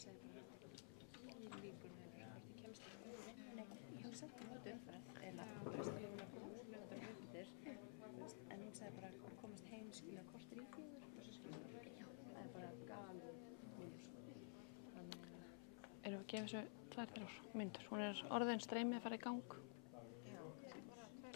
sagði bara líkunum hvort ég kemst ekki vinnunni. Ég hafði samt í móti umferð eða þannig að hún var komið klukkutíma undir en hún sagði bara að komast heim skilja korter í 4 og svo skilja já, það bara galið mínútur sko. Erum við að gefa þessu 2-3 mínútur? Hún orðin streymið að fara í gang. Já, kannski bara 2.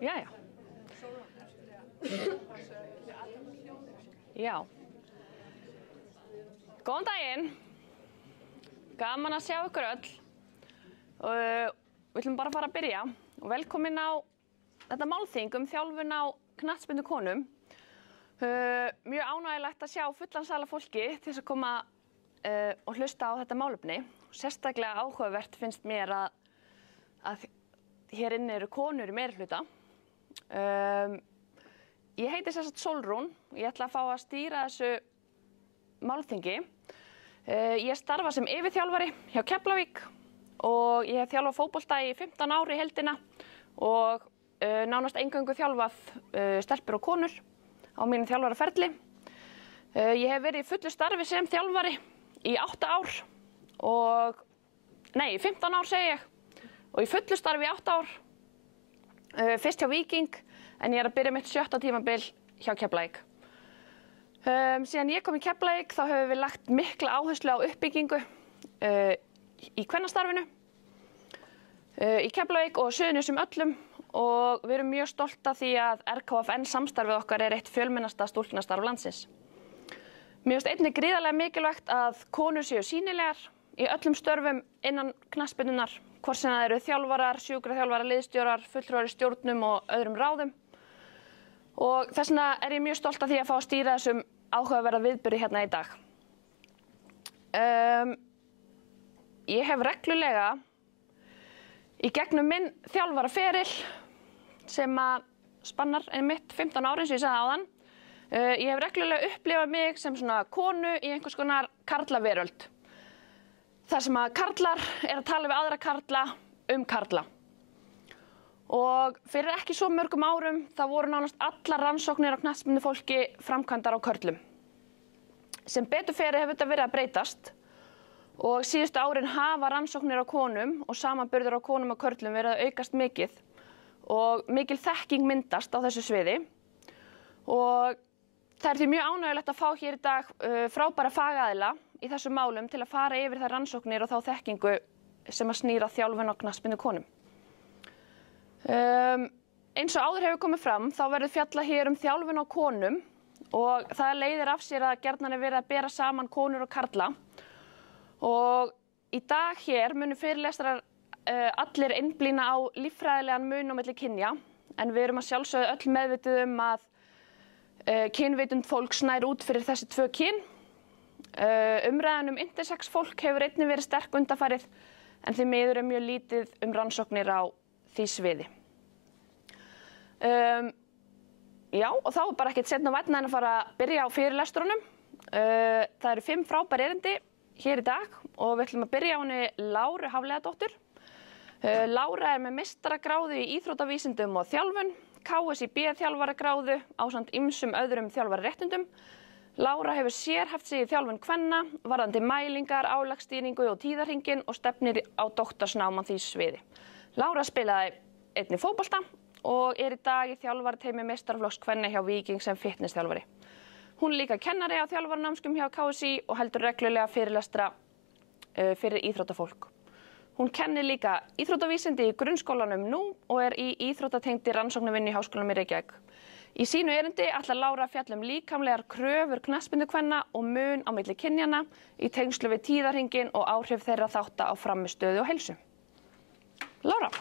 Jæja. Já. Góðan daginn. Gaman að sjá ykkur öll. Við ætlum bara að fara að byrja og velkomin á þetta málþing þjálfun á knattspyrnukonum. Mjög ánægjulegt að sjá fullan sal af fólki til þess að koma og hlusta á þetta málefni. Sérstaklega áhugavert finnst mér að hér inni eru konur í meirihluta. Ég heiti sem sagt Sólrún og ég ætla að fá að stýra þessu málþingi. Ég starfa sem yfirþjálfari hjá Keflavík og ég hef þjálfað fótbolta í 15 ár í heildina og nánast eingöngu þjálfað stelpur og konur á mínum þjálfaraferli. Ég hef verið í fullu starfi sem þjálfari í 8 ár og, nei, 15 ár segi ég og í fullu starfi í 8 ár. Fyrst hjá Víking, en ég er að byrja mitt 7. tímabil hjá Keflavík. Síðan ég kom í Keflavík þá höfum við lagt mikla áherslu á uppbyggingu í kvennastarfinu í Keflavík og Suðurnesjum öllum og við erum mjög stolt af því að RKFN samstarfið okkar er eitt fjölmennasta stúlknastarf landsins. Mér finnst einnig gríðarlega mikilvægt að konur séu sýnilegar í öllum störfum innan knattspyrnunnar, hvort sem það eru þjálfarar, sjúkraþjálfarar, liðsstjórar, fulltrúar í stjórnum og öðrum ráðum. Og þess vegna er ég mjög stolt af því að fá að stýra þessum áhugaverða viðburði hérna í dag. Ég hef reglulega í gegnum minn þjálfaraferil sem að spannar einmitt 15 árin sem ég sagði áðan. Ég hef reglulega upplifað mig sem svona konu í einhvers konar karlaveröld. Þar sem að karlar er að tala við aðra karla karla. Og fyrir ekki svo mörgum árum það voru nánast allar rannsóknir á knattspyrnufólki framkvæmdar á körlum. Sem betur fer hefur þetta verið að breytast og síðustu árin hafa rannsóknir á konum og samanburður á konum og körlum verið að aukast mikið og mikil þekking myndast á þessu sviði. Og það er því mjög ánægjulegt að fá hér í dag frábæra fagaðila í þessum málum til að fara yfir þær rannsóknir og þá þekkingu sem að snýra þjálfun á knattspyrnukonum. eins og áður hefur komið fram þá verður fjallað hér þjálfun á konum og það leiðir af sér að gjarnan verið að bera saman konur og karla. Og í dag hér munu fyrirlestrar allir einblína á líffræðilegan mun á milli kynja en við erum að sjálfsögðu öll meðvituð að kynvitund fólks nær út fyrir þessi tvö kyn. Umræðan intersex fólk hefur einnig verið sterk undanfarið en því miður mjög lítið rannsóknir á því sviði. Já, og þá bara ekkert seinna vænna en að fara að byrja á fyrirlestrunum. Það eru 5 frábær erindi hér í dag og við ætlum að byrja á henni Láru Hafliðadóttur. Lára með meistaragráðu í íþróttavísindum og þjálfun, KSÍB-þjálfaragráðu ásamt ýmsum öðrum þjálfararéttindum. Lára hefur sérhæft sig í þjálfun kvenna, varðandi mælingar, álagsstýringu og tíðarhringinn og stefnir á doktorsnám á því sviði. Lára spilaði einnig fótbolta og í dag í þjálfarateymi meistaraflokks kvenna hjá Víking sem fitnessþjálfari. Hún líka kennari á þjálfaranámskeið hjá KSÍ og heldur reglulega fyrirlestra fyrir íþróttafólk. Hún kennir líka íþróttavísindi í grunnskólanum nú og í íþróttatengdri rannsóknarvinnu í Háskólanum í Reykjavík. Í sínu erindi ætlar Lára að fjalla líkamlegar kröfur knattspyrnukvenna og mun á milli kynjanna í tengslu við tíðarhringinn og áhrif þeirra þátta á frammistöðu og heilsu. Lára.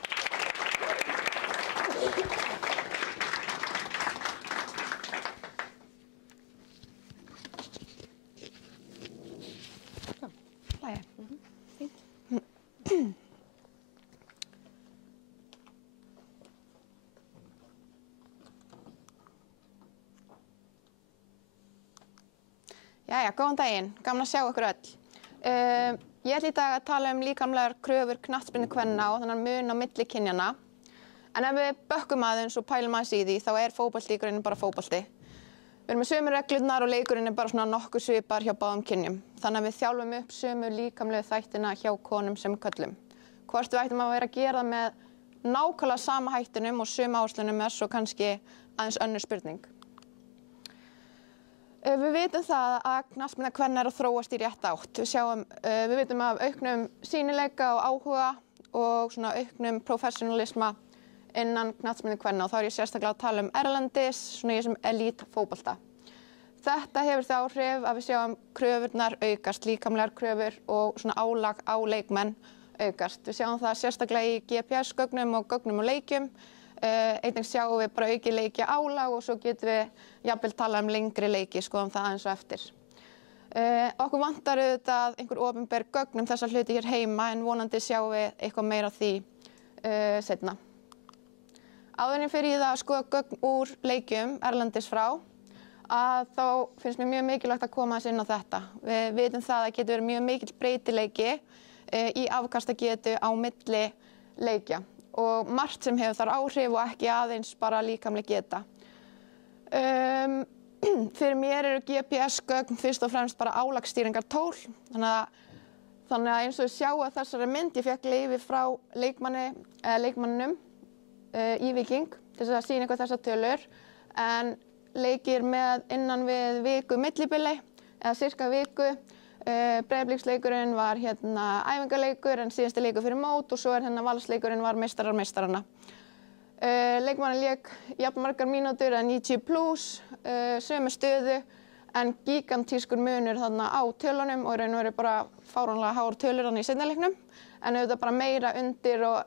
Jæja, góðan daginn, gaman að sjá ykkur öll. Ég ætla í dag að tala líkamlegar kröfur knattspyrnukvenna og þannig mun á milli kynjanna. En ef við bökkum aðeins og pælum aðeins í því, þá fótbolti í grunninn bara fótbolti. Við erum með sömu reglurnar og leikurinn bara svona nokkuð svipar hjá báðum kynjum. Þannig að við þjálfum upp sömu líkamlegu þættina hjá konum sem körlum. Hvort við ættum að vera að gera með nákvæmlega sama hættinum og sömu áherslunum svo kannski aðeins önnur spurning. Við vitum það að knattspyrnukvenna að þróast í rétta átt. Við vitum af auknum sýnileika og áhuga og svona auknum professionalisma innan knattspyrnukvenna og þá ég sérstaklega að tala erlendis, svona í þessum elite fótbolta. Þetta hefur það áhrif að við sjáum kröfurnar aukast, líkamlegar kröfur og svona álag á leikmenn aukast. Við sjáum það sérstaklega í GPS-gögnum og gögnum og leikjum. Einnig sjáum við bara aukið leikja álag og svo getum við jafnvel talað lengri leiki, skoðum það aðeins og eftir. Okkur vantar auðvitað einhver opinber gögn þessa hluti hér heima en vonandi sjáum við eitthvað meira af því seinna. Áður en fyrir það að skoða gögn úr leikjum erlendis frá að þá finnst mér mjög mikilvægt að koma inn á þetta. Við vitum það að getur verið mjög mikill breytileiki í afkastagetu á milli leikja og margt sem hefur þar áhrif og ekki aðeins bara líkamleg geta. Fyrir mér eru GPS-gögn fyrst og fremst bara álagsstýringartól. Þannig að eins og við sjáum að þessari mynd, ég fékk leyfi frá leikmanninum í Víking til að sýna eitthvað þessar tölur en leikir með innan við viku millibili eða sirka viku. Breiðabliksleikurinn var æfingarleikur en síðasti leikur fyrir mót og svo valsleikurinn var meistarar meistaranna. Leikmaðurinn lék jafn margar mínútur eða 90 plus, sömu stöðu en gigantískur munur þarna á tölunum og í raun og veru bara fáránlega hár tölur þarna í seinni leiknum en auðvitað bara meira undir og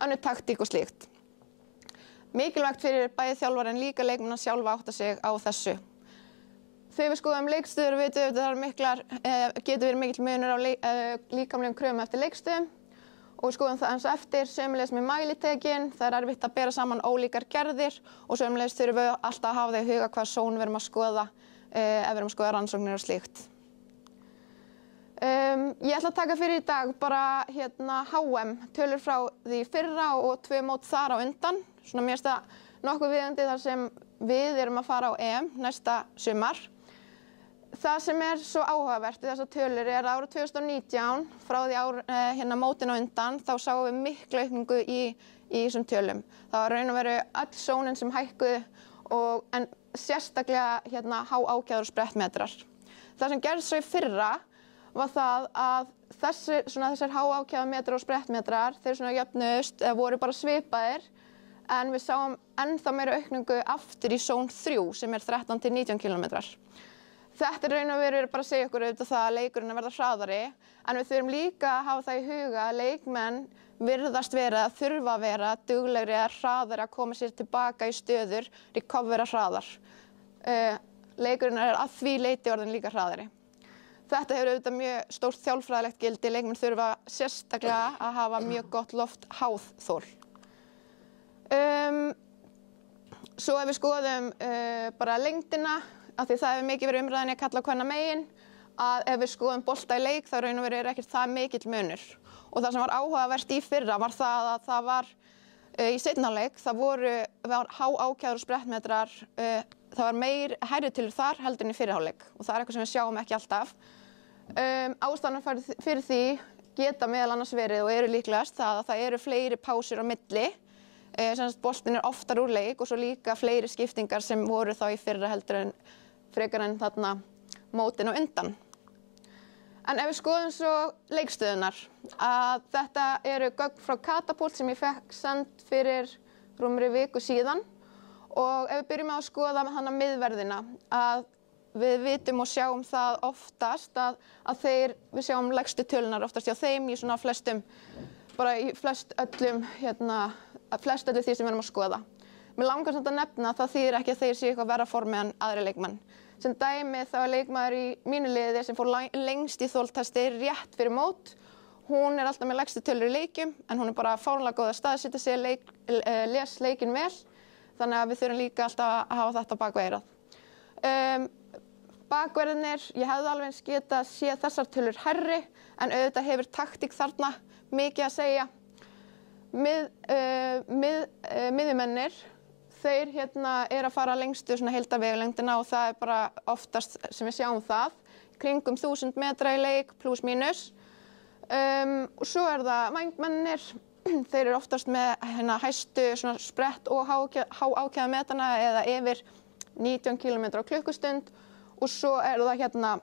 önnur taktík og slíkt. Mikilvægt fyrir bæði þjálfara en líka leikmenn að sjálfa átta sig á þessu. Þegar við skoðum leikstöður vitum við að getur verið mikill munur á líkamlegum kröfum eftir leikstöðum og við skoðum það eins og eftir, sömuleiðis með mælitekin, það erfitt að bera saman ólíkar gerðir og sömuleiðis þurfum við alltaf að hafa það í huga hvaða zón við erum að skoða ef við erum að skoða rannsóknir og slíkt. Ég ætla að taka fyrir í dag bara HM, tölur frá því fyrra og 2 mót þar á undan. Svona mér finnst það nokkuð viðeigandi þar sem við erum að fara á EM næsta sumar. Það sem svo áhugavert við þessar tölur er að árið 2019, frá því mótin á undan, þá sáum við mikla aukningu í þessum tölum. Það var raun og veru öll zónin sem hækkuðu en sérstaklega há ágæður og sprettmetrar. Það sem gerðist svo í fyrra var það að þessir há ágæður metrar og sprettmetrar, þeir jöfnuðust eða voru bara svipaðir en við sáum ennþá meira aukningu aftur í zón 3 sem 13 til 19 km. Þetta raun og veru bara að segja okkur auðvitað það að leikurinn verða hraðari, en við þurfum líka að hafa það í huga að leikmenn virðast þurfa að vera duglegri eða hraðari að koma sér tilbaka í stöður, recovera hraðar. Leikurinn að því leyti orðinn líka hraðari. Þetta hefur auðvitað mjög stórt þjálfræðilegt gildi, leikmenn þurfa sérstaklega að hafa mjög gott loftháðþol. Svo ef við skoðum bara lengdina, af því það hefur mikið verið umræðinni að kalla á kvenna megin, að ef við skoðum bolta í leik þá raun og veru ekkert það mikill munur. Og það sem var áhugavert í fyrra var það að það var í seinni hálfleik, það var há ákæður og sprettmetrar, það var hærri tilur þar heldur en í fyrri hálfleik og það er eitthvað sem við sjáum ekki alltaf. Ástæðan fyrir því geta meðal annars verið og eru líklegast það að það eru fleiri pásur á milli, boltinn oftar úr leik og svo líka fleiri skiptingar sem voru þá í fyrra heldur en frekar en þarna mótin og undan. En ef við skoðum svo leikstöðunar, að þetta eru gögn frá Katapult sem ég fekk send fyrir rúmri viku síðan og ef við byrjum á að skoða hana miðverðina, að við vitum og sjáum það oftast að við sjáum lægstu tölunar oftast hjá þeim í svona flestum, bara í flest öllu því sem við erum að skoða. Mér langar samt að nefna að það þýðir ekki að þeir séu eitthvað verra formi en aðri leikmenn. Sem dæmi þá er leikmaður í mínu liði sem fór lengst í þoltesti rétt fyrir mót. Hún alltaf með lægstu tölur í leikjum en hún bara fáránlega góð að staðsetja sig, les leikinn vel. Þannig að við þurfum líka alltaf að hafa þetta bak við eyrað. Bakverðinir, ég hefði alveg eins getað séð þessar tölur hærri en auðvitað hefur taktík þarna mikið að segja. Miðjumennir, þeir að fara lengstu heildarvegalengdina og það er bara oftast sem við sjáum það, kringum 1000 metra í leik plus mínus. Og svo það vængmennir, þeir eru oftast með hæstu sprett og há metana eða yfir 19 km á klukkustund og svo það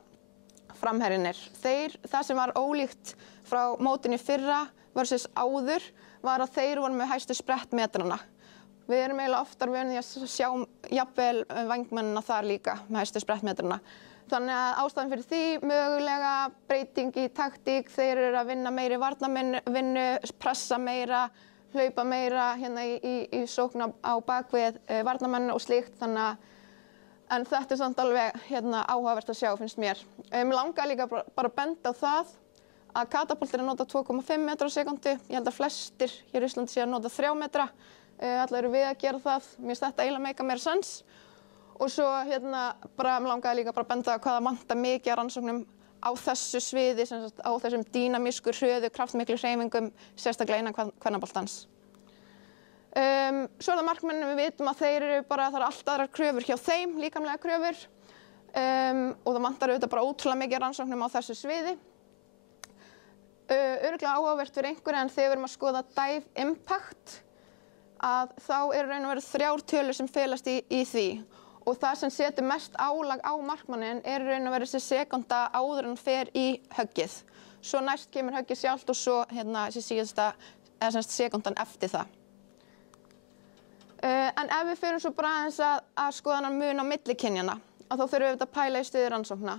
framherjinir. Það sem var ólíkt frá mótinu fyrra versus áður var að þeir voru með hæstu sprettmetrana. Við erum eiginlega oftar vönið að sjá jafnvel vængmennina þar líka með hæstu sprettmetrana. Þannig að ástæðan fyrir því mögulega breyting í taktík, þeir eru að vinna meiri varnarvinnu, pressa meira, hlaupa meira í sókn á bakvið varnarmenn og slíkt. En þetta samt alveg áhugavert að sjá finnst mér. Mér langar líka bara að benda á það að Katapult að nota 2,5 metra á sekundu. Ég held að flestir hér í Íslandi sé að nota 3 metra. Allir eru við að gera það. Mér finnst þetta eiginlega meika meira sens. Og svo bara mér langaði líka bara að benda á hvaða vantar mikið af rannsóknum á þessu sviði, á þessum dýnamísku, hröðu, kraftmiklu hreyfingum, sérstaklega innan kvennaboltans. Svo það markmennum, við vitum að það er allt aðrar kröfur hjá þeim, líkamlega kröfur. Og það vantar auðvitað bara ótrúlega mikið rannsóknum á þessu sviði. Örugglega áhugavert fyrir einhverja en þegar við erum að skoða dive impact að þá raun og veru 3 tölur sem felast í því og það sem setur mest álag á markmanninn raun og veru þessi sekúnda áður en fer í höggið. Svo næst kemur höggið sjálft og svo þessi síðasta sekúndan eftir það. En ef við fyrir svo bara aðeins að skoða þennan mun á milli kynjanna að þá þurfum við að pæla í stuði rannsókna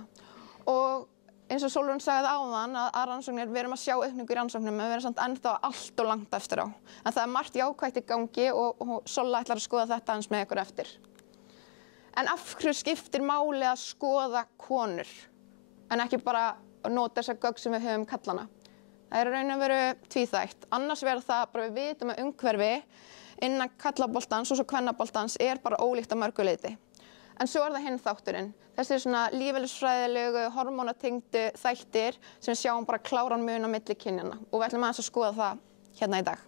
og eins og Sólrún sagði áðan að rannsóknir, við erum að sjá aukningu í rannsóknum en við erum samt ennþá allt og langt eftir á. En það margt jákvætt í gangi og Solla ætlar að skoða þetta aðeins með ykkur eftir. En af hverju skiptir máli að skoða konur en ekki bara nota þessa gögn sem við höfum kallana? Það raun og veru tvíþætt. Annars verður það bara við vitum að umhverfi innan kallaboltans og svo kvennaboltans bara ólíkt að mörgu leyti. En svo það hinn þátturinn. Þessi lífeðlisfræðilegu, hormónatengdu þættir sem við sjáum bara kláran mun á milli kynjanna og við ætlum aðeins að skoða það hérna í dag.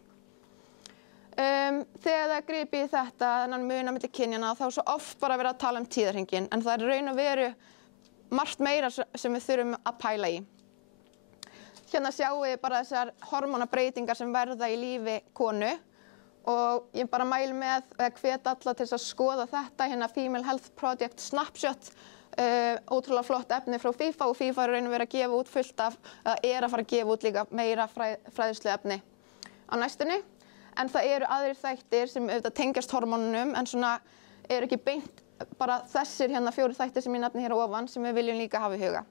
Þegar það gripi í þetta, þennan mun á milli kynjanna, þá svo oft bara verið að tala um tíðarhringinn en það raun og veru margt meira sem við þurfum að pæla í. Hérna sjáum við bara þessar hormónabreytingar sem verða í lífi konu og ég bara mæli með að hvet alla til að skoða þetta, Female Health Project Snapshot, ótrúlega flott efni frá FIFA og FIFA raun og veru að gefa út fullt af, að fara að gefa út líka meira fræðslu efni á næstunni. En það eru aðrir þættir sem auðvitað tengjast hormónunum en svona eru ekki beint bara þessir hérna 4 þættir sem ég nefni hér ofan sem við viljum líka hafa í huga.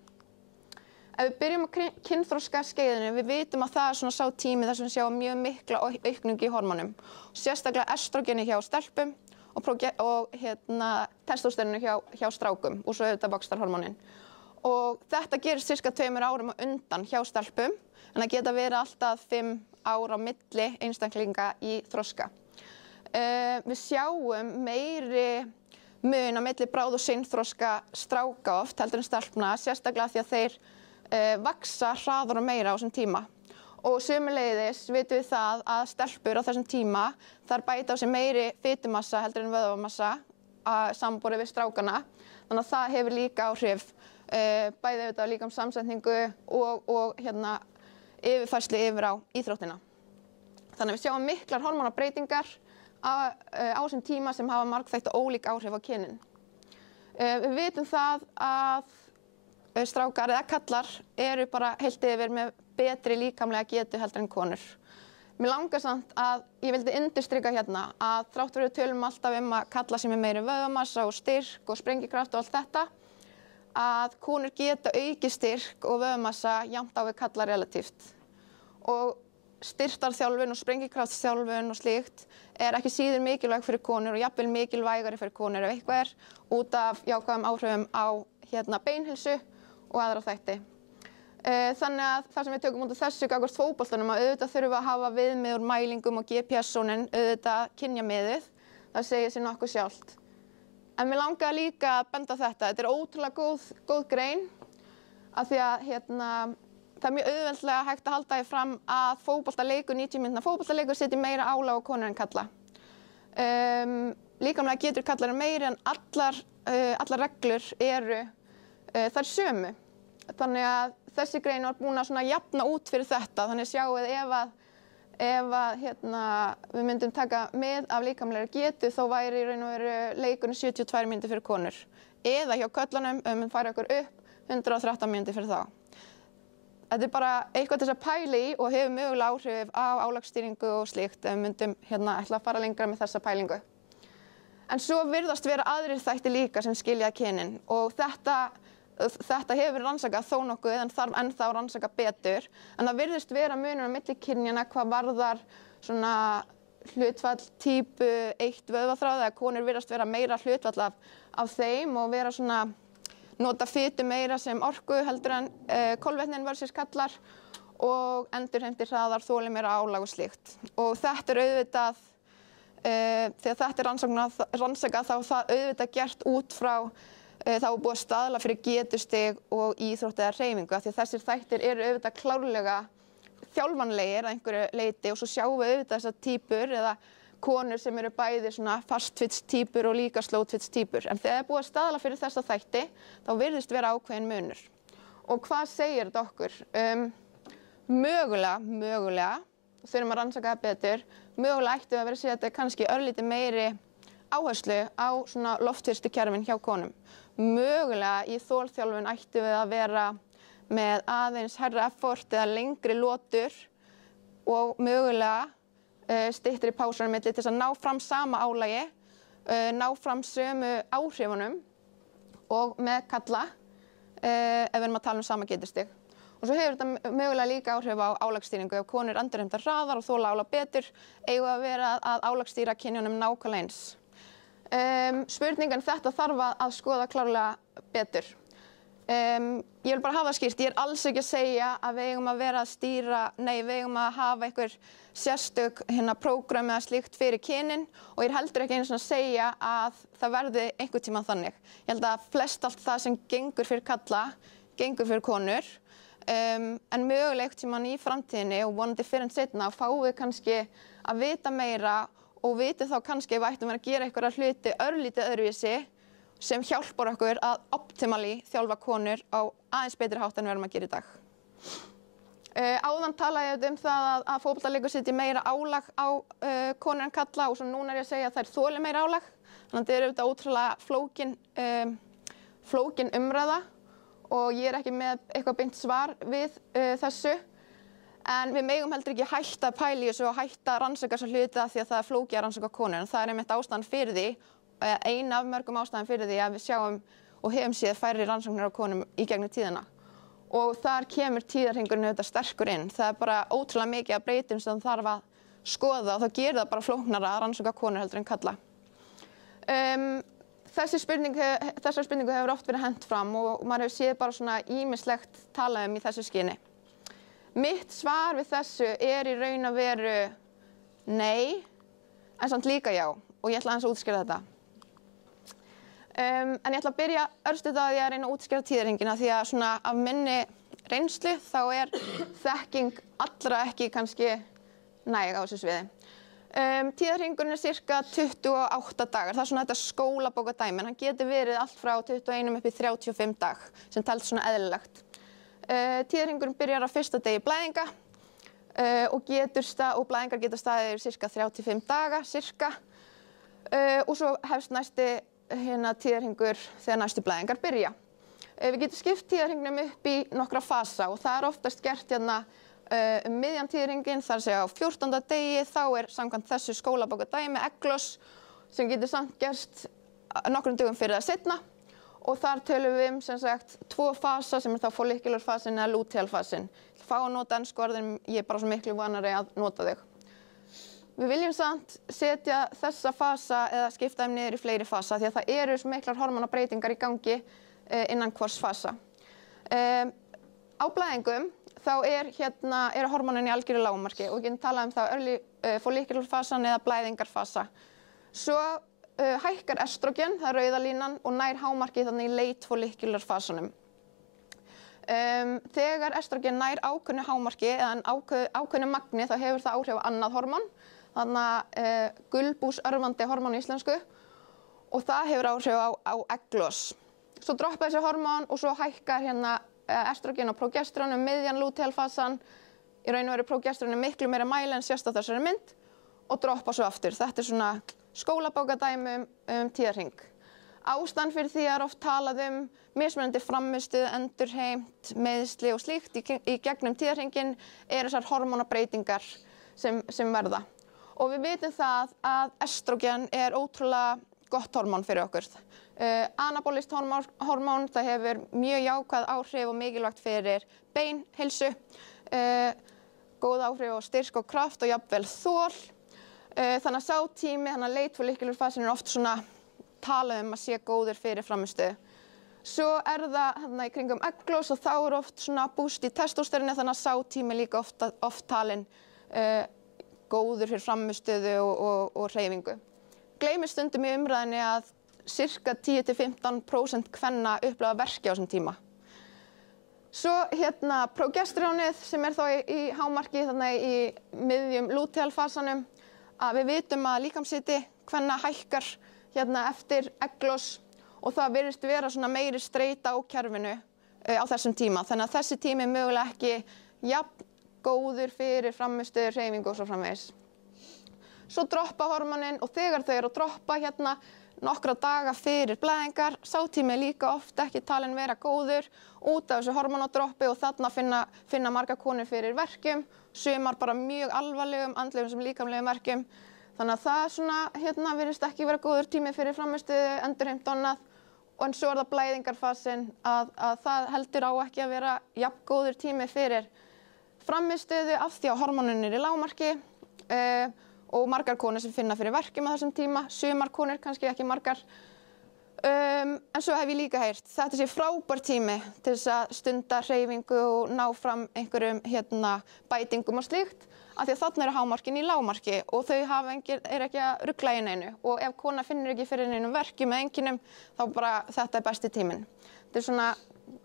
Ef við byrjum á kynþroska skeiðinu, við vitum að það er svona sá tími þar sem við sjáum mjög mikla aukningu í hormónum. Sérstaklega estrogeni hjá stelpum og testósteronu hjá strákum og svo auðvitað vaxtarhormónin. Og þetta gerist sirka 2 árum á undan hjá stelpum, en það geta verið alltaf 5 ár á milli einstaklinga í þroska. Við sjáum meiri mun á milli bráð- og seinþroska stráka oft heldur en stelpna, sérstaklega því að þeir vaxa hraðar og meira á þessum tíma. Og sömuleiðis vitum við það að stelpur á þessum tíma þær bæta á sig meiri fitumassa heldur en vöðvamassa samanborið við strákana. Þannig að það hefur líka áhrif bæði auðvitað líka samsetningu og yfirfærslu yfir á íþróttina. Þannig að við sjáum miklar hormónabreytingar á þessum tíma sem hafa margþætt og ólík áhrif á kynin. Við vitum það að strákar eða kallar eru bara heilt yfir með betri líkamlega getu heldur en konur. Mér langar samt að ég vildi undirstrika hérna að þrátt fyrir við tölum alltaf að kallar sem er meiri vöðvamassa og styrk og sprengikraft og allt þetta, að konur geta aukið styrk og vöðvamassa jafnt á við kallar relatíft. Og styrktarþjálfun og sprengikraftsþjálfun og slíkt er ekki síður mikilvæg fyrir konur og jafnvel mikilvægari fyrir konur ef eitthvað út af jákvæðum áhrifum á beinheilsu og aðra þætti. Þannig að það sem við tökum út af þessu gagnvart fótboltanum að auðvitað þurfum við að hafa viðmið úr mælingum og GPS-sónin, auðvitað kynjamiðið, það segir sér nokkuð sjálft. En mér langaði líka að benda á þetta er ótrúlega góð grein af því að það er mjög auðveldlega hægt að halda því fram að fótboltaleikur, 90 mínútna fótboltaleikur setji meira álag á konur en kalla. Líkamlega getur kallar meiri en allar reglur eru þær sömu. Þannig að þessi grein var búin að jafna út fyrir þetta. Þannig sjáuð ef við myndum taka mið af líkamlegri getu þá væri í raun og veru leikurinn 72 mínútur fyrir konur. Eða hjá köllunum, ef við myndum færa okkur upp, 113 mínútur fyrir þá. Þetta er bara eitthvað til þess að pæla í og hefur mögulega áhrif á álagsstýringu og slíkt ef við myndum ætla að fara lengra með þessa pælingu. En svo virðast vera aðrir þættir líka sem skilja kynin og þetta hefur verið rannsakað þó nokkuð en þarf ennþá að rannsaka betur. En það virðist vera munur á milli kynjanna hvað varðar svona hlutfall típu 1 vöðvaþráða eða konur virðast vera meira hlutfall af þeim og vera svona nota fitu meira sem orku heldur en kolvetnin versus kallar og endurheimtir hraðar, þolir meira álag og slíkt. Og þetta er auðvitað, þegar þetta er rannsakað þá er það auðvitað gert út frá þá er búið að staðla fyrir getustig og íþrótt eða hreyfingu af því að þessir þættir eru auðvitað klárlega þjálfanlegir að einhverju leyti og svo sjáum við auðvitað þessar týpur eða konur sem eru bæði svona fastfits týpur og líka slowfits týpur. En þegar er búið að staðla fyrir þessa þætti þá virðist vera ákveðin munur. Og hvað segir þetta okkur? Mögulega, þurfum að rannsaka það betur, mögulega ættum við að vera að segja að þetta er kannski örlítið meiri áherslu á svona loftþrýstikerfin hjá konum. Mögulega í þolþjálfun ættum við að vera með aðeins hærra effort eða lengri lotur og mögulega styttri pásur á milli til þess að ná fram sama álagi, ná fram sömu áhrifunum og með kalla ef við erum að tala um sama getustig. Og svo hefur þetta mögulega líka áhrif á álagsstýringu. Ef konur endurheimta hraðar og þola álag betur, eigum að vera að álagsstýra kynjunum nákvæmlega eins. Spurningan þetta þarf að skoða klárlega betur. Ég vil bara hafa það skýrt, ég er alls ekki að segja að við eigum að vera að stýra, við eigum að hafa einhver sérstök prógram eða slíkt fyrir kynin og ég er heldur ekki einu svona að segja að það verði einhvern tímann þannig. Ég held að flest allt það sem gengur fyrir kalla, gengur fyrir konur, en mögulega einhvern tímann í framtíðinni og vonandi fyrir en seinna fáum við kannski að vita meira og vitum þá kannski ef við ættum að gera einhverja hluti örlítið öðruvísi sem hjálpar okkur að optimally þjálfa konur á aðeins betri hátt en við erum að gera í dag. Áðan talaði ég um það að fótboltaleikur setji meira álag á konur en kalla og svo núna er ég að segja að þær þoli meira álag. Þannig að þetta er auðvitað ótrúlega flókin umræða og ég er ekki með eitthvað beint svar við þessu. En við megum heldur ekki hætta að pæla í þessu og hætta að rannsaka þessa hluti af því að það er flókið að rannsaka konur. En það er einmitt ástæðan fyrir því, ein af mörgum ástæðan fyrir því að við sjáum og hefum séð færri rannsóknir á konum í gegnum tíðina. Og þar kemur tíðarhringurinn auðvitað sterkur inn. Það er bara ótrúlega mikið af breytum sem það þarf að skoða og þá gerir það bara flóknara að rannsaka konur heldur en kalla. Þessar spurningu hefur oft verið hent fram og maður hefur séð bara svona ýmislegt talað í þessu skyni. Mitt svar við þessu er í raun og veru nei, en samt líka já og ég ætla aðeins að útskýra þetta. En ég ætla að byrja örstutt á því að reyna að útskýra tíðarhringina því að svona af minni reynslu þá er þekking allra ekki kannski næg á þessu sviði. Tíðarhringurinn er cirka 28 dagar, það er svona þetta skólabókardæmi, en hann getur verið allt frá 21 upp í 35 dag sem telst svona eðlilegt. Tíðarhringurinn byrjar á fyrsta degi blæðinga og blæðingar geta staðið yfir cirka 35 daga, og svo hefst næsti tíðarhringur þegar næstu blæðingar byrja. Við getum skipt tíðarhringnum upp í nokkra fasa og það er oftast gert miðjan tíðarhringinn, þar að segja á 14. degi, þá er samkvæmt þessu skólabókardæmi egglos sem getur samt gerst nokkrum dögum fyrir það seinna og þar tölum við sem sagt 2 fasa sem er þá follicular-fasinn eða luteal-fasinn. Ég fá að nota ensku orðin, ég er bara svo miklu vanari að nota þau. Við viljum samt setja þessa fasa eða skipta þeim niður í fleiri fasa því að það eru svo miklar hormónabreytingar í gangi innan hvors fasa. Á blæðingum þá eru hormónin í algjöru lágmarki og við getum talað það early follicular-fasan eða blæðingarfasa. Svo hækkar estrogen, það er rauða línan, og nær hámarki þannig í late follicular-fasanum. Þegar estrogen nær ákveðnu hámarki eða ákveðnu magni þá hefur það áhrif á annað hormón, þannig gulbúsörvandi hormón í íslensku, og það hefur áhrif á egglos. Svo droppa þessi hormón og svo hækkar estrogen og progesteron miðjan luteal-fasan, í raun og veru progesteron miklu meira mæli en sést á þessari mynd og droppa svo aftur. Þetta er svona skólabókardæmi tíðarhring. Ástæðan fyrir því er oft talað mismunandi frammistöðu, endurheimt, meiðsli og slíkt í gegnum tíðarhringinn þessar hormónabreytingar sem verða. Og við vitum það að estrogen er ótrúlega gott hormón fyrir okkur. Anabolist hormón, það hefur mjög jákvæð áhrif og mikilvægt fyrir beinheilsu, góð áhrif á styrk og kraft og jafnvel þol. Þannig að sá tími, þannig að late follicular-fasin er oft svona talað að sé góður fyrir frammistöðu. Svo er það í kringum egglos og þá er oft svona boost í testósteroni, þannig að sá tími líka oft talinn góður fyrir frammistöðu og hreyfingu. Gleymist stundum í umræðinni að sirka 10–15% kvenna upplifa verki á þessum tíma. Svo progesterónið sem er þá í hámarki þannig í miðjum luteal-fasanum, að við vitum að líkamshiti kvenna hækkar eftir egglos og það virðist vera svona meiri streita á kerfinu á þessum tíma. Þannig að þessi tími er mögulega ekki jafn góður fyrir frammistöðu, hreyfingu og svo framvegis. Svo droppa hormónin og þegar þau eru að droppa nokkra daga fyrir blæðingar, sá tími er líka oft ekki talinn vera góður út af þessu hormónadroppi og þarna finna margar konur fyrir verkjum, sumar bara mjög alvarlegum, andlegum sem líkamlegum verkjum. Þannig að það svona, virðist ekki vera góður tími fyrir frammistöðu, endurheimt og annað. En svo er það blæðingarfasinn að það heldur á ekki að vera jafn góður tími fyrir frammistöðu af því að hormónin er í lágmarki og margar konur sem finna fyrir verkjum á þessum tíma, sumar konur, kannski ekki margar. En svo hef ég líka heyrt, þetta sé frábær tími til þess að stunda hreyfingu og ná fram einhverjum bætingum og slíkt, af því að þarna eru hámarkin í lágmarki og þau eru ekki að rugla í neinu. Og ef kona finnur ekki fyrir neinum verkjum með einkennum, þá bara þetta er besti tíminn. Þetta er svona,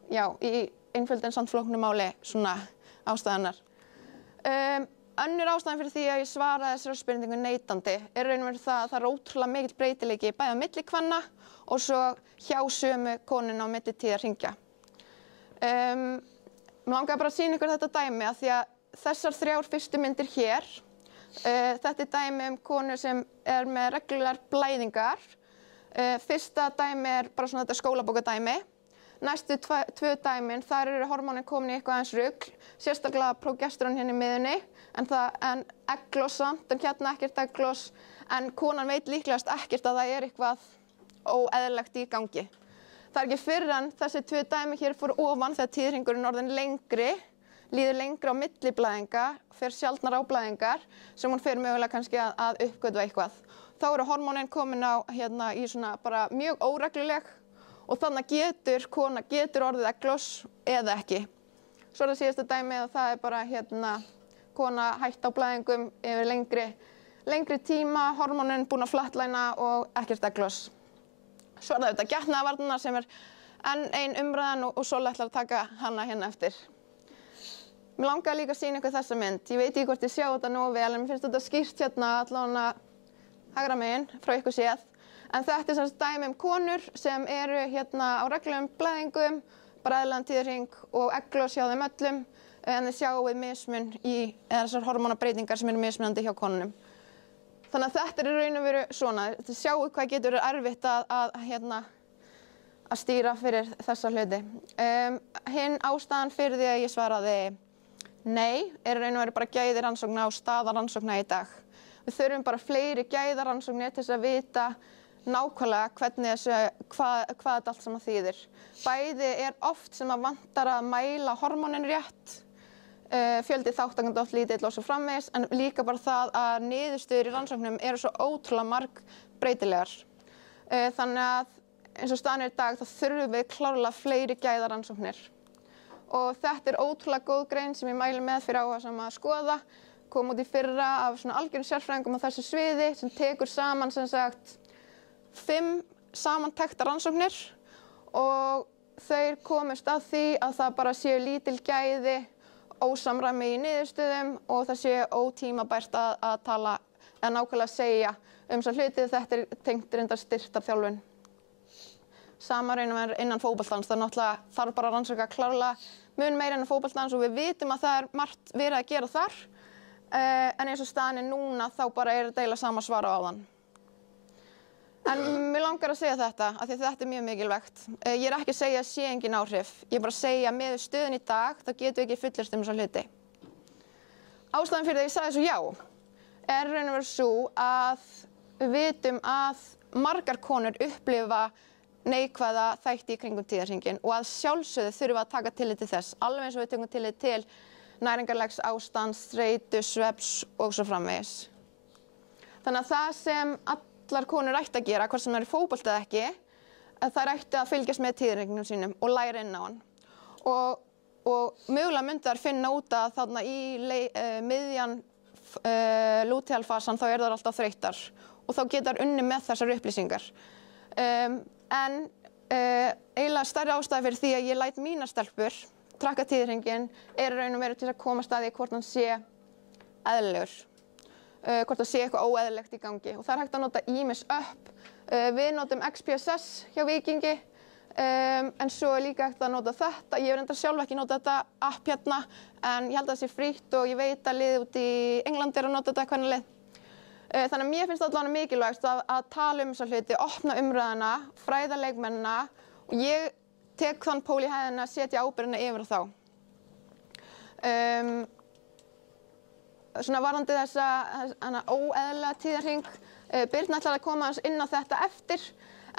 já, í einföldu en samt flóknu máli svona ástæðanar. Önnur ástæðan fyrir því að ég svara þessari spurningu neitandi er raun og veru það að það er ótrúlega mikill breytileiki bæði á milli kvenna og svo hjá sömu konuna á milli tíðarhringja. Mér langaði bara að sýna ykkur þetta dæmi af því að þessar 3 fyrstu myndir hér, þetta er dæmi konu sem er með reglulegar blæðingar. Fyrsta dæmi er bara svona þetta skólabókardæmi. Næstu tvö dæmin, þar eru hormónin komin í eitthvað aðeins rugl, sérstaklega prógesterón hérna í miðunni, en egglos samt, en hérna ekkert egglos, en konan veit líklegast ekkert að það er eitthvað óeðlilegt í gangi. Það er ekki fyrr en þessi tvö dæmi hér fór ofan þegar tíðahringurinn orðinn lengri, líður lengri á milli blæðinga, fer sjaldnar á blæðingar, sem hún fer mögulega kannski að uppgötva eitthvað. Þá eru hormónin komin á hérna í svona bara mjög óregluleg og þannig kona getur orðið egglos eða ekki. Svo er það síðasta dæmið og það er bara hérna kona hætt á blæðingum yfir lengri tíma, hormónin búin að flatlæna og ekkert egglos. Svo er það auðvitað getnaðarvarnirnar sem er enn ein umræðan og Sóla ætlar að taka hana hérna eftir. Mér langaði líka að sýna ykkur þessa mynd. Ég veit ekki hvort ég sjá þetta nógu vel, en mér finnst þetta skýrt hérna allavega hægra megin frá ykkur séð. En þetta er sem sagt dæmi konur sem eru hérna á reglulegum blæðingum, bara eðlilegan tíðahring og egglos hjá þeim öllum, en þið sjáum við mismun eða þessar hormónabreytingar sem eru mismunandi hjá konunum. Þannig að þetta er í raun og veru svona. Þið sjáu hvað getur verið erfitt að stýra fyrir þessa hluti. Hinn ástæðan fyrir því að ég svaraði nei er í raun og veru bara gæði rannsókna og staða rannsókna í dag. Við þurfum bara fleiri gæðarannsóknir til þess að vita nákvæmlega hvað þetta allt saman þýðir. Bæði er oft sem að vantar að mæla hormónin rétt, fjöldi þátttakenda oft lítill og svo framvegis, en líka bara það að niðurstöður í rannsóknum eru svo ótrúlega margbreytilegar. Þannig að eins og staðan er í dag þá þurfum við klárlega fleiri gæðarannsóknir. Og þetta er ótrúlega góð grein sem ég mæli með fyrir áhugasama að skoða. Kom út í fyrra af svona algjörum sérfræðingum á þessu sviði sem tekur saman sem sagt 5 samantektar rannsóknir og þeir komust að því að það bara séu lítil gæði, ósamræmi í niðurstöðum og það séu ótímabært að tala eða nákvæmlega segja þessa hluti. Þetta er tengt reyndar styrktarþjálfun. Sama raunum er innan fótboltans, það náttúrulega þarf bara að rannsaka klárlega mun meira innan fótboltans og við vitum að það er margt verið að gera þar. En eins og staðan er núna þá bara er þetta eiginlega sama svar á áðan. En mér langar að segja þetta, af því þetta er mjög mikilvægt. Ég er ekki að segja að sé engin áhrif, ég er bara að segja að með stöðun í dag þá getum við ekki fullyrt þessa hluti. Ástæðan fyrir því að ég sagði svo já er raun og veru sú að við vitum að margar konur upplifa neikvæða þætti í kringum tíðahringinn og að sjálfsögðu þurfum við að taka tillit til þess, alveg eins og við tökum tillit til næringarlegs ástands, streitu, svefns og svo framvegis. Þannig að það sem allar konur ættu að gera, hvort sem það er í fótbolta eða ekki, þær ættu að fylgjast með tíðahringnum sínum og læra inn á hann. Og mögulega myndu þær finna út að þarna í miðjan lútealfasan þá eru þær alltaf þreyttar og þá geta þær unnið með þessar upplýsingar. En eiginlega stærri ástæða fyrir því að ég læt mínar stelpur trakka tíðahringinn er raun og veru til að komast að því hvort hann sé eðlilegur, hvort það sé eitthvað óeðlilegt í gangi. Og það er hægt að nota ýmis upp. Við notum XPSS hjá Víkingi, en svo er líka hægt að nota þetta. Ég hef reyndar sjálf ekki notað þetta app hérna, en ég held að það sé frítt og ég veit að liðið út í Englandi er að nota þetta hvernig lið. Þannig að mér finnst allavega mikilvægt að tala þessa hluti, opna umræðuna, fræða leikmennina og ég tek þann pól í hæðina að setja ábyrgðina yfir þá. Svona varðandi þessa óeðlilega tíðahring, Birna ætlar að koma inn á þetta eftir,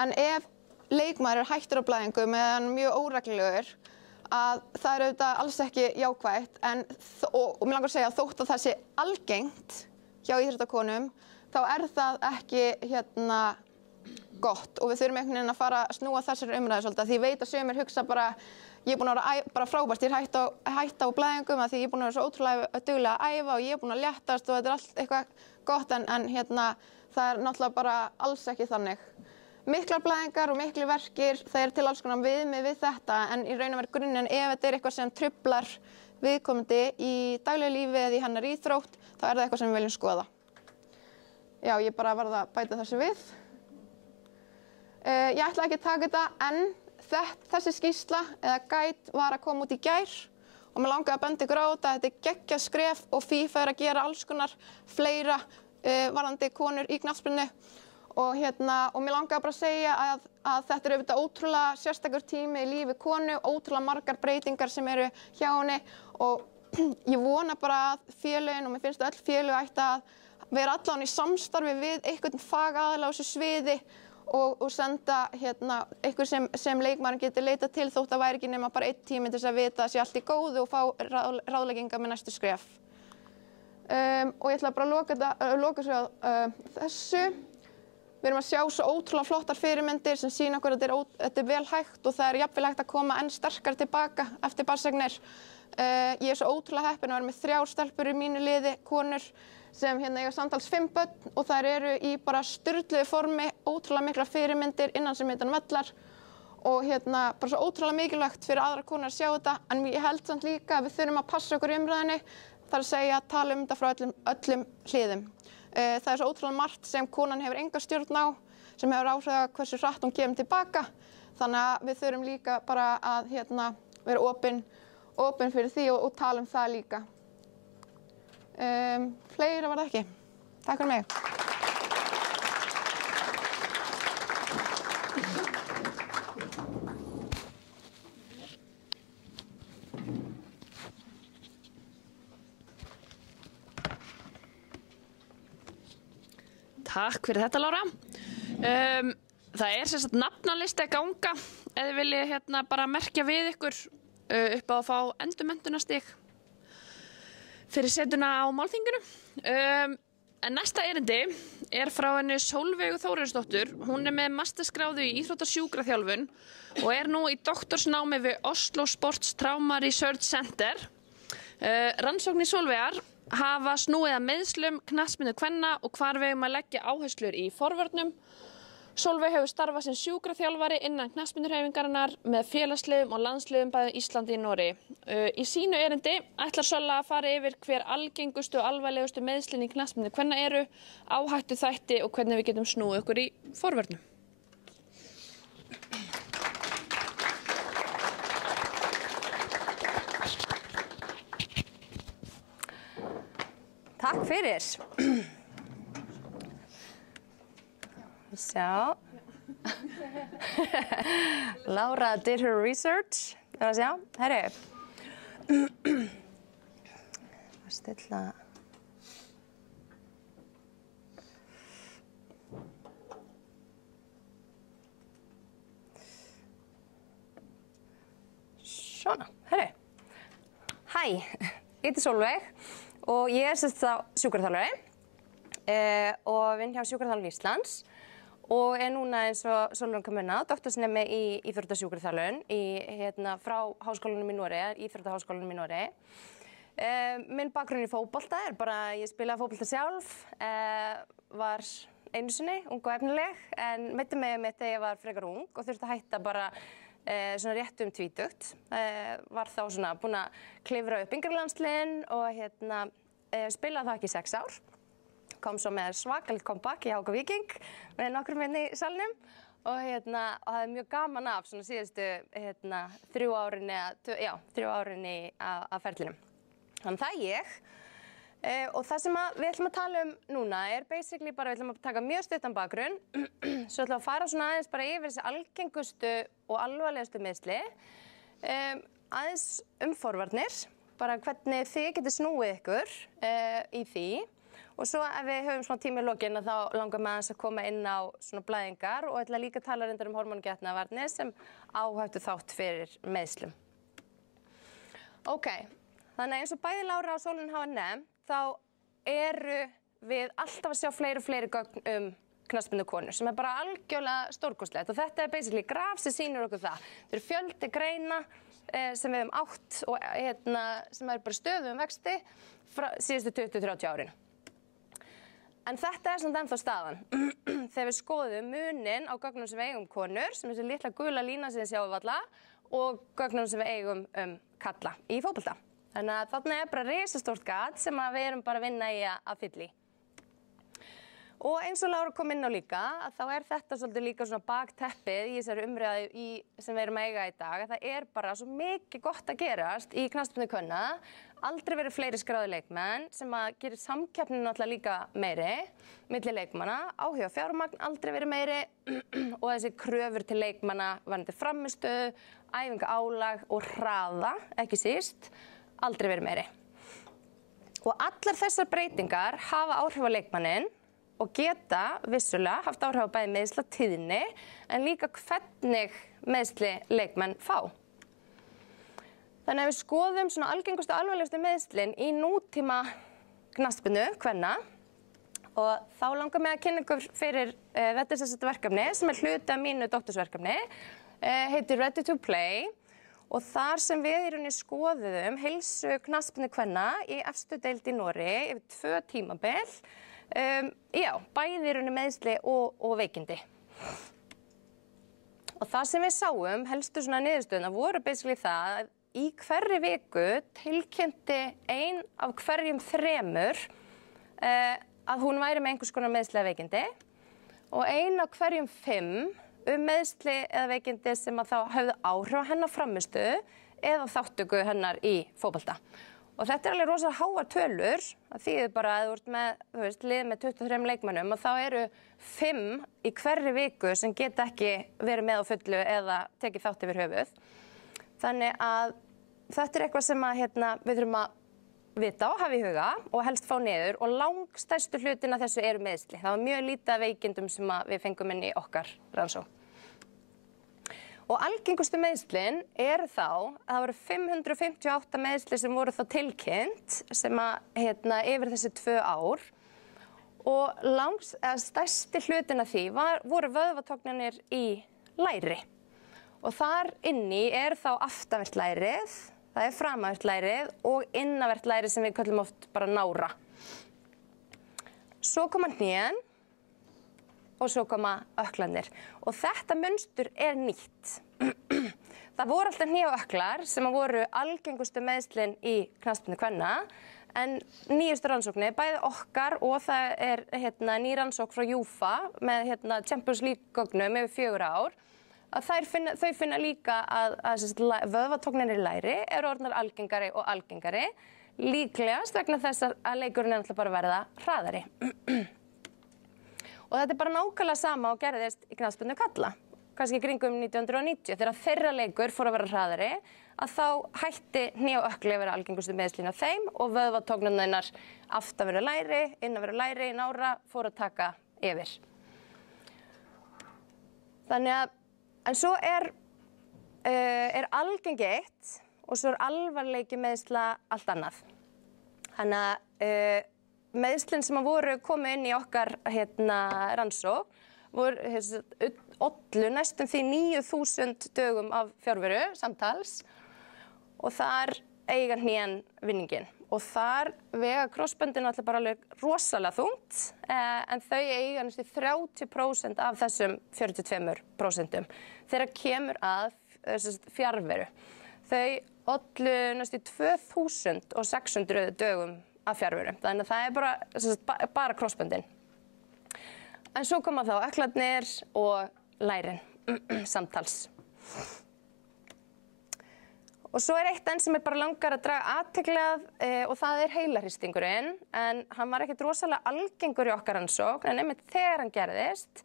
en ef leikmaður er hættur á blæðingum eða hann er mjög óreglulegur, að það er auðvitað alls ekki jákvætt, og mér langar að segja að þótt að það sé algengt hjá íþróttakonum, þá er það ekki gott og við þurfum einhvern veginn að fara að snúa þessari umræðu svolítið. Því ég veit að sumir hugsa bara, ég er búin að vera bara frábært, ég er hætt á blæðingum af því ég er búin að vera svo ótrúlega duglega að æfa og ég er búin að léttast og þetta er allt eitthvað gott, en það er náttúrulega bara alls ekki þannig. Miklar blæðingar og miklir verkir, það er til alls konar viðmið við þetta, en í raun og veru grunninn ef þetta er eitthvað sem truflar viðkomandi í daglegu lífi eða í hennar íþrótt, þá er það eitthvað sem við viljum skoða. Já, ég bara varð að bæta þessu við. Ég ætla ekki að taka þetta, en þessi skýrsla eða guide var að koma út í gær og mér langaði að benda ykkur á þetta. Þetta er geggjað skref og FIFA er að gera alls konar fleira varðandi konur í knattspyrnu og mér langaði bara að segja að þetta er auðvitað ótrúlega sérstakur tími í lífi konu, ótrúlega margar breytingar sem eru hjá henni og ég vona bara að félögin og mér finnst að öll félög ætti að vera allan í samstarfi við einhvern fagaðila á þessu sviði og senda einhver sem leikmaðurinn getur leitað til þótt að væri ekki nema bara 1 tími til þess að vita að sé allt í góðu og fá ráðleggingar með næstu skref. Og ég ætla bara að loka svo þessu. Við erum að sjá svo ótrúlega flottar fyrirmyndir sem sýna okkur að þetta er vel hægt og það er jafnvel hægt að koma enn sterkar tilbaka eftir barnseignir. Ég er svo ótrúlega heppin að vera með 3 stelpur í mínu liði, konur, sem eiga samtals 5 börn og þær eru í bara sturluðu formi, ótrúlega miklar fyrirmyndir innan sem utan vellar og bara svo ótrúlega mikilvægt fyrir aðra konur að sjá þetta, en ég held samt líka að við þurfum að passa okkur í umræðinni, þar að segja að tala þetta frá öllum hliðum. Það er svo ótrúlega margt sem konan hefur enga stjórn á, sem hefur áhrif á hversu hratt hún kemur tilbaka, þannig að við þurfum líka bara að vera opin fyrir því og tala það líka. Fleira var það ekki. Takk fyrir mig. Takk fyrir þetta, Lára. Það er sem sagt nafnalisti að ganga ef þið viljið bara merkja við ykkur upp á að fá endurmenntunarstig fyrir setuna á málþinginu. En næsta erindi er frá henni Sólveigu Þórarinsdóttur. Hún er með mastersgráðu í íþróttasjúkraþjálfun og er nú í doktorsnámi við Oslo Sports Trauma Research Center. Rannsóknir Sólveigar hafa snúið að meiðslum, knattspyrnu kvenna og hvar við eigum að leggja áherslur í forvörnum. Sólveig hefur starfað sem sjúkraþjálfari innan knattspyrnuhreyfingarinnar með félagsliðum og landsliðum bæði Íslandi og Noregi. Í sínu erindi ætlar Solla að fara yfir hver algengustu og alvarlegustu meiðslin í knattspyrnu kvenna eru, áhættu þætti og hvernig við getum snúið okkur í forvörnum. Takk fyrir. Sjá. Lára did her research. Það að sjá. Herri. Að stilla. Svona. Herri. Hæ, ég heiti Sólveig. Og ég er sjúkraþjálfari og vinn hjá Sjúkraþjálfun Íslands og er núna eins og Sólrún kom inn á doktorsnemi í íþróttasjúkraþjálfun frá háskólanum í Noregi, íþróttaháskólanum í Noregi. Minn bakgrunn í fótbolta er bara ég spilaði fótbolta sjálf, var einu sinni ung og efnileg en meiddi mig þegar ég var frekar ung og þurfti að hætta bara svona rétt tvítugt. Var þá svona búin að klifra upp yngri landsliðin og spilaði það ekki í 6 ár. Kom svo með svakalegt comeback í HK Víking með nokkrum í salnum og hafði mjög gaman af svona síðustu 3 árin af ferlinum. Þannig það er ég. Og það sem við ætlum að tala núna er basically bara við ætlum að taka mjög stuttan bakgrunn, svo ætlum að fara svona aðeins bara yfir þessi algengustu og alvarlegustu meiðsli, aðeins forvarnir, bara hvernig þið getið snúið ykkur í því og svo ef við höfum svona tíma í lokin þá langar við aðeins að koma inn á svona blæðingar og ætla líka að tala reyndar hormónagetnaðarvarnir sem áhættu þátt fyrir meiðslum. Ok, þannig eins og bæði Lára og Sólrún hafa nefnt þá eru við alltaf að sjá fleiri gögn knattspyrnukonur sem er bara algjörlega stórkostlegt og þetta er basically graf sem sýnir okkur það. Þetta eru fjöldi greina sem við höfum átt og sem er bara stöðugum vexti síðustu 20-30 árin. En þetta er samt ennþá staðan. Þegar við skoðum munin á gögnum sem við eigum konur, sem er þessi litla gula lína sem þið sjáum alla, og gögnum sem við eigum kalla í fótbolta. Þannig að þarna er bara risastórt gat sem við erum bara að vinna í að fylla í. Og eins og Lára kom inn á líka, að þá er þetta svolítið líka svona bakteppið í þessari umræðu sem við erum að eiga í dag. Það er bara svo mikið gott að gerast í knattspyrnu kvenna aldrei verið fleiri skráði leikmenn sem að gerir samkeppninu náttúrulega líka meiri milli leikmanna, áhuga á fjármagn aldrei verið meiri og þessi kröfur til leikmanna varðandi frammistöðu, æfinga álag og hraða, ekki síst, aldrei verið meiri. Og allar þessar breytingar hafa áhrif á leikmanninn og geta vissulega haft áhrif á bæði meiðslatíðni en líka hvernig meiðsli leikmenn fá. Þannig að við skoðum svona algengustu alvarlegustu meiðslin í nútíma knattspyrnu kvenna og þá langar mig að kynna ykkur fyrir þetta þetta verkefni sem hluti af mínu doktorsverkefni, heitir Ready to Play og þar sem við í rauninni skoðum heilsu knattspyrnu kvenna í efstu deild í Noregi yfir 2 tímabil, bæði í rauninni meiðsli og veikindi. Og það sem við sáum, helstu svona niðurstöðuna, voru basically það að í hverri viku tilkynnti 1 af hverjum 3 að hún væri með einhvers konar meiðsli eða veikindi og 1 af hverjum 5 meiðsli eða veikindi sem að þá höfðu áhrif á hennar frammistöðu eða þátttöku hennar í fótbolta. Og þetta alveg rosalega háar tölur, það þýðir bara að þú ert með, lið með 23 leikmönnum og þá eru 5 í hverri viku sem geta ekki verið með á fullu eða tekið þátt yfir höfuð. Þannig að þetta eitthvað sem að, við þurfum að vita og hafa í huga og helst fá niður og langstærstu hlutin af þessu eru meiðsli. Það var mjög lítið af veikindum sem við fengum inn í okkar rannsókn. Og algengustu meiðslin eru þá að það voru 558 meiðsli sem voru þá tilkynnt sem að yfir þessi 2 ár og stærsti hlutin af því voru vöðvatognanir í læri. Og þar inni þá aftanvert lærið, það framavert lærið og innavert lærið sem við köllum oft bara nára. Svo koma hnén og svo koma ökklanir. Og þetta munstur nýtt. Það voru alltaf hné og ökklar sem voru algengustu meiðslin í knattspyrnu kvenna, en nýjustu rannsóknir, bæði okkar og það ný rannsókn frá UEFA með Champions League gögnum yfir 4 ár, að þau finna líka að vöðvatognanir í læri eru orðnar algengari og algengari, líklegast vegna þess að leikurinn náttúrulega bara verða hraðari. Og þetta bara nákvæmlega sama og gerðist í knattspyrnu karla, kannski kringum 1990, þegar þeirra leikur fór að vera hraðari, að þá hætti hné og ökkli að vera algengustu meiðslin af þeim og vöðvatognanirnar aftan verið læri, innan verið læri, nára, fór að taka yfir. Þannig að en svo algengi eitt og svo alvarleiki meiðsla allt annað. Þannig að meiðslin sem voru komið inn í okkar rannsókn ollu næstum því 9.000 dögum af fjárveru samtals og þar eiga hnén vinningin. Og þar vega krossböndin alltaf bara alveg rosalega þungt, en þau eiga næstu 30% af þessum 42% þegar kemur að fjárveru. Þau ollu næstu 2.600 dögum af fjárveru, þannig að það bara krossböndin. En svo koma þá ökklarnir og lærin samtals. Og svo eitt enn sem bara langar að draga athygli að og það heilarhristingurinn, en hann var ekkert rosalega algengur í okkar rannsókn, en einmitt þegar hann gerðist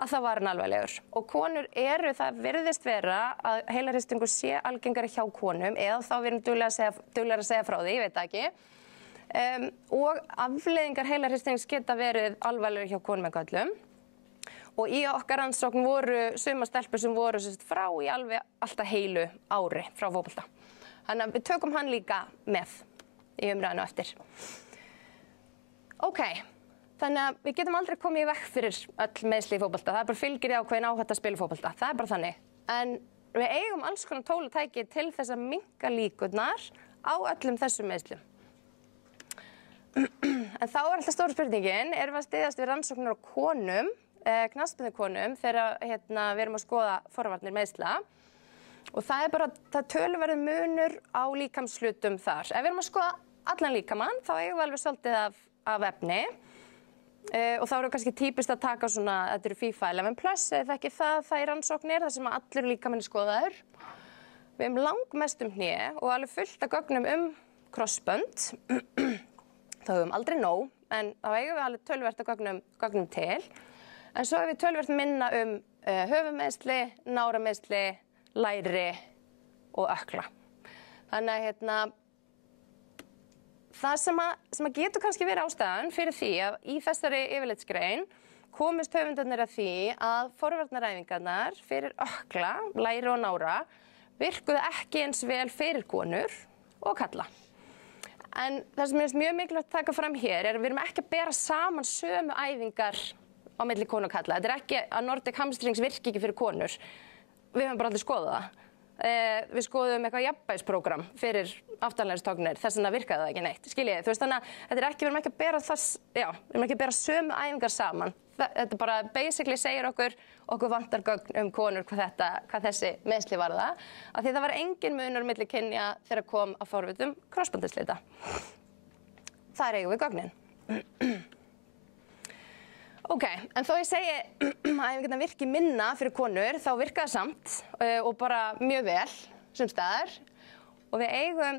að það var hann alvarlegur. Og konur það virðist vera að heilarhristingur sé algengari hjá konum, eða þá við erum duglegar að segja frá því, ég veit það ekki. Og afleiðingar heilarhristings geta verið alvarlegur hjá konum en körlum. Og í okkar rannsókn voru sumar stelpur sem voru frá í alveg alltaf heilu ári frá fótbolta. Þannig að við tökum hann líka með í umræðinu eftir. Ok, þannig að við getum aldrei komið í vekk fyrir öll meiðsli í fótbolta. Það bara fylgir í ákveðin áhætta að spila fótbolta. Það bara þannig. En við eigum alls konar tól og tæki til þess að minnka líkurnar á öllum þessum meiðslum. En þá alltaf stóra spurningin, erum við að styðjast við rannsóknir á konum, knattspyrnukonum, þegar við erum að skoða forvarnir meiðsla. Og það bara töluverður munur á líkamshlutum þar. Ef við erum að skoða allan líkamann, þá eigum við alveg svolítið af efni. Og þá eru kannski típist að taka svona, þetta eru FIFA 11+, eða ekki það er rannsóknir, þar sem allur líkaminn er skoðaður. Við hefum langmest hné og alveg fullt af gögnum krossbönd. Þá höfum aldrei nóg, en þá eigum við alveg töluvert af gögnum til. En svo hefur við töluvert minna höfuðmeiðsli, nárameiðsli, læri og ökkla. Þannig að það sem að getur kannski verið ástæðan fyrir því að í þessari yfirlitsgrein komist höfundarnir að því að forvarnaræfingarnar fyrir ökkla, læri og nára virkuðu ekki eins vel fyrir konur og karla. En það sem er mjög mikilvægt að taka fram hér er að við erum ekki að bera saman sömu æfingar á milli konu og karla. Þetta er ekki að Nordic hamstrings virki ekki fyrir konur. Við höfum bara aldrei skoðað það. Við skoðum eitthvað jafnvægisprógram fyrir aftanlæristóknir, þess vegna virkaði það ekki neitt, skiljið. Þú veist, þannig að þetta er ekki, við erum ekki að bera við erum ekki að bera sömu æfingar saman. Þetta bara basically segir okkur vantar gögn konur hvað þessi meiðsli varða, af því það var engin munur milli kynja þegar kom að forvitum krossbandslita. Þar eigum við gögnin. Ok, en þó ég segi að æfingarnar virki minna fyrir konur, þá virka það samt og bara mjög vel, sumstaðar. Og við eigum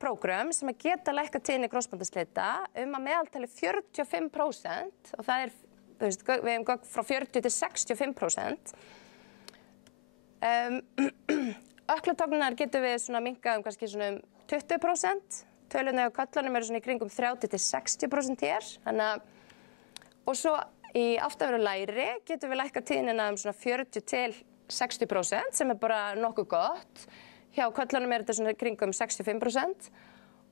prógram sem að geta lækkað tíðni krossbandslita að meðaltali 45%, og það við eigum gögn frá 40 til 65%. Ökklatóknunar getum við minnkað kannski 20%, tölurnar á köllunum eru í kringum 30 til 60% hér, og svo í aftanverðu læri getum við lækkað tíðnina 40 til 60% sem er bara nokkuð gott. Hjá köllunum er þetta kringum 65%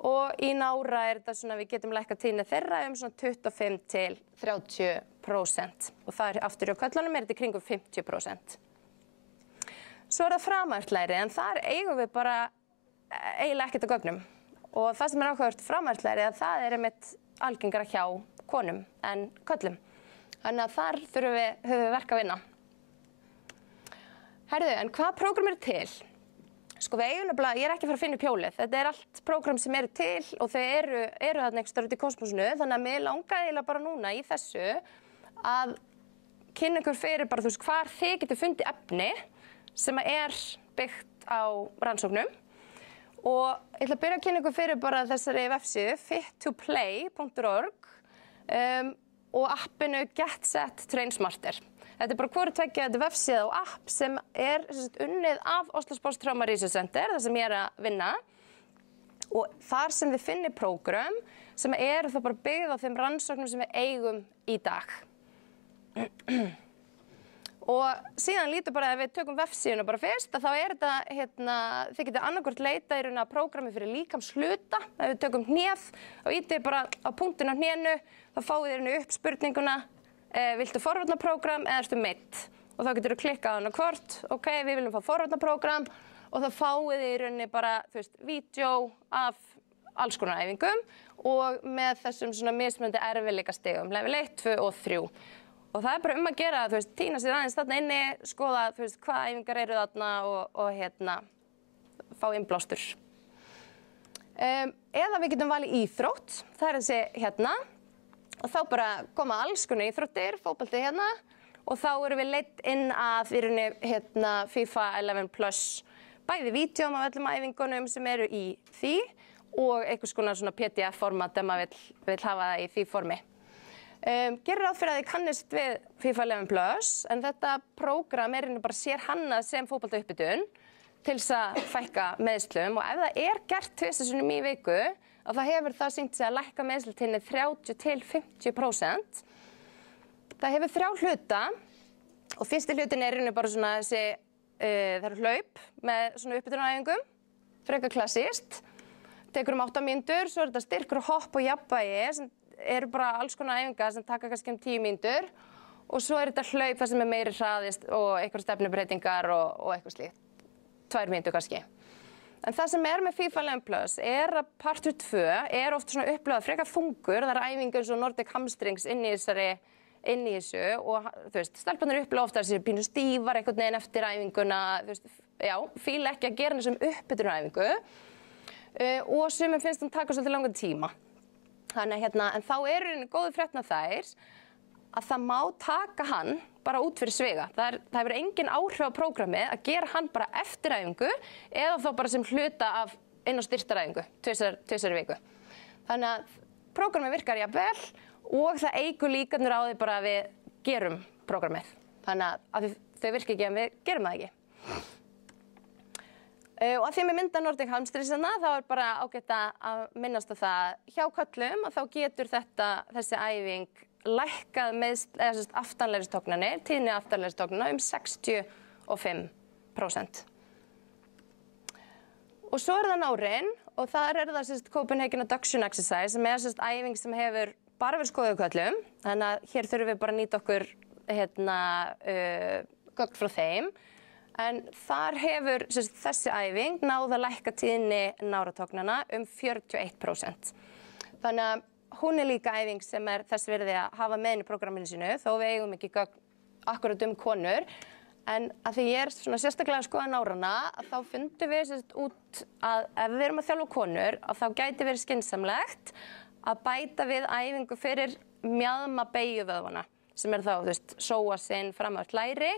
og í nára er þetta við getum lækkað tíðnina þeirra 25 til 30% og það aftur hjá köllunum er þetta kringum 50%. Svo er það framhæft læri en þar eigum við bara eiginlega ekkert á gögnum og það sem er áhugavert framhæft læri að það er einmitt algengara hjá konum en köllum. Þannig að þar höfum við verk að vinna. Herðu, en hvað prógram eru til? Sko við eigum nefnilega, ég er ekki að fara að finna upp hjólið. Þetta er allt prógram sem eru til og þau eru þarna einhvers staðar út í kosmosinu. Þannig að mig langaði eiginlega bara núna í þessu að kynna ykkur fyrir bara hvar þið getur fundið efni sem er byggt á rannsóknum. Og ég ætla að byrja að kynna ykkur fyrir bara þessari vefsíðu fit2play.org og appinu Get Set Train Smarter. Þetta er bara hvoru tveggja, þetta er vefsíða og app sem er unnið af Oslo Sports Trauma Research Center, það sem ég er að vinna. Og þar sem þið finnir prógram sem eru þá bara byggð á þeim rannsóknum sem við eigum í dag. Og síðan lítur bara að við tökum vefsíðuna bara fyrst, að þá er þetta, þið getur annarkvort leita í raun að prógrami fyrir líkamshluta. Ef við tökum hnef og ítið bara á punktinn á hnénu, þá fáið þið upp spurninguna, viltu forvarnaprógram eða ertu meidd? Og þá getur þú klikkað á hana hvort, ok, við viljum fá forvarnaprógram og þá fáið þið í rauninni bara, vídeó af alls konar æfingum og með þessum mismunandi erfiðleikastigum, level 1, 2 og 3. Og það er bara að gera, tína sér aðeins þarna inni, skoða, hvaða æfingar eru þarna og fá innblástur. Eða við getum valið íþrótt, það er þessi hérna, og þá bara koma alls konar íþróttir, fótbolti hérna, og þá erum við leitt inn að í rauninni FIFA 11 Plus, bæði vídeóm af öllum æfingunum sem eru í því og einhvers konar PDF-format ef maður vill hafa það í því formi. Gerir ráð fyrir að þið kannist við FIFA 11 Plus, en þetta prógram er bara sérhannað sem fótboltauppbytun til þess að fækka meiðslum og ef það er gert tvisvar sinnum í viku, að það hefur það sýnt sig að lækka meiðslutíðni 30 til 50%. Það hefur 3 hluta og fyrsti hlutin er bara þessi, það eru hlaup með uppbytunaræfingum, frekar klassískt, tekur 8 mínútur, svo er þetta styrkur og hopp og jafnvægi sem eru bara alls konar æfingar sem taka kannski 10 mínútur og svo er þetta hlaup þar sem er meiri hraðist og einhver stefnubreitingar og eitthvað slíkt, 2 mínútur kannski. En það sem er með FIFA 11 Plus er að partur 2 er oft upplifað frekar þungur, það er æfingar eins og Nordic hamstrings inn í þessu og stelpurnar upplifa ofta þessi pínu stífar einhvern veginn eftir æfinguna, fíla ekki að gera þessum uppbytunaræfingu og sumum finnst það taka svolítið langan tíma. Þannig en þá eru góðu fréttirnar þær að það má taka hann bara út fyrir sviga. Það hefur engin áhrif á prógramið að gera hann bara eftir æfingu eða þá bara sem hluta af inn á styrktaræfingu, tvisvar í viku. Þannig að prógramið virkar jafnvel og það eykur líkurnar á því bara að við gerum prógramið. Þannig að þau virka ekki en við gerum það ekki. Og að því með mynda Nordic Hamsters þá bara ágætt að minnast á það hjá körlum að þá getur þessi æfing lækkað aftanlæristognanir, tíðni aftanlæristognana 65%. Og svo það nárin og þar það Copenhagen Adduction Exercise sem æfing sem hefur bara verið skoðuð körlum. Þannig að hér þurfum við bara að nýta okkur gögn frá þeim. En þar hefur þessi æfing náð að lækka tíðni náratognana 41%. Þannig að hún líka æfing sem þess virði að hafa með inn í prógramminu sínu, þó við eigum ekki gögn akkurat konur. En að því ég sérstaklega að skoða nárana, að þá fundum við út að ef við erum að þjálfa konur, að þá gæti verið skynsamlegt að bæta við æfingu fyrir mjaðma beygjuvöðvana, sem þá, sóasinn, framhjátt læri,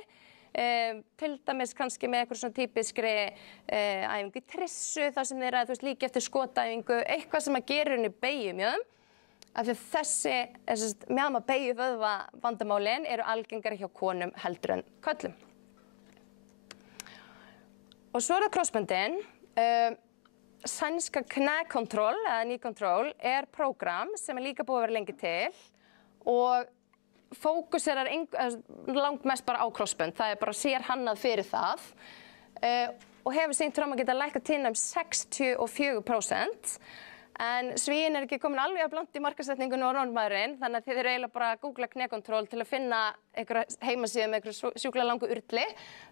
til dæmis kannski með eitthvað svona típiskri æfingu í trissu, þar sem þeir eru líka eftir skotæfingu, eitthvað sem að gera henni beygjumjöðum, af því að þessi mjaðma beygjuvöðva vandamálin eru algengari hjá konum heldur en körlum. Og svo það crossböndin. Sænska knækontról eða knee-control prógram sem líka búið að vera lengi til og fókuserar langt mest bara á crossbönd. Það bara sér hannað fyrir það og hefur sýnt fram að geta lækkað tíðnina 64%. En Svíinn ekki komin alveg að blanda í markaðssetningunni og Norðmaðurinn, þannig að þið eru eiginlega bara að googla knækontról til að finna einhverja heimasíðu með einhverju sjúklega langu urli.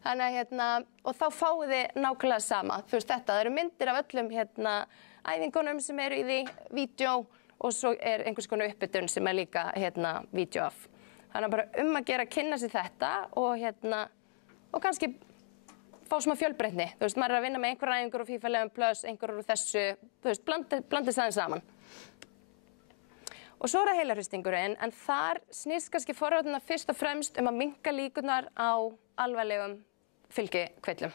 Þannig að, og þá fáið þið nákvæmlega sama. Það eru myndir af öllum æfingunum sem eru í því, vídeo og svo einhvers konar uppbytun sem líka vídeo af. Þannig að bara að gera að kynna sér þetta og kannski fá smá fjölbreytni. Maður að vinna með einhverja æfingur og FIFA11 plus, einhverjur úr þessu, blandið það saman. Og svo það heilarhristingurinn, en þar snýst kannski forvarnirnar fyrst og fremst að minnka líkurnar á alvarlegum fylgikvillum.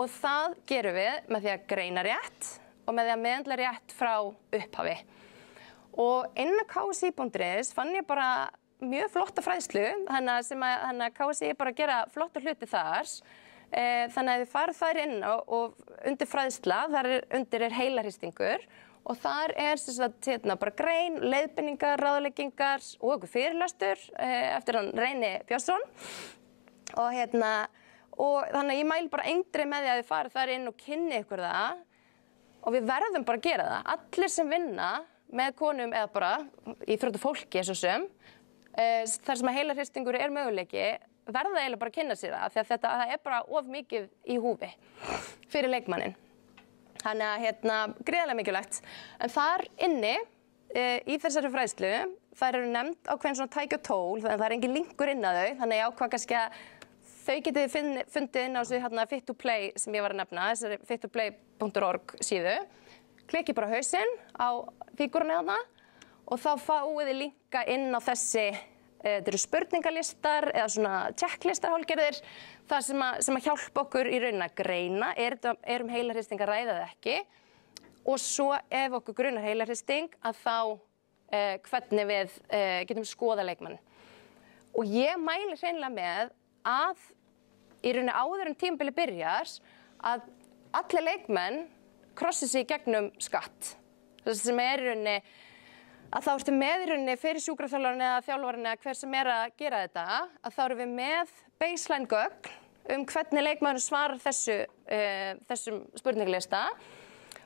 Og það gerum við með því að greina rétt og með því að meðhöndla rétt frá upphafi. Og inn á KSI.is fann ég bara mjög flotta fræðslu, þannig að KSI bara að gera flotta hluti þar. Þannig að þið farið þar inn og undir fræðsla, þar undir heilarhristingur og þar bara grein, leiðbeiningar, ráðleggingar og okkur fyrirlestur eftir hann Reyni Björnsson. Og þannig að ég mæli bara eindrið með því að þið farið þar inn og kynni ykkur það og við verðum bara að gera það. Allir sem vinna með konum eða bara íþróttafólki eins og þar sem að heilarhristingur möguleiki, verða eiginlega bara að kynna sér það, því að það bara of mikið í húfi fyrir leikmanninn. Þannig að gríðarlega mikilvægt. En þar inni, í þessari fræðslu, þær eru nefnd ákveðin svona tæki og tól, þannig að það engin linkur inn að þau, þannig að ég ákvað kannski að þau getið fundið inn á þessu Fit to Play sem ég var að nefna, þessari fittoplay.org síðu. Klikkið bara hausinn á fígúrunni þarna og þá fáið þið linka inn á þessi, þetta eru spurningalistar eða svona checklistar hálfgerðir, það sem að hjálpa okkur í rauninni að greina, heilarhristing að ræða það ekki og svo ef okkur grunar heilarhristing að þá hvernig við getum skoða leikmann. Og ég mæli hreinlega með að í rauninni áður en tímabili byrjar að allir leikmenn krossi sig í gegnum skatt. Það sem í rauninni að þá ertu með í rauninni fyrir sjúkraþjálfarinn eða þjálfarinn eða hver sem að gera þetta, að þá erum við með baseline gögn hvernig leikmaðurinn svarar þessum spurningalista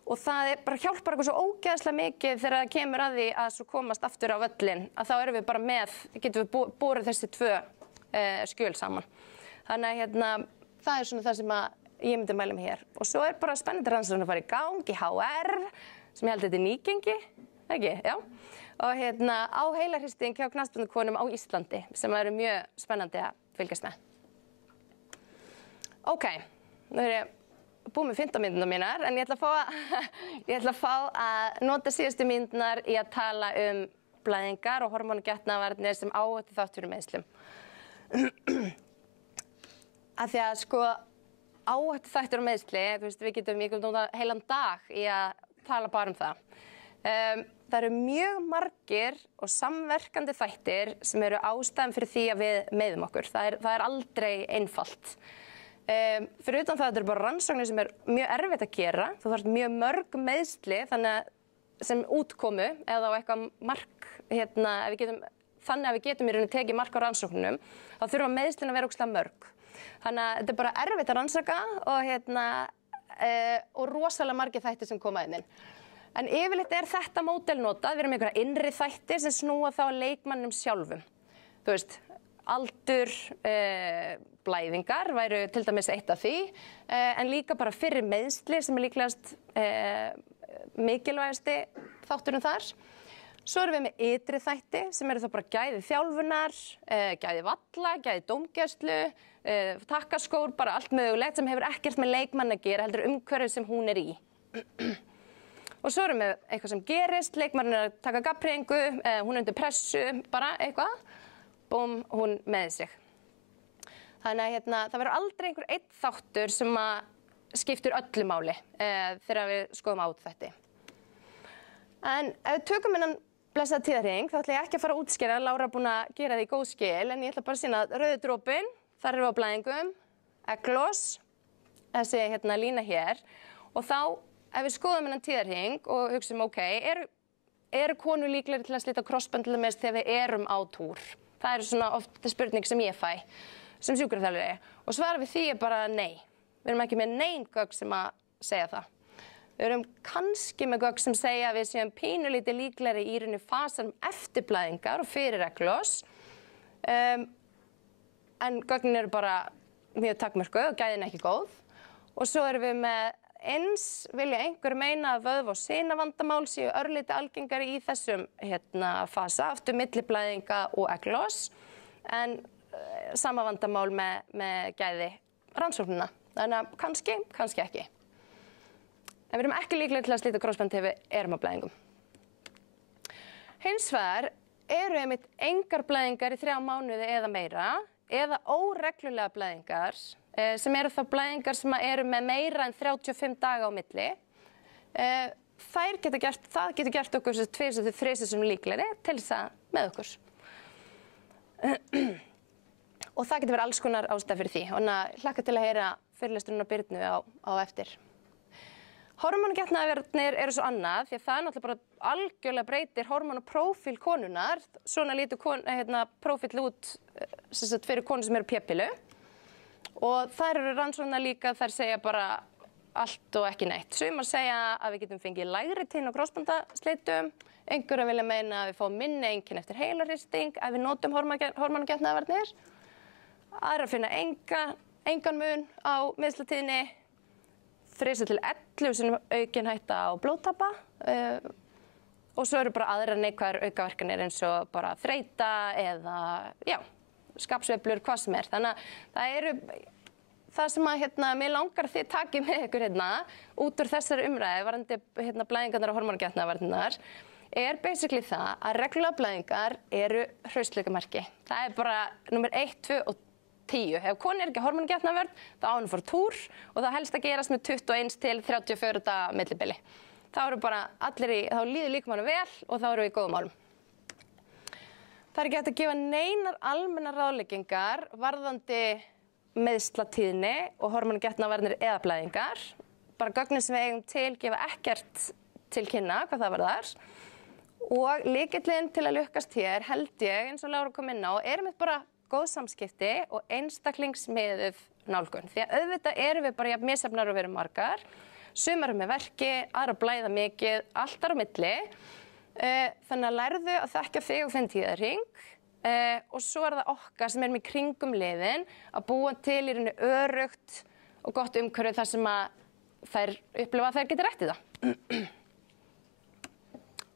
og það bara hjálpar okkur svo ógeðslega mikið þegar það kemur að því að svo komast aftur á völlinn, að þá erum við bara með, getum við borið þessi tvö skjöl saman. Þannig að það svona það sem að ég myndi mæla mig hér. Og svo bara spennandi rannsókn að fara í gang í HR, sem ég held að þetta nýgengi, ekki? Já. Og á heilarhristing hjá knattspyrnukonum á Íslandi, sem eru mjög spennandi að fylgjast með. Ok, nú ég búið með 15 mínúturnar mínar, en ég ætla að fá að nota síðustu mínúturnar í að tala blæðingar og hormónagetnaðvarnir sem áhættu þátt fyrir meiðslum. Af því að áhættu þættir og meiðsli, við getum nota heilan dag í að tala bara það. Það eru mjög margir og samverkandi þættir sem eru ástæðan fyrir því að við meiðum okkur. Það er aldrei einfalt. Fyrir utan það, þetta eru bara rannsóknir sem er mjög erfitt að gera. Þú þarft mjög mörg meiðsli sem útkomu eða á eitthvað mark, þannig að við getum í rauninni tekið mark á rannsóknunum, þá þurfa meiðslin að vera ógeðslega mörg. Þannig að þetta er bara erfitt að rannsaka og rosalega margir þættir sem koma inn. En yfirleitt er þetta módel notað, við erum með einhverja innri þættir sem snúa þá að leikmannum sjálfum. Þú veist, aldur, blæðingar væru til dæmis eitt af því, en líka bara fyrri meiðsli sem er líklegast mikilvægasti þátturinn þar. Svo erum við með ytri þætti sem eru þá bara gæði þjálfunar, gæði valla, gæði dómgæslu, takkaskór, bara allt mögulegt sem hefur ekkert með leikmann að gera, heldur umhverfið sem hún er í. Og svo erum við eitthvað sem gerist, leikmann er að taka gabbhreyfingu, hún er undir pressu, bara eitthvað, búm, hún með sig. Þannig að það verður aldrei einhver einn þáttur sem skiptir öllu máli þegar við skoðum át þetta. En ef við tökum innan blessaða tíðarhring, þá ætla ég ekki að fara að útskýra, Lára er búin að gera því góð skil, en ég ætla bara að sýna rauði dropinn, þar erum við á blæðingum, egglos, þessi lína hér, og þá, ef við skoðum innan tíðarhring og hugsaum, ok, eru konur líklegri til að slíta krossbönd til þess þegar við erum á túr? Það er svona ofta spurning sem ég fæ, sem sjúkraþjálfari, og svarið við því er bara nei. Við erum ekki með nein gögn sem að segja það. Við erum kannski með gögn sem segja að við séum pínulítið líklegri í rauninni fasanum eftir blæðingar og fyrir egglos. En gögnin eru bara mjög takmörkuð og gæðin ekki góð. Og svo erum við með eins, vilja einhver meina að vöðva- og sinavandamál séu örlítið algengari í þessum fasa, aftur milli blæðinga og egglos, en sama vandamál með gæði rannsóknina. Þannig að kannski ekki. En við erum ekki líklegir til að slíta krossbönd þegar við erum á blæðingum. Hins vegar eru einmitt engar blæðingar í 3 mánuði eða meira, eða óreglulega blæðingar, sem eru þá blæðingar sem eru með meira en 35 daga á milli. Það getur gert okkur 2 til 3 sem líklegri til þess að með okkur. Og það getur verið alls konar ástæð fyrir því. Þannig að hlakka til að heyra fyrirlesturinn á Birnu á eftir. Hormónagetnaðarvarnir eru svo annað, því að það náttúrulega bara algjörlega breytir hormónaprófíl konunnar. Svona lítur prófíl út fyrir konur sem eru p-pillu. Og þær eru rannsóknar líka, þær segja bara allt og ekki neitt. Sumar segja að við getum fengið lægri tíðni á krossbandasleitum. Einhverjum vilja meina að við fáum minni einkenni eftir heilarhristing ef við notum hormónagetnaðarvarnir. Aðrar finna engan mun á meiðslatíðni. 3 til 11 sem aukin hætta á blóðtappa. Og svo eru bara aðrar neikvæðar aukaverkanir eins og bara þreyta eða skapsveiflur, hvað sem er. Þannig að það eru það sem að mér langar þið takið með ykkur út úr þessari umræði varðandi blæðingarnar og hormónagetnaðarvarnirnar er basically það að reglulegar blæðingar eru hraustleikamerki. Það er bara númer 1, 2 og 10. Ef konu er ekki hormónagetnaðarvörn, þá á hún að fara túr og það helst að gerast með 21 til 34 daga millibili. Þá eru bara þá líður líkamanum vel og þá eru við í góðum málum. Það er ekki hægt að gefa neinar almennar ráðleggingar varðandi meiðslatíðni og hormónagetnaðarvarnir eða blæðingar. Bara gögnin sem við eigum til gefa ekkert til kynna hvað það varðar. Og lykillinn til að lukkast hér held ég, eins og Lára kom inn á, einmitt bara góð samskipti og einstaklingsmiðuð nálgun. Því að auðvitað erum við bara jafn misjafnar og við erum margar. Sumar með verki, aðra blæða mikið, allt þar á milli. Þannig að lærðu að þekkja þig og þinn tíðarhring. Og svo er það okkar sem erum í kringum liðin að búa til í rauninni öruggt og gott umhverfi þar sem að þær upplifa að þær geti rætt í það.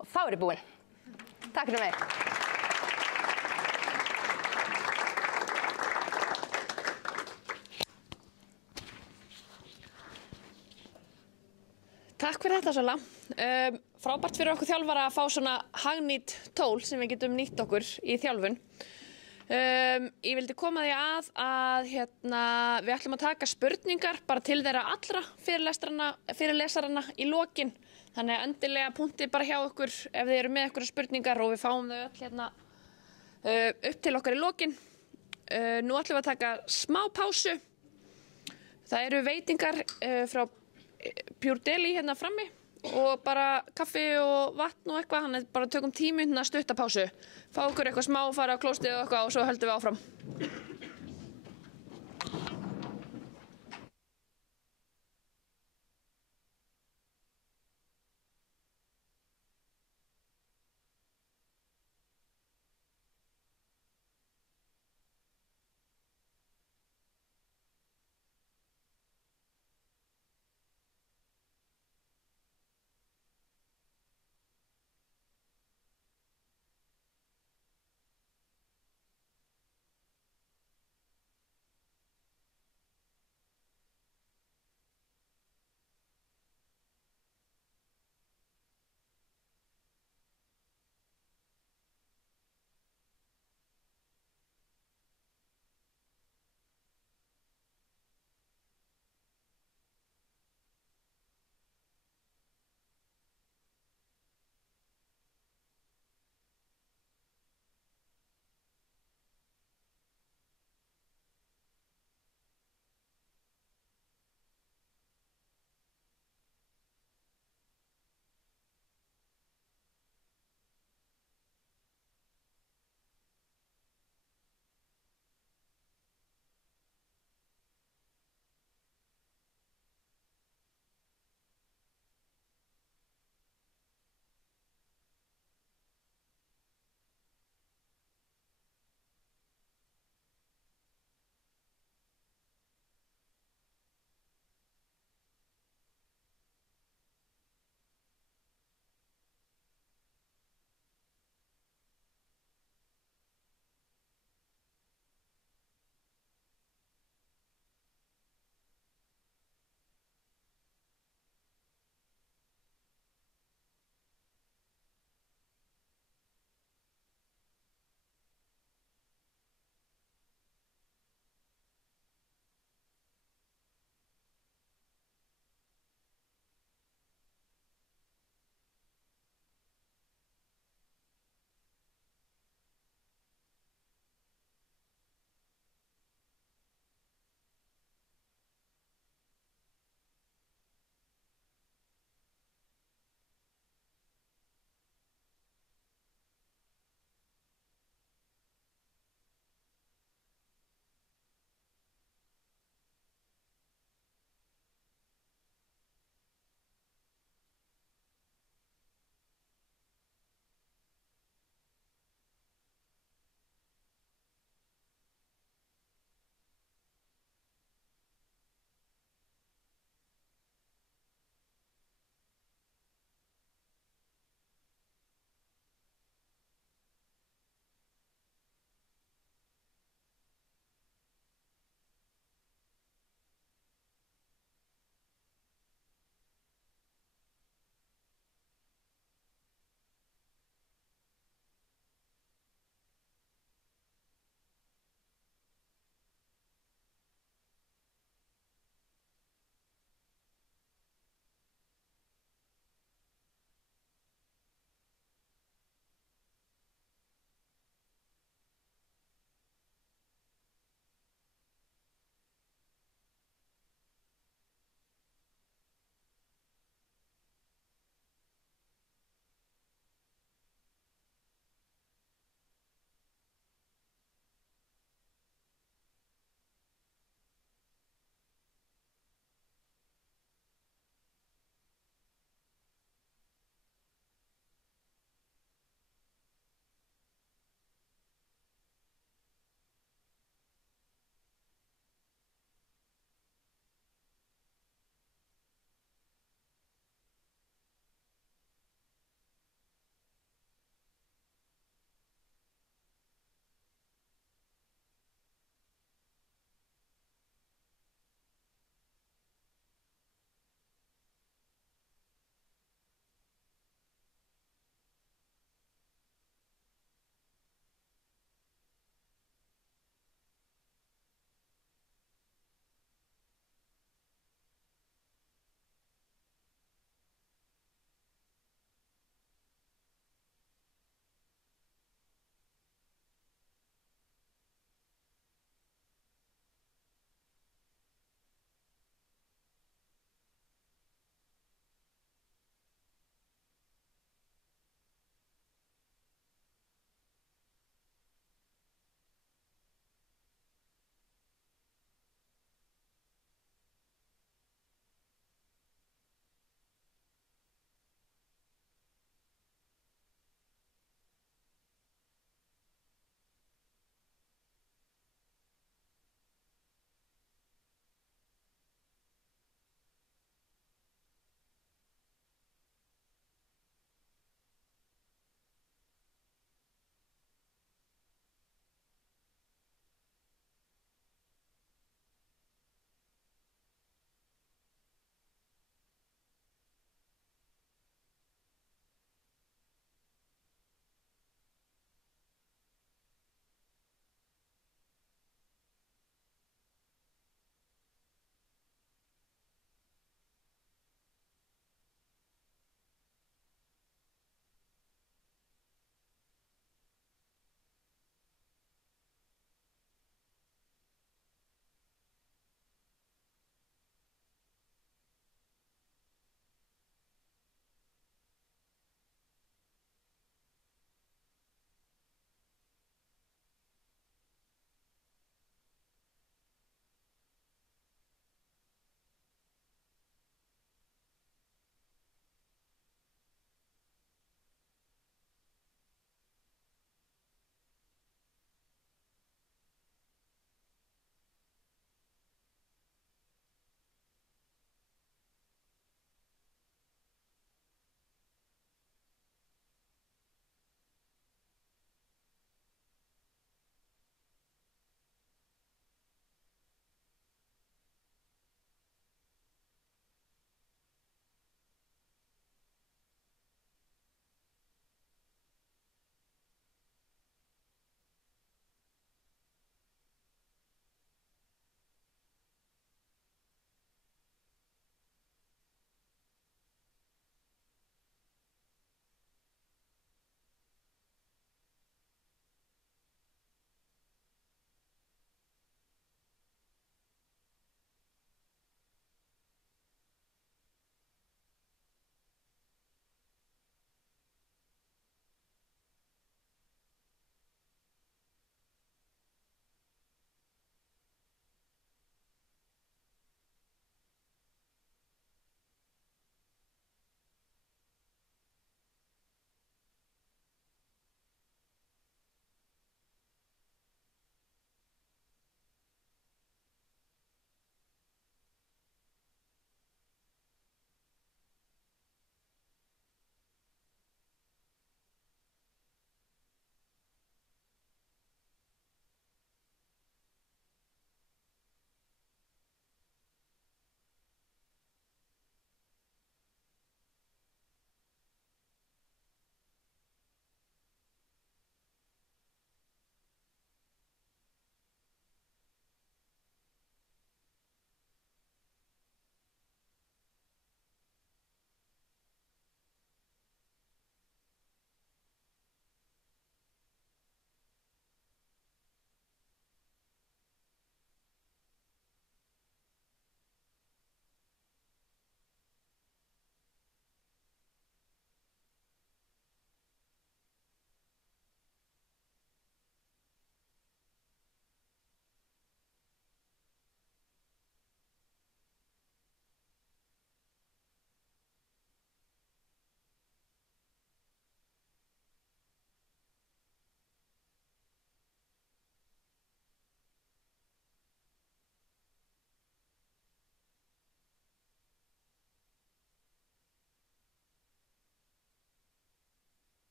Og þá er ég búin. Takk fyrir mig. Takk fyrir þetta, Sola. Frábært fyrir okkur þjálfara að fá svona hagnýtt tól sem við getum nýtt okkur í þjálfun. Ég vildi koma því að hérna, við ætlum að taka spurningar bara til þeirra allra fyrirlesarana í lokin. Þannig að endilega punktið bara hjá okkur ef þið eru með einhverjar spurningar og við fáum þau öll hérna upp til okkar í lokin. Nú ætlum við að taka smá pásu. Það eru veitingar frá Pure Deli hérna frammi og bara kaffi og vatn og eitthvað, þannig bara tökum 10 mínútna stutta pásu. Fá okkur eitthvað smá, fara á klóstið og eitthvað og svo höldum við áfram.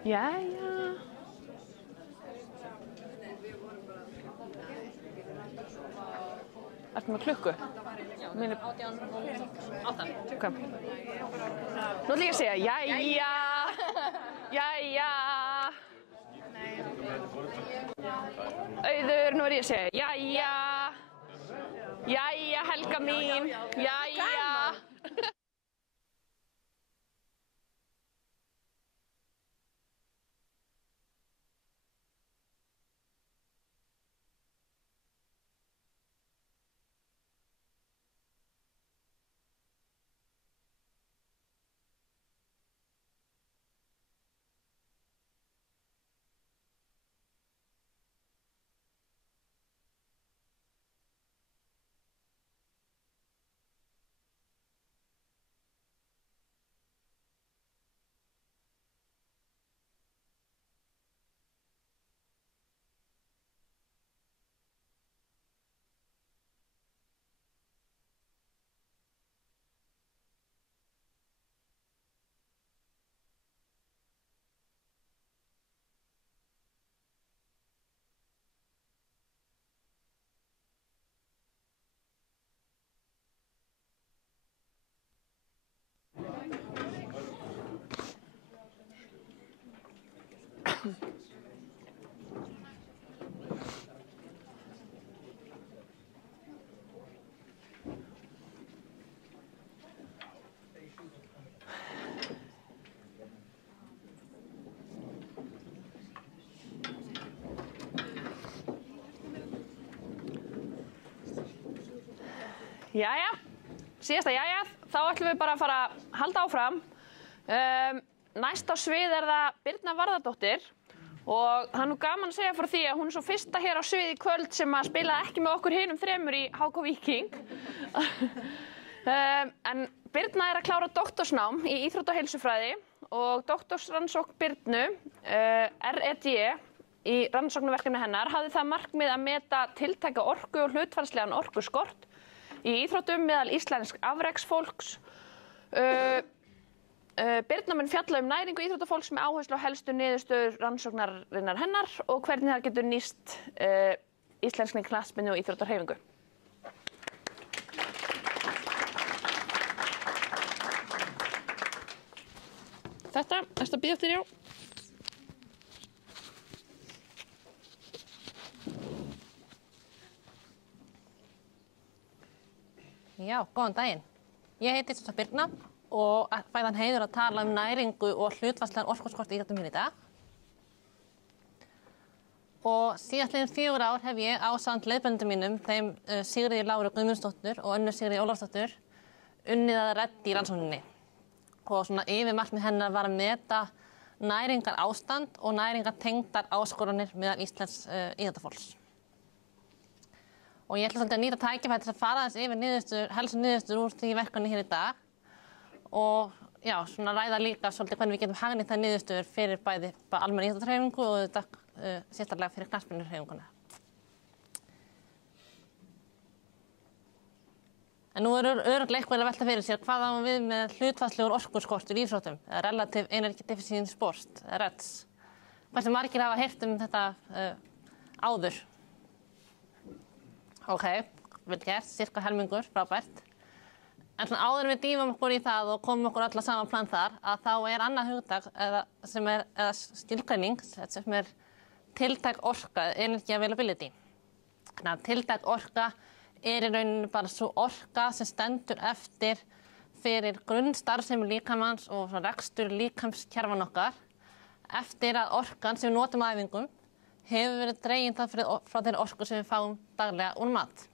Jæja. Ertu með klukku? Mínu... 8. Ok. Nú ætla ég að segja jæja. Jæja. Auður, nú ég að segja jæja. Jæja, Helga mín. Jæja. Jæja, síðasta jæja, þá ætlum við bara að fara að halda áfram. Næst á svið það Birna Varðardóttir og það nú gaman að segja frá því að hún svo fyrsta hér á svið í kvöld sem að spilaði ekki með okkur hinum 3 í HK Víking. En Birna að klára doktorsnám í íþrótta- og heilsufræði og doktorsrannsókn Birnu, RED, í rannsóknarverkefni hennar hafði það markmið að meta tiltæka orku og hlutfallslegan orkuskort í íþróttum meðal íslensk afreksfólks. Birna mun fjalla næringu íþróttafólks með áherslu á helstu niðurstöður rannsóknarinnar hennar og hvernig það getur nýst íslenskri knattspyrnu og íþróttahreyfingu. Þetta, ertu að bíða eftir, já? Já, góðan daginn. Ég heiti Birna og fæ þann heiður að tala næringu og hlutfallslegan orkuskort í íþróttum í dag. Og síðastliðin 4 ár hef ég ásamt leiðbeinendum mínum, þeim Sigríði Láru Guðmundsdóttur og Önnu Sigríði Ólafsdóttur, unnið að RED í rannsókninni. Og svona yfirmarkmið hennar var að meta næringar ástand og næringar tengdar áskoranir meðal íslensks íþróttafólks. Og ég ætla svolítið að nýta tækifæri til að fara aðeins yfir helstu niðurstöður úr því verkefni hér í dag og já, svona ræða líka svolítið hvernig við getum hagnýtt þær niðurstöður fyrir bæði almenna íþróttahreyfingu og þetta sérstaklega fyrir knattspyrnuhreyfinguna. En nú örugglega eitthvað að velta fyrir sér hvað á við með hlutfallslegur orkuskortur í íþróttum, eða Relative Energy Deficient Sport, eða REDS. Hversu margir hafa heyrt þetta áður? Ok, vel gert, cirka helmingur, frábært. En svona áður við dýfum okkur í það og komum okkur alla saman plan þar, að þá annað hugtak eða skilgreining sem tiltæk orka, energy availability. Þannig að tiltæk orka í rauninni bara svo orka sem stendur eftir fyrir grunnstarfsemi líkamans og rekstur líkamskerfan okkar eftir að orkan sem við notum á æfingum hefur verið dregin frá þeirri orku sem við fáum daglega úr mat.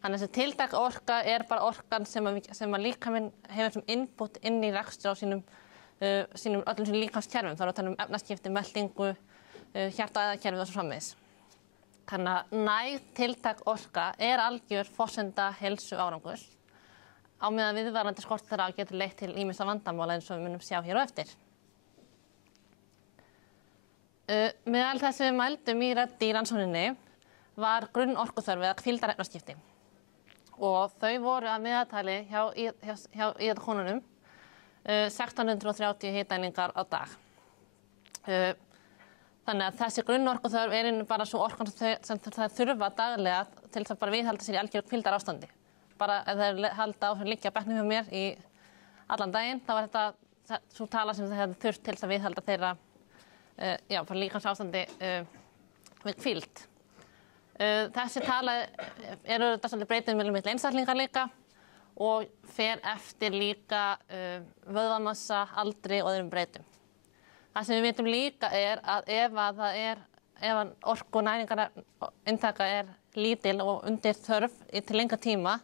Þannig að þessi tiltæk orka bara orkan sem að líkaminn hefur sem input inn í rekstur á öllum sínum líkamskerfum. Þá erum við að tala um efnaskipti, meltingu, hjarta- og æðakerfið og svo framvegis. Þannig að næg tiltæk orka algjör forsenda heilsu árangurs á meðan viðvarandi skort þeirra getur leitt til ýmissa vandamála eins og við munum sjá hér á eftir. Meðal þess við mældum í RED í rannsókninni var grunnorkuþörf eða hvíldarefnaskipti og þau voru að meðaltali hjá íþróttakonunum 1630 hitaeiningar á dag. Þannig að þessi grunnorkuþörf bara svo orkan sem það þurfa daglega til þess að bara viðhalda sér í algjöru hvíldarástandi. Bara ef þeir halda áfram liggja á bekknum hjá mér í allan daginn, þá var þetta svo tala sem það hefði þurft til þess að viðhalda þeirra bara líkamsástandi við hvíld. Þessi tala þetta svolítið breytið milli einstaklingar líka og fer eftir líka vöðvamassa, aldri og öðrum breytum. Það sem við vitum líka að ef orku- og næringarinntakan er lítil og undir þörf til lengra tíma,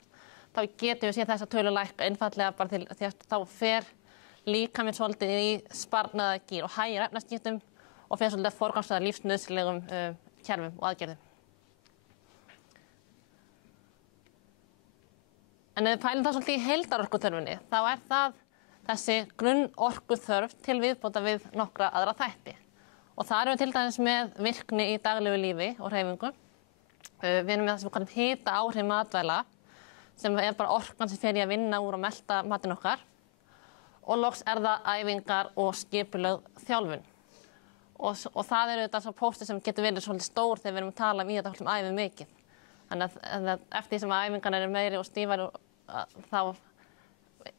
þá getum við séð þessa tölu lækka einfaldlega bara því að þá fer líkaminn svolítið í sparnaðargír og hægir efnaskiptum og fer svolítið að forgangsraða lífsnauðsynlegum kerfum og aðgerðum. En ef við pælum það svolítið í heildarorkuþörfinni, þá það þessi grunnorkuþörf til viðbóta við nokkra aðra þætti. Og það erum við til dæmis með virkni í daglegu lífi og hreyfingu. Við erum með það sem við kallum hita áhrif matvæla, sem bara orkan sem fer í að vinna úr og melta matinn okkar. Og loks það æfingar og skipulögð þjálfun. Og það þetta svo póstur sem getur verið svolítið stór þegar við erum að tala í þetta æfum mikið. Þannig að eftir því sem æfingarnar meiri og stífari, þá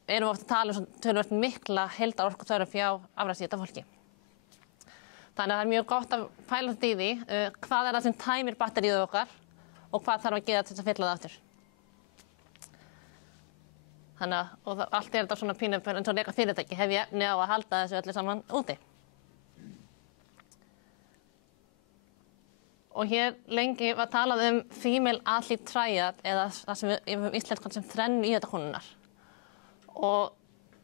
erum við oft að tala töluvert mikla heildarorkuþörf hjá afræðsíta fólki. Þannig að það mjög gott að pæla þetta í því hvað það sem tæmir batteríið okkar og hvað þarf að gera til þess að fylla það aftur. Þannig að allt þetta svona pínu eins og leika fyrirtæki hef ég efni á að halda þessu öllu saman úti. Og hér lengi var talað female athlete triad eða það sem við íslenskan sem þrennu íþróttakonunnar. Og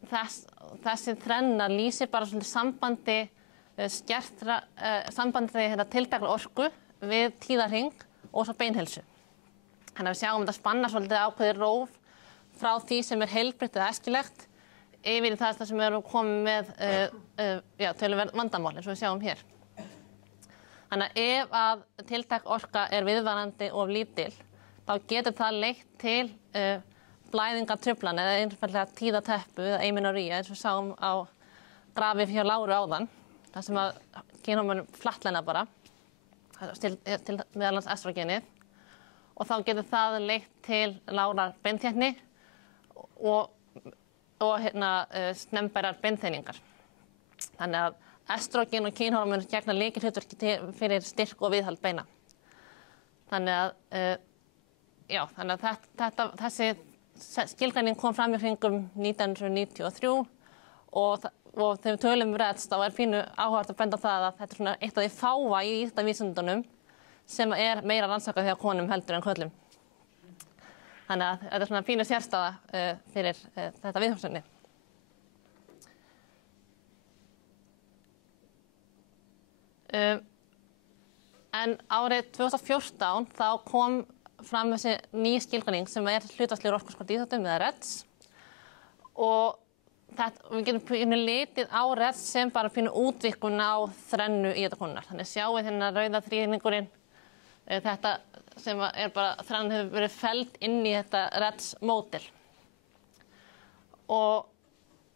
þessi þrenna lýsir bara svolítið sambandi tiltekna orku við tíðarhring og svo beinheilsu. Þannig að við sjáum þetta spanna svolítið ákveðið róf frá því sem heilbrigt eða æskilegt yfir í það sem við erum komið með töluverð vandamál eins og við sjáum hér. Þannig að ef að tiltekk orka viðvarandi og lítil, þá getur það leitt til blæðingatruflana eða einfaldlega tíðateppu eða eiminóría eins og við sáum á grafi hjá Láru áðan, þar sem að kynhormónum flattlæna bara til meðal annars estrógenið og þá getur það leitt til lágrar beinþéttni og snembærar beinþeiningar. Þannig að estrógen og kynhormón gegna lykilhlutverki fyrir styrk og viðhald beina. Þannig að þessi skilgreining kom fram í kringum 1993 og þegar við tölum REDS þá pínu áhugavert að benda á það að þetta svona eitt af því fáa í vísindunum sem meira rannsakað hjá konum heldur en körlum. Þannig að þetta svona pínu sérstaða fyrir þetta viðfangsefni. En árið 2014 þá kom fram þessi ný skilgreining sem hlutfallslegur orkuskort í íþróttum eða REDS og við getum litið á REDS sem bara pínu útvíkkun á þrennu íþróttakonunnar. Þannig sjáum við rauða þríhyrningurinn, þetta sem bara þrennan hefur verið felld inn í þetta REDS-módel. Og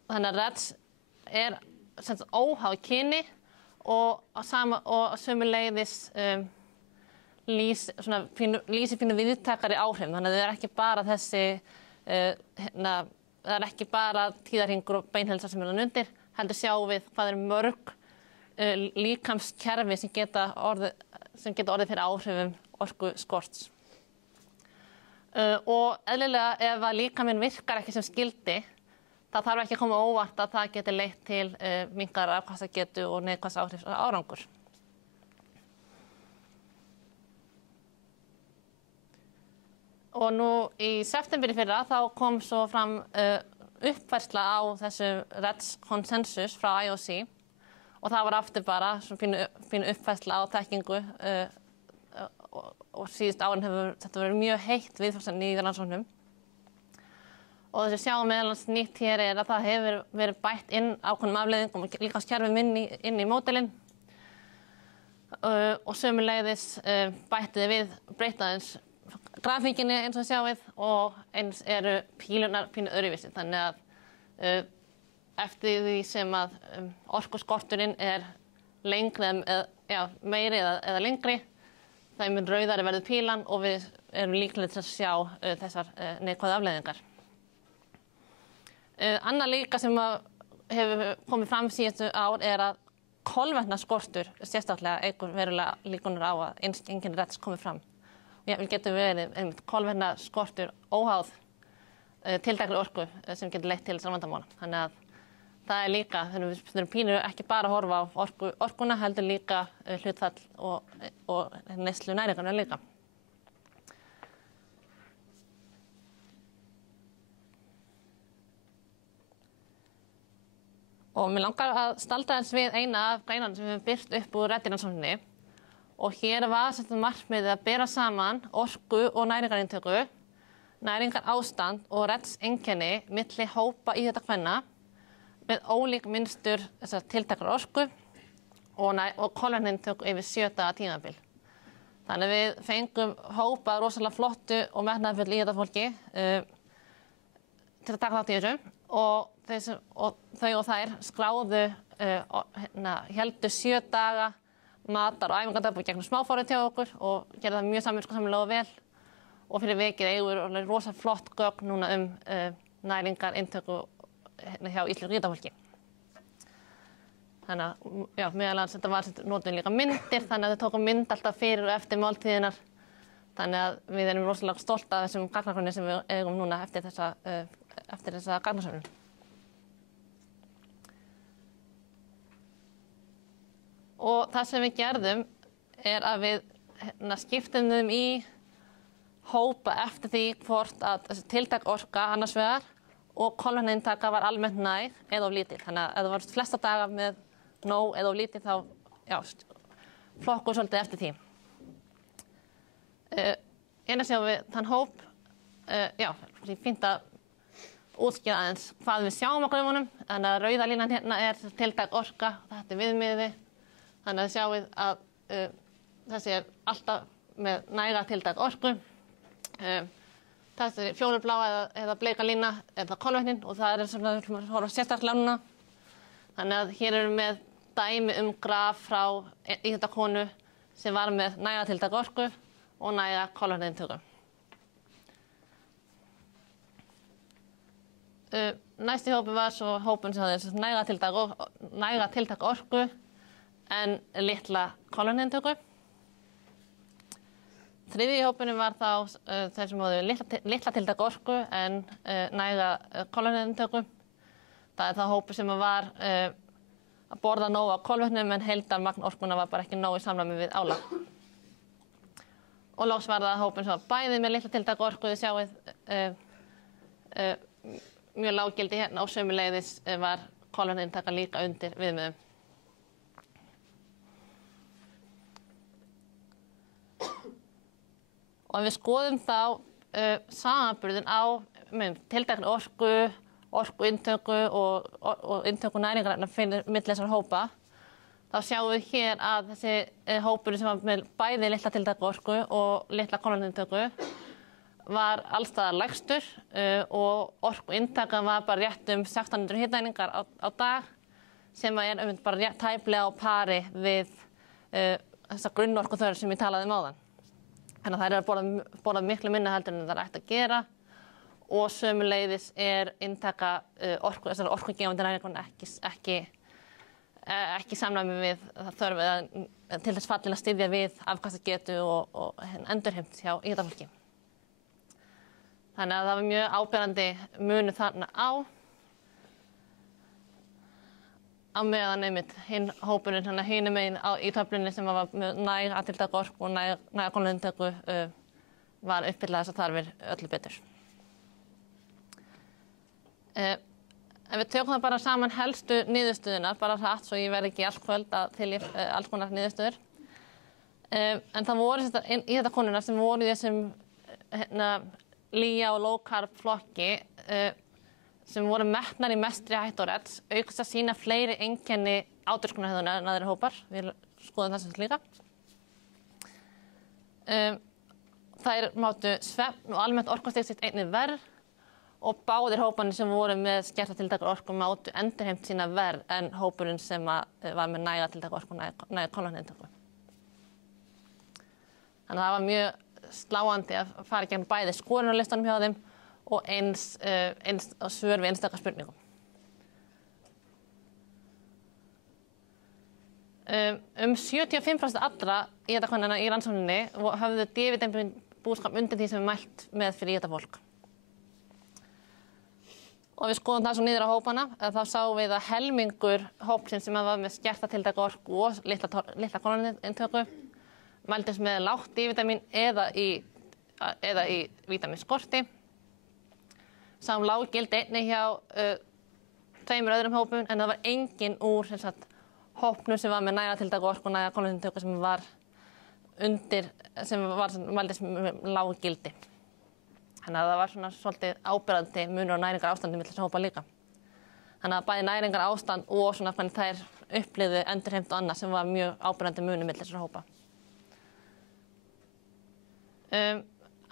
þannig að REDS óháð kyni og sömuleiðis lýsir pínu viðtakari áhrif. Þannig að það ekki bara það ekki bara tíðarhringur og beinheilsa sem undir, heldur sjáum við hvað mörg líkamskerfi sem geta orðið fyrir áhrifum orkuskorts. Og eðlilega ef að líkaminn virkar ekki sem skyldi, það þarf ekki að koma óvart að það geti leitt til minnkaðrar afkastagetu og neikvæðs áhrifs árangur. Og nú í september í fyrra þá kom svo fram uppfærsla á þessu REDS konsensus frá IOC og það var aftur bara pínu uppfærsla á þekkingu og síðust árin hefur þetta verið mjög heitt viðfangsefni í rannsóknum. Og þess að sjáum meðal annars nýtt hér að það hefur verið bætt inn ákveðnum afleiðingum og líkamskerfum inn í módelin og sömuleiðis bætti við breytaðins grafíkinni eins og sjáum við og eins pílunar pínu öðruvísi. Þannig að eftir því sem að orkuskorturinn lengri meiri eða lengri, þeim mun rauðari verður pílan og við erum líklega til að sjá þessar neikvæðu afleiðingar. Annað líka sem hefur komið fram síðustu ár að kolvetnaskortur sérstaklega eykur verulega líkurnar á að einkenni Retts komi fram. Og jafnvel getur verið kolvetnaskortur óháð tiltækri orku sem getur leitt til þessar vandamála. Þannig að það líka, við þurfum pínu ekki bara að horfa á orkuna, heldur líka hlutfall og neyslu næringarnar líka. Og mér langar að staldra eins við eina af greinarnar sem við höfum birt upp úr Redd-rannsókninni. Og hér var markmiðið að bera saman orku og næringarintöku, næringarástand og Redds-einkenni milli hópa íþróttakvenna með ólík mynstur tiltækrar orku og kolvetnaintöku yfir 7 daga tímabil. Þannig að við fengum hópa rosalega flottu og metnaðarfullu íþróttafólki til að taka þátt í þessu. Og þau og þær skráðu, héldu 7 daga matar- og æfingardagbók gegnum smáforrit hjá okkur og gerðu það mjög samviskusamlega og vel. Og fyrir vikið eigum við rosa flott gögn núna næringarinntöku hjá íslensku íþróttafólki. Þannig að, já, meðal annars þetta var notuð líka myndir, þannig að þau tóku mynd alltaf fyrir og eftir máltíðinar. Þannig að við erum rosalega stolt af þessum gagnagrunni sem við eigum núna eftir þessa gagnasöfnun. Og það sem við gerðum að við skiptum þeim í hópa eftir því hvort að þessi tiltæk orka annars vegar og kolvetnainntaka var almennt næg eða of lítil. Þannig að ef það var flesta daga með nóg eða of lítil þá flokkum svolítið eftir því. Eina sjáum við þann hóp, ég fínt að útskýra aðeins hvað við sjáum á gröfunum. Þannig að rauða línan hérna tiltæk orka, þetta viðmiðið. Þannig að sjáum við að þessi alltaf með næga tiltæk orku. Þessi fjólubláa eða bleika lína eða kolvetnin og það svona að horfa sérstaklega núna. Þannig að hér erum við með dæmi graf frá íþróttakonu sem var með næga tiltæk orku og næga kolvetnaintöku. Næsti hópur var svo hópun sem hafði næga tiltæk orku en litla kolvetnaintöku. Þriðji hópunum var þá þeir sem hafði litla tiltæk orku en næga kolvetnaintöku. Það það hópur sem var að borða nóg af kolvetnum en heildarmagn orkuna var bara ekki nóg í samræmi við álag. Og loks var það hópur sem var bæði með litla tiltæk orku, þið sjáið mjög lággildi hérna og sömuleiðis var kolvetnainntaka líka undir viðmiðum. Og ef við skoðum þá samanburðinn á tiltækri orku, orkuinntöku og inntöku næringarefna fyrir milli þessara hópa, þá sjáum við hér að þessi hópur sem var með bæði litla tiltækri orku og litla kolvetnaintöku var allstaðar lægstur og orkuinntaka var bara rétt 1600 hitaeiningar á dag sem bara tæplega á pari við þessa grunnorkuþörf sem ég talaði áðan. Þannig að þær að borða miklu minna heldur en það ætti að gera og sömuleiðis inntaka þessar orkugefandi næringar ekki samræmi við þörf eða til þess fallin að styðja við afkastagetu og endurheimt hjá íþróttafólki. Þannig að það var mjög áberandi munur þarna á meðan einmitt hinn hópurinn hinum megin í töflunni sem var með næga tiltæka orku og næga kolvetnaintöku var uppfylla þessar þarfir öllu betur. En við tökum það bara saman helstu niðurstöðuna, bara hratt svo ég verði ekki allt kvöld til alls konar niðurstöður. En það voru íþróttakonurnar sem voru í þessum lía og low carb flokki sem voru metnar í mestri hættu á Redds, auk að sýna fleiri einkenni ádrykkunarhegðunar en aðrir hópar. Við skoðum það sem líka. Þær mátu svefn og almennt orkustig sitt einnig verr og báðir hóparnir sem voru með skerta tiltaka orku máttu endurheimt sína verð en hópurinn sem var með næga tiltaka orku, næga kolvetnainntöku. Þannig að það var mjög sláandi að fara gegn bæði skoðunarlistanum hjá þeim og eins svör við einstaka spurningum. 75% allra íþróttakonanna í rannsókninni höfðu D-vítamínbúskap undir því sem er mælt með fyrir íþróttafólk. Og við skoðum það svo niður á hópana, þá sáum við að helmingur hópsins sem var með skerta tiltaka orku og litla kolvetnainntöku mældist með lágt D-vítamín eða í vítamínskorti. Sáum lág gildi einnig hjá tveimur öðrum hópum en það var engin úr hópnum sem var með næga tiltaka orku og næga kolvetnainntöku sem mældist með lág gildi. Þannig að það var svona svolítið áberandi munur á næringar ástandi milli þessara hópa líka. Þannig að bæði næringar ástand og svona hvernig þær upplifðu endurheimt og annað sem var mjög áberandi munur milli þessara hópa.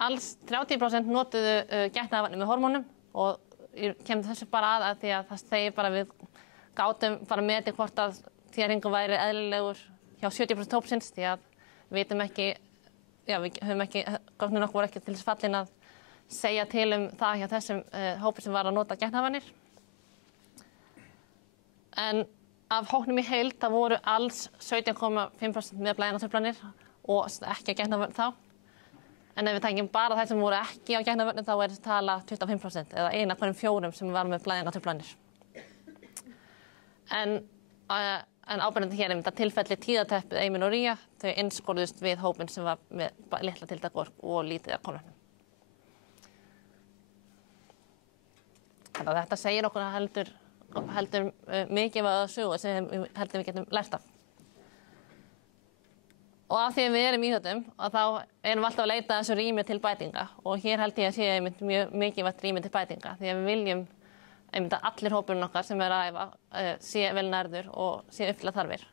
Alls 30% notuðu getnaðarvarnir með hormónum og ég kem þessu bara að því að það segir bara við gátum bara metið hvort að þéringur væri eðlilegur hjá 70% hópsins því að við vitum ekki, við höfum ekki, gögnin okkur voru ekki til þess fallin að segja til það hjá þessum hópi sem var að nota getnaðarvarnir. En af hópnum í heild það voru alls 17,5% með blæðingartruflanir og ekki að getnaðarvörn þá. En ef við tækjum bara þær sem voru ekki á getnaðarvörnum þá er tala 25% eða 1 af hverjum 4 sem var með blæðingartruflanir. En áberandi hér er tilfelli tíðateppið eiminóría, þau einskorðust við hópinn sem var með litla tiltaka orku og lítið af kolvetnum. Þannig að þetta segir okkur að heldur mikið að sögu sem heldur við getum lært af. Og af því að við erum í íþróttum þá erum við alltaf að leita þessu rými til bætinga og hér held ég að sé mjög mikilvægt rými til bætinga því að við viljum að allir hópurinn okkar sem er að æfa sé vel nærður og sé uppfylla þarfir.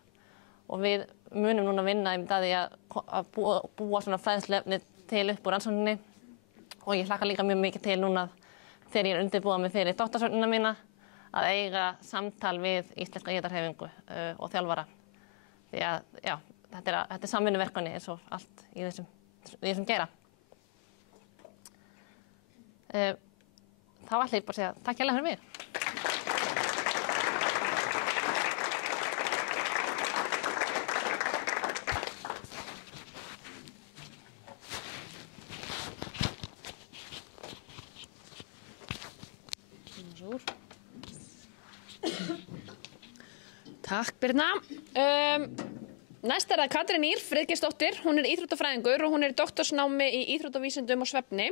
Og við munum núna vinna að því að búa svona fræðslefni til upp úr rannsókninni og ég hlakka líka mjög mikið til núna þegar ég er undirbúa mig fyrir doktorsvörnina mína að eiga samtal við íslenska íþróttahreyfingu og þjálfara. Því að þetta er samvinnuverkefni eins og allt í þessum geira. Þá ætla ég bara að segja takk hérlega fyrir mig. Takk Birna. Næst er það Katrín Ýr Friðgeirsdóttir, hún er íþróttafræðingur og hún er í doktorsnámi í íþróttavísindum og svefni.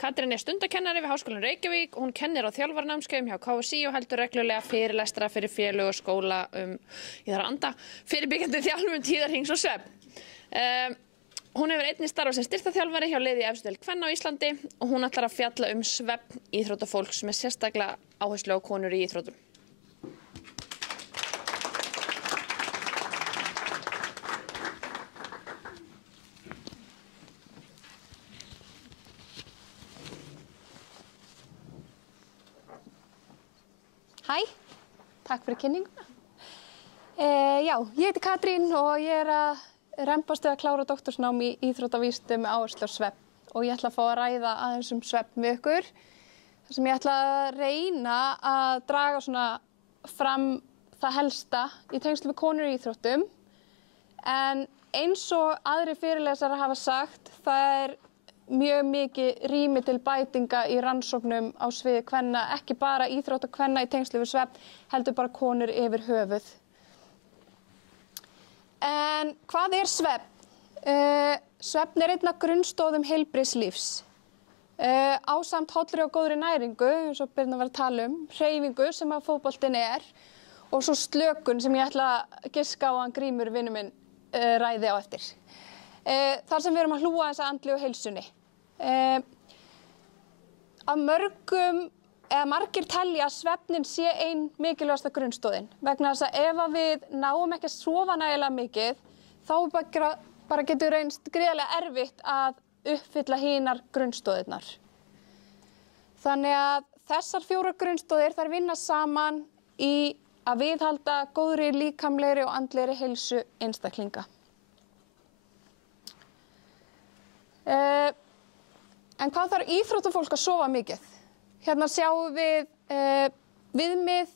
Katrín er stundakennari við Háskólann Reykjavík og hún kennir á þjálfarnámskeiðum hjá KSÍ og heldur reglulega fyrirlestra fyrir félög og skóla fyrirbyggjandi þjálfun tíðarhrings og svefn. Hún hefur einnig starfað sem styrktarþjálfari hjá liði efstu deild kvenna á Íslandi og hún ætlar að fjalla svefn íþróttafólks með sérstaklega áherslu á konur í íþróttum. Hæ, takk fyrir kynninguna. Ég heiti Katrín og ég er að rembast við að klára doktorsnám í íþróttavísindum með áherslu á svefn og ég ætla að fá að ræða aðeins svefn með ykkur. Þar sem ég ætla að reyna að draga svona fram það helsta í tengslum við konur í íþróttum. En eins og aðri fyrirlesarar hafa sagt, það er mjög mikið rými til bætinga í rannsóknum á sviði kvenna, ekki bara íþróttakvenna í tengslu við svefn, heldur bara konur yfir höfuð. En hvað er svefn? Svefn er einn af grunnstoðum heilbrigðs lífs. Ásamt hollri og góðri næringu, eins og Birna var að tala hreyfingu sem að fótboltinn er, og svo slökun sem ég ætla að giska á að Grímur vinur minn ræði á eftir. Þar sem við erum að hlúa þessa andlegu heilsunni. Af margir telja að svefnin sé ein mikilvægasta grunnstoðin. Vegna þess að ef við náum ekki að sofa nægilega mikið, þá bara getur reynst gríðarlega erfitt að uppfylla hinar grunnstoðirnar. Þannig að þessar 4 grunnstoðir þær vinna saman í að viðhalda góðri líkamlegri og andlegri heilsu einstaklinga. En hvað þarf íþróttafólk að sofa mikið? Hérna sjáum við viðmið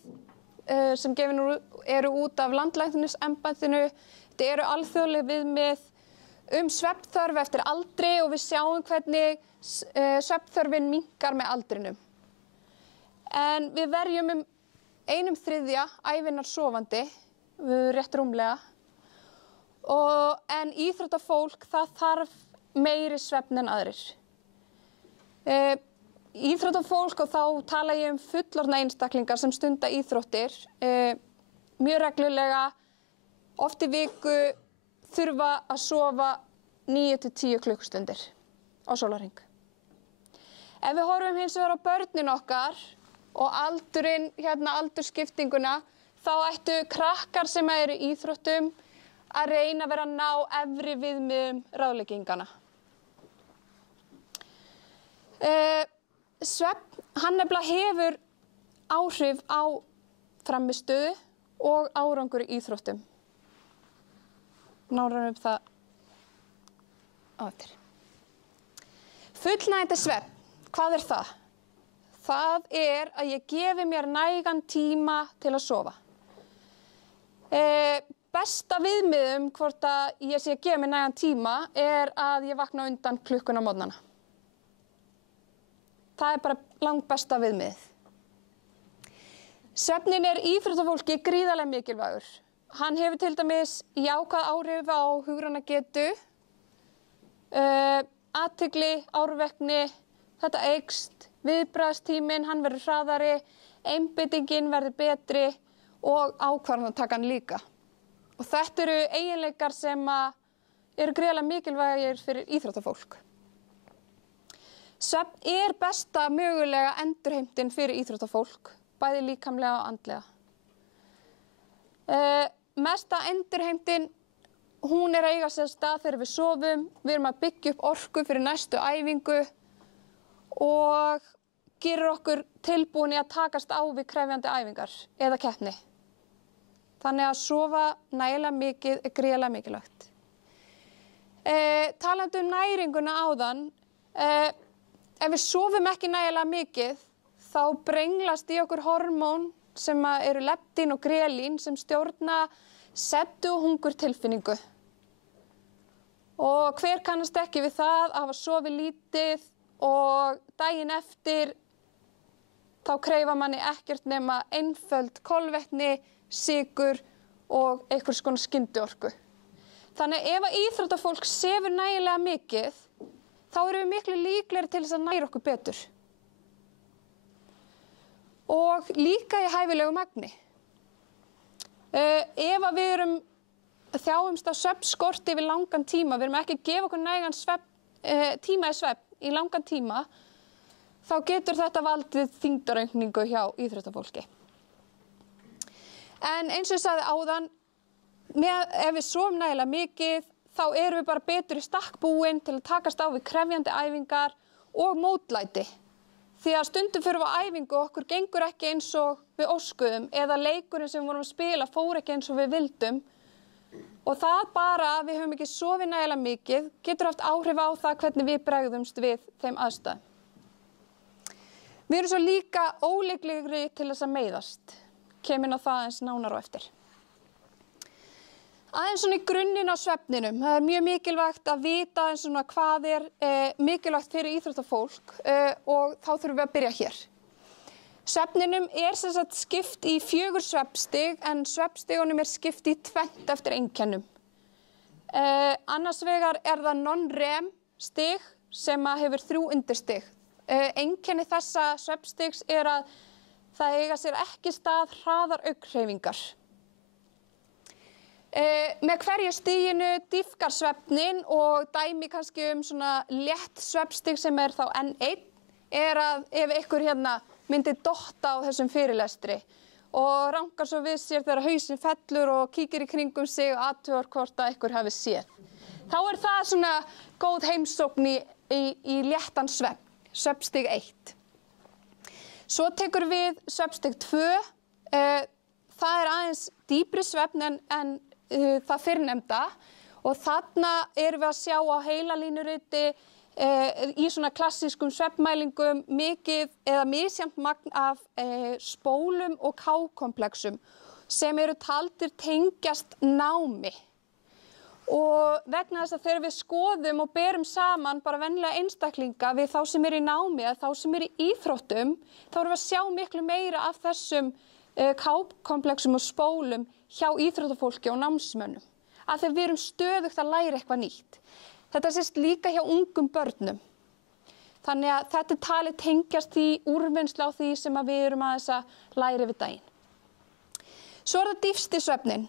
sem gefin eru út af landlæknisembættinu. Þetta eru alþjóðleg viðmið svefnþörf eftir aldri og við sjáum hvernig svefnþörfin minnkar með aldrinum. En við verjum 1/3 ævinnar sofandi, rétt rúmlega. En íþróttafólk það þarf meiri svefn en aðrir. Íþróttafólk, og þá tala ég fullorðna einstaklingar sem stunda íþróttir, mjög reglulega, oft í viku, þurfa að sofa 9 til 10 klukkustundir á sólarhring. Ef við horfum hins vegar á börnin okkar og aldurinn, aldursskiptinguna, þá ættu krakkar sem eru í íþróttum að reyna að vera að ná efri viðmiðum ráðleggingana. Svefn, hann nefnilega hefur áhrif á frammistöðu og árangur í íþróttum. Nánar það á eftir. Fullnægjandi svefn, hvað er það? Það er að ég gefi mér nægan tíma til að sofa. Besta viðmiðum hvort að ég sé að gefa mér nægan tíma er að ég vakna undan klukkuna á morgnana. Það er bara langbesta viðmiðið. Svefnin er íþróttafólki gríðarlega mikilvægur. Hann hefur til dæmis jákvæð áhrif á hugrænagetu, athygli, árvekni, þetta eykst, viðbragðstíminn, hann verður hraðari, einbeitingin verður betri og ákvarðanatakan líka. Og þetta eru eiginleikar sem eru gríðarlega mikilvægir fyrir íþróttafólk. Svefn er besta mögulega endurheimtin fyrir íþróttafólk, bæði líkamlega og andlega. Mesta endurheimtin, hún er að eiga sér stað þegar við sofum, við erum að byggja upp orku fyrir næstu æfingu og gerir okkur tilbúin í að takast á við krefjandi æfingar eða keppni. Þannig að sofa nægilega mikið er gríðarlega mikilvægt. Talandi næringuna áðan, ef við sofum ekki nægilega mikið, þá brenglast í okkur hormón sem eru leptín og grelín sem stjórna setu og hungurtilfinningu. Og hver kannast ekki við það að hafa sofið lítið og daginn eftir þá kreyfa manni ekkert nema einföld kolvetni, sykur og einhvers konar skyndiorku. Þannig ef að íþróttafólk sefur nægilega mikið, þá erum við miklu líklegri til þess að næra okkur betur. Og líka í hæfilegu magni. Ef að við þjáumst á svefnskorti yfir langan tíma, við erum ekki að gefa okkur nægan tíma í svefn í langan tíma, þá getur þetta valdið þyngdaraukningu hjá íþróttafólki. En eins og ég sagði áðan, ef við sofum nægilega mikið, þá erum við bara betur í stakk búin til að takast á við krefjandi æfingar og mótlæti. Því að stundum fyrir við æfingu okkur gengur ekki eins og við óskuðum eða leikurinn sem við vorum að spila fór ekki eins og við vildum. Og það bara að við höfum ekki sofið nægilega mikið getur haft áhrif á það hvernig við bregðumst við þeim aðstæðum. Við erum svo líka ólíklegri til þess að meiðast. Kem inn á það eins nánar á eftir. Aðeins svona í grunninn á svefninum. Það er mjög mikilvægt að vita aðeins svona hvað er mikilvægt fyrir íþróttafólk og þá þurfum við að byrja hér. Svefninum er sem sagt skipt í 4 svefnstig en svefnstigunum er skipt í 2 eftir einkennum. Annars vegar er það non-REM stig sem hefur 3 undirstig. Einkenni þessa svefnstigs er að það eiga sér ekki stað hraðar augnhreyfingar. Með hverju stiginu dýpkar svefnin og dæmi kannski svona létt svefnstig sem er þá N1 er að ef ykkur hérna myndi dotta á þessum fyrirlestri og rankar svo við sér þegar hausinn fellur og kíkir í kringum sig og athugar hvort að ykkur hafi séð. Þá er það svona góð heimsókn í léttan svefn, svefnstig 1. Svo tekur við svefnstig 2. Það aðeins dýpri svefn en það fyrrnefnda og þarna erum við að sjá á heilalínuriti í svona klassískum svefnmælingum mikið eða misjafnt magn af spólum og K-komplexum sem eru taldir tengjast námi. Og vegna þess að þegar við skoðum og berum saman bara venjulega einstaklinga við þá sem eru í námi eða þá sem eru í íþróttum, þá erum við að sjá miklu meira af þessum K-komplexum og spólum hjá íþróttafólki og námsmönnum. Af því við erum stöðugt að læra eitthvað nýtt. Þetta sést líka hjá ungum börnum. Þannig að þetta talið tengjast því úrvinnslu á því sem við erum aðeins að læra yfir daginn. Svo það dýpsti svefnin,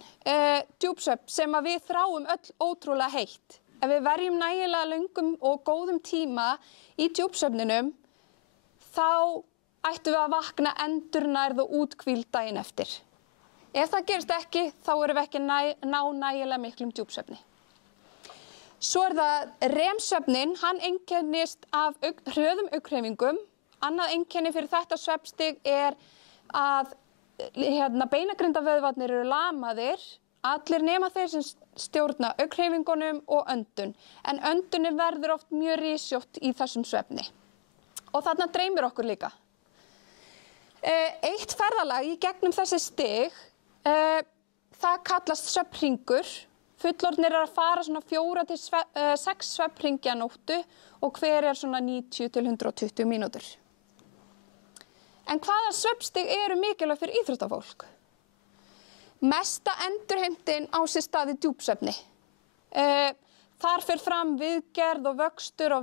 djúpsvefn sem við þráum öll ótrúlega heitt. Ef við verjum nægilega löngum og góðum tíma í djúpsvefninum, þá ættum við að vakna endurnærð og úthvíld daginn eftir. Ef það gerist ekki, þá erum við ekki ná nægilega miklum djúpsvefni. Svo það REM-svefnin, hann einkennist af hröðum augnhreyfingum. Annað einkenni fyrir þetta svefnstig að beinagrindavöðvarnir eru lamaðir, allir nema þeir sem stjórna augnhreyfingunum og öndun. En öndunin verður oft mjög rysjótt í þessum svefni. Og þarna dreymir okkur líka. Eitt ferðalag í gegnum þessi stig, það kallast svefnhringur. Fullorðnir eru að fara svona 4 til 6 svefnhringi á nóttu og hver svona 90 til 120 mínútur. En hvaða svefnstig eru mikilvæg fyrir íþróttafólk? Mesta endurheimtin á sér stað í djúpsvefni. Þar fer fram viðgerð og vöxtur á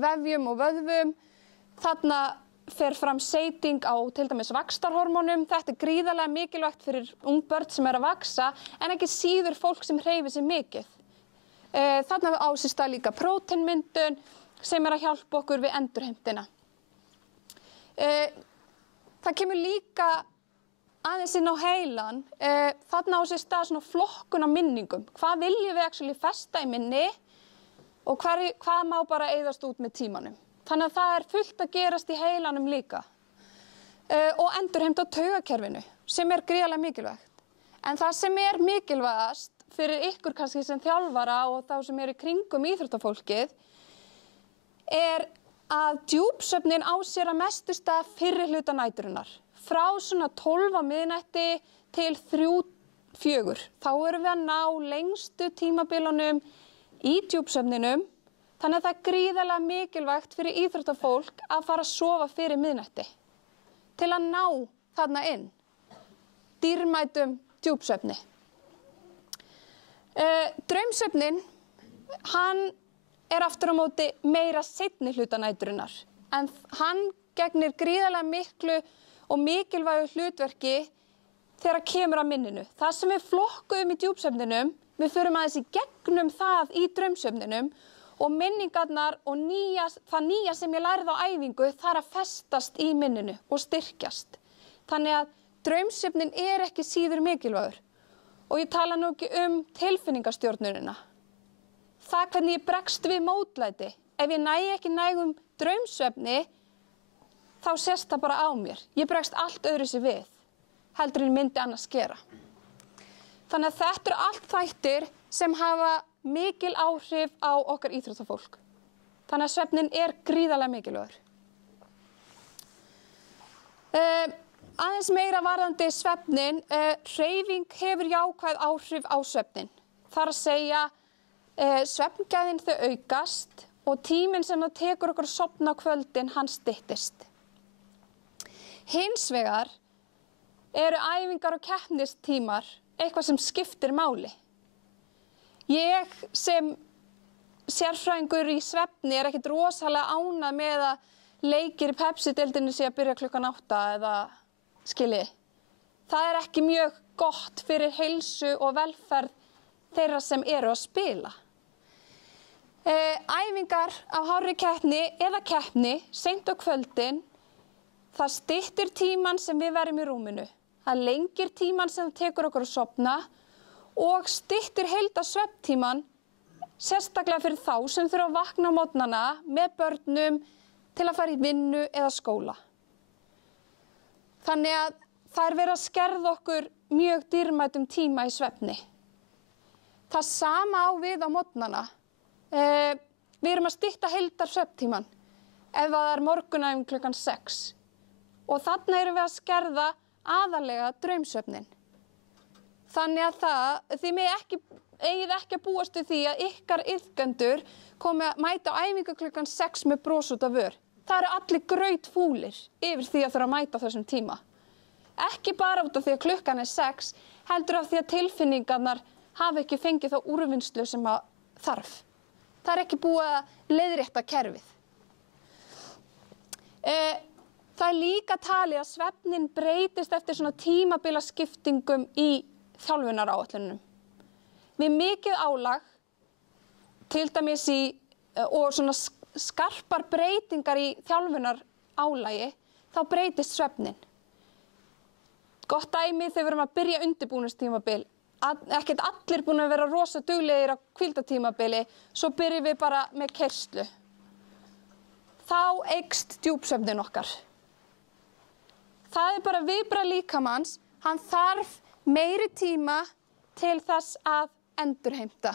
vefjum og vöðvum. Þarna fer fram seyting á til dæmis vaxtarhormónum. Þetta gríðarlega mikilvægt fyrir ung börn sem að vaxa, en ekki síður fólk sem hreyfir sig mikið. Þarna á sér stað líka prótínmyndun sem að hjálpa okkur við endurheimtina. Það kemur líka aðeins inn á heilan, þarna á sér stað svona flokkun á minningum. Hvað viljum við actually festa í minni og hvað má bara eyðast út með tímanum. Þannig að það fullt að gerast í heilanum líka. Og endurheimt á taugakerfinu, sem gríðarlega mikilvægt. En það sem mikilvægast fyrir ykkur kannski sem þjálfara og þá sem í kringum íþróttafólkið, að djúpsvefnin á sér að mestu stað fyrri hluta næturinnar. Frá svona 12 á miðnætti til 3-4. Þá erum við að ná lengstu tímabilunum í djúpsvefninum. Þannig að það gríðarlega mikilvægt fyrir íþróttafólk að fara að sofa fyrir miðnætti. Til að ná þarna inn. Dýrmætum djúpsvefni. Draumsvefnin, hann aftur á móti meira seinni hluta næturinnar. En hann gegnir gríðarlega miklu og mikilvægu hlutverki þegar kemur að minninu. Það sem við flokkuðum í djúpsvefninum, við förum aðeins í gegnum það í draumsvefninum og minningarnar og það nýja sem ég lærði á æfingu, það að festast í minninu og styrkjast. Þannig að draumsvefnin ekki síður mikilvægur. Og ég tala nú ekki tilfinningastjórnunina. Það hvernig ég bregst við mótlæti. Ef ég næ ekki nægum draumsvefni, þá sést það bara á mér. Ég bregst allt öðru sér við, heldur en myndi annars gera. Þannig að þetta allt þættir sem hafa mikil áhrif á okkar íþróttafólk. Þannig að svefnin gríðarlega mikilvægur. Aðeins meira varðandi svefnin, hreyfing hefur jákvæð áhrif á svefnin. Það að segja, svefngæðin þau aukast og tíminn sem það tekur okkur að sofna á kvöldin, hann styttist. Hins vegar æfingar og keppnistímar eitthvað sem skiptir máli. Ég sem sérfræðingur í svefni ekkert rosalega ánægð með að leikir í Pepsi-deildinni sé að byrja klukkan 8 eða skilji. Það ekki mjög gott fyrir heilsu og velferð þeirra sem eru að spila. Æfingar á hárri keppni eða keppni seint á kvöldin, það styttir tímann sem við verðum í rúminu. Það lengir tímann sem það tekur okkur að sofna og styttir heildarsvefntímann, sérstaklega fyrir þá sem þurfa að vakna á morgnana með börnum til að fara í vinnu eða skóla. Þannig að það er verið að skerða okkur mjög dýrmætum tíma í svefni. Það sama á við á morgnana. Við erum að stytta heildar svefntíman ef það er morgunæfing klukkan 6. Og þarna erum við að skerða aðalega draumsvefnin. Þannig að þið eigið ekki að búast við því að ykkar iðkendur komi að mæta á æfingu klukkan 6 með bros út af vör. Það eru allir grautfúlir yfir því að þurfa að mæta á þessum tíma. Ekki bara út af því að klukkan er 6, heldur af því að tilfinningarnar hafa ekki fengið þá úrvinnslu sem að þarf. Það er ekki búið að leiðrétta kerfið. Það er líka talið að svefnin breytist eftir svona tímabilaskiptingum í þjálfunaráætlunum. Við mikið álag, til dæmis og svona skarpar breytingar í þjálfunarálagi, þá breytist svefnin. Gott dæmi þegar við erum að byrja undirbúningstímabil. Ekkert allir búin að vera rosa duglegir á hvíldartímabili, svo byrjum við bara með keyrslu. Þá eykst djúpsvefnin okkar. Það er bara viðbragð líkamans, hann þarf meiri tíma til þess að endurheimta.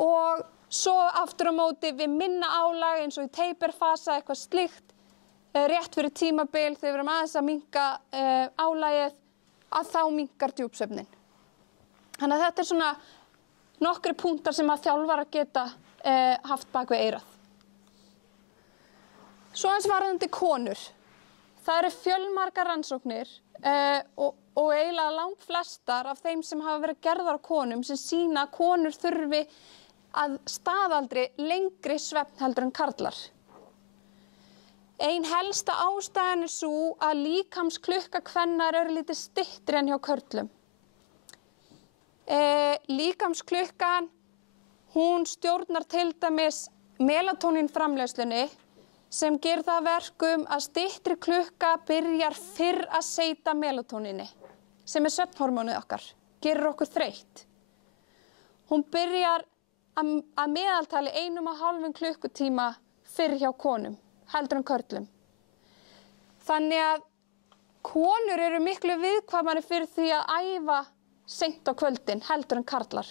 Og svo aftur á móti við minna álag eins og í taperfasa, eitthvað slíkt, rétt fyrir tímabil þegar við erum aðeins að minnka álagið, að þá minnkar djúpsvefnin. Þannig að þetta er svona nokkri punktar sem að þjálfarar geta haft bak við eyrað. Svo eins varðandi konur. Það eru fjölmargar rannsóknir og eiginlega langflestar af þeim sem hafa verið gerðar á konum sem sýna að konur þurfi að staðaldri lengri svefn heldur en karlar. Ein helsta ástæðan er sú að líkamsklukka kvenna er örlítið styttri en hjá körlum. Líkamsklukkan, hún stjórnar til dæmis melatónínframleiðslunni sem gerir það verkum að styttri klukka byrjar fyrr að seyta melatóníni, sem er svefnhormónið okkar, gerir okkur þreytt. Hún byrjar að meðaltali 1,5 klukkutíma fyrr hjá konum, heldur en körlum. Þannig að konur eru miklu viðkvæmari fyrir því að æfa seint á kvöldin, heldur en karlar.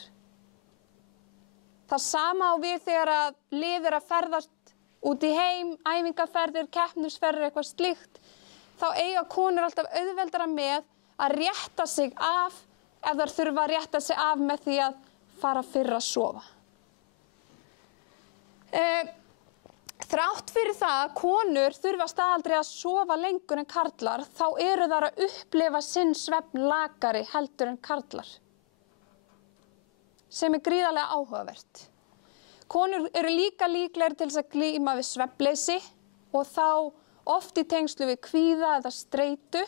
Það sama á við þegar að lið er að ferðast út í heim, æfingaferðir, keppnisferðir, eitthvað slíkt, þá eiga konur alltaf auðveldara með að rétta sig af ef þær þurfa að rétta sig af með því að fara fyrr að sofa. Þrátt fyrir það að konur þurfa staðaldri að sofa lengur en karlar, þá eru þær að upplifa sinn svefn lakari heldur en karlar, sem er gríðarlega áhugavert. Konur eru líka líklegri til þess að glíma við svefnleysi og þá oft í tengslu við kvíða eða streitu,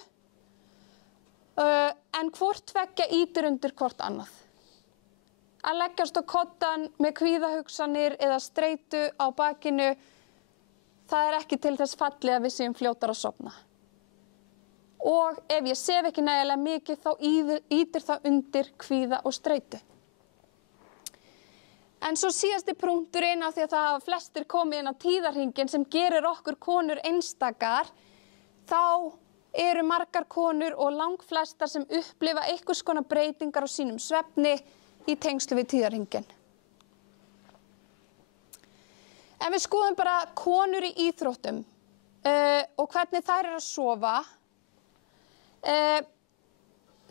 en hvort tveggja ýtir undir hvort annað. Að leggjast á koddann með kvíðahugsanir eða streitu á bakinu, það er ekki til þess fallið að við séum fljótar að sofna. Og ef ég sef ekki nægilega mikið, þá ýtir það undir kvíða og streitu. En svo síðasti punkturinn af því að það hafa flestir komið inn á tíðarhringinn sem gerir okkur konur einstakar, þá eru margar konur og langflestar sem upplifa einhvers konar breytingar á sínum svefni í tengslu við tíðarhringinn. En við skoðum bara konur í íþróttum og hvernig þær eru að sofa.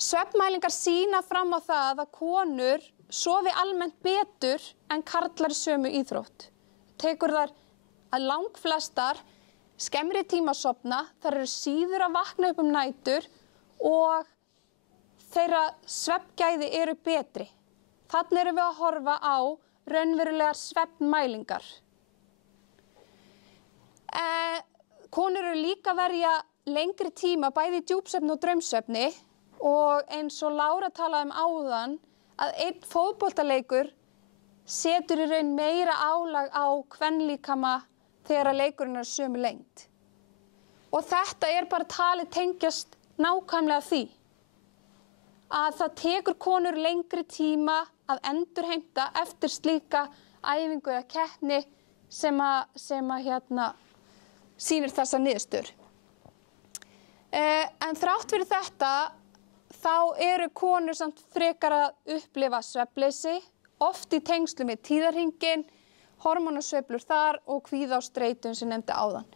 Svefnmælingar sýna fram á það að konur sofi almennt betur en karlar í sömu íþrótt. Tekur þær að langflestar skemmri tíma að sofna, þær eru síður að vakna upp nætur og þeirra svefngæði eru betri. Þarna erum við að horfa á raunverulegar svefnmælingar. Konur eru líka að verja lengri tíma bæði í djúpsvefni og draumsvefni og eins og Lára talaði áðan að einn fótboltaleikur setur í raun meira álag á kvenlíkama þegar að leikurinn er sömu lengd. Og þetta er bara talið tengjast nákvæmlega því að það tekur konur lengri tíma að endurheimta eftir slíka æfingu eða keppni sem að sýnir þessa niðurstöður. En þrátt fyrir þetta, þá eru konur samt frekar að upplifa svefnleysi, oft í tengslum við tíðarhringinn, hormónasveiflur þar og kvíða og streitu sem nefndi áðan.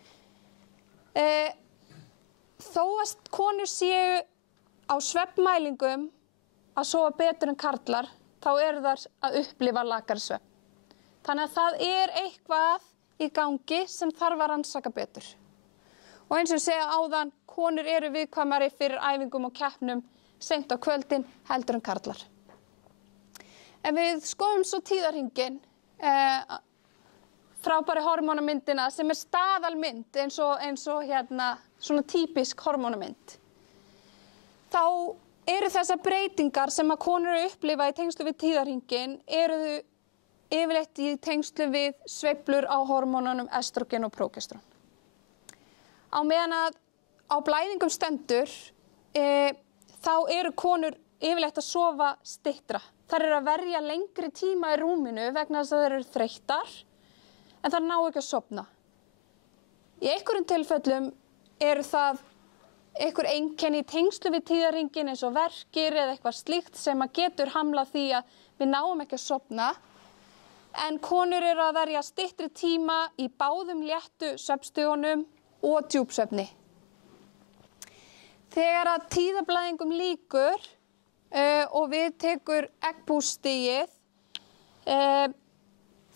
Þó að konur séu á svefnmælingum að sofa betur en karlar, þá eru þær að upplifa lakari svefn. Þannig að það er eitthvað í gangi sem þarf að rannsaka betur. Og eins og segja áðan, konur eru viðkvæmari fyrir æfingum og keppnum seint á kvöldin heldur en karlar. En við skoðum svo tíðarhringinn, frábæri hormónamyndina sem er staðalmynd eins og svona típisk hormónamynd. Þá eru þessar breytingar sem að konur eru að upplifa í tengslu við tíðarhringinn eru yfirleitt í tengslu við sveiflur á hormónunum estrogen og prógesterón. Á meðan að á blæðingum stendur, þá eru konur yfirleitt að sofa styttra. Þær eru að verja lengri tíma í rúminu vegna þess að þær eru þreyttar, en þær ná ekki að sofna. Í einhverjum tilfellum eru það einhver einkenni í tengslu við tíðarhringinn eins og verkir eða eitthvað slíkt sem að getur hamlað því að við náum ekki að sofna. En konur eru að verja styttri tíma í báðum léttu svefnstigunum og djúpsvefni. Þegar að tíðablæðingum lýkur og við tekur eggbússtigið,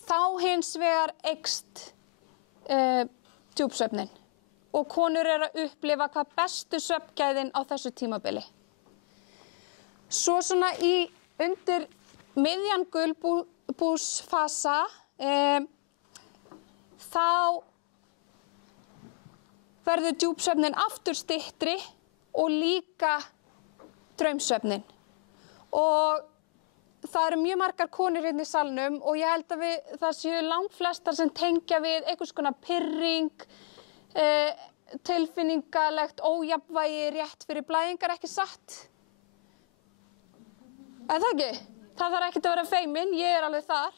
þá hins vegar eykst djúpsvefnin og konur eru að upplifa hvað bestu svefngæðin á þessu tímabili. Svo svona undir miðjan gulbúsfasa þá verður djúpsvefnin aftur styttri og líka draumsvefnin. Og það eru mjög margar konur hérna í salnum og ég held að það séu langflestar sem tengja við einhvers konar pirring, tilfinningalegt ójafnvægi rétt fyrir blæðingar, ekki satt? Er það ekki? Það þarf ekkert að vera feimin, ég er alveg þar,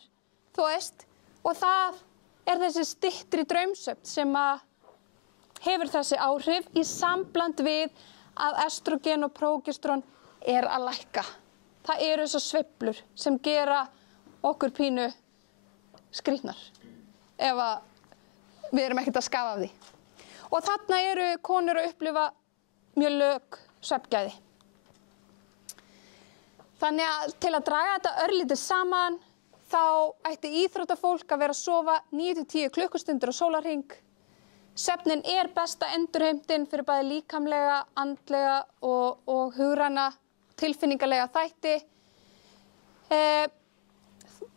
þú veist. Og það er þessi styttri draumsvefn sem að hefur þessi áhrif í sambland við að estrogen og prógesterón er að lækka. Það eru þessar sveiflur sem gera okkur pínu skrýtnar ef að við erum ekkert að skafa af því. Og þarna eru konur að upplifa mjög lög svefngæði. Þannig að til að draga þetta örlítið saman, þá ætti íþróttafólk að vera að sofa 9-10 klukkustundir á sólarhring. Svefnin er besta endurheimtin fyrir bæði líkamlega, andlega og hugræna, tilfinningalega þætti.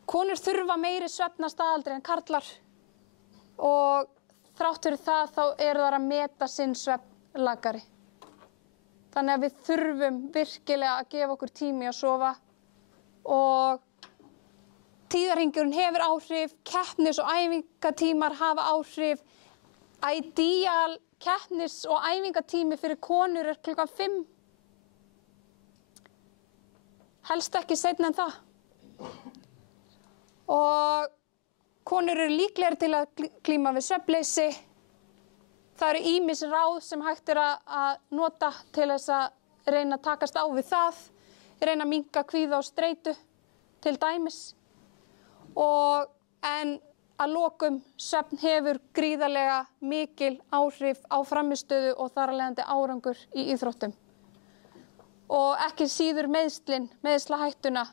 Konur þurfa meiri svefnastaðaldri en karlar og þrátt fyrir það þá eru þær að meta sinn svefn lakari. Þannig að við þurfum virkilega að gefa okkur tími að sofa og tíðarhringurinn hefur áhrif, keppnis- og æfingatímar hafa áhrif. Ideal keppnis- og æfingatími fyrir konur er klukkan 5. Helst ekki seinna en það. Og konur eru líklegri til að glíma við svefnleysi. Það eru ýmis ráð sem hægt er að nota til þess að reyna að takast á við það, reyna að minnka kvíða og streitu til dæmis. En að lokum svefn hefur gríðarlega mikil áhrif á frammistöðu og þar af leiðandi árangur í íþróttum. Og ekki síður meiðslahættuna.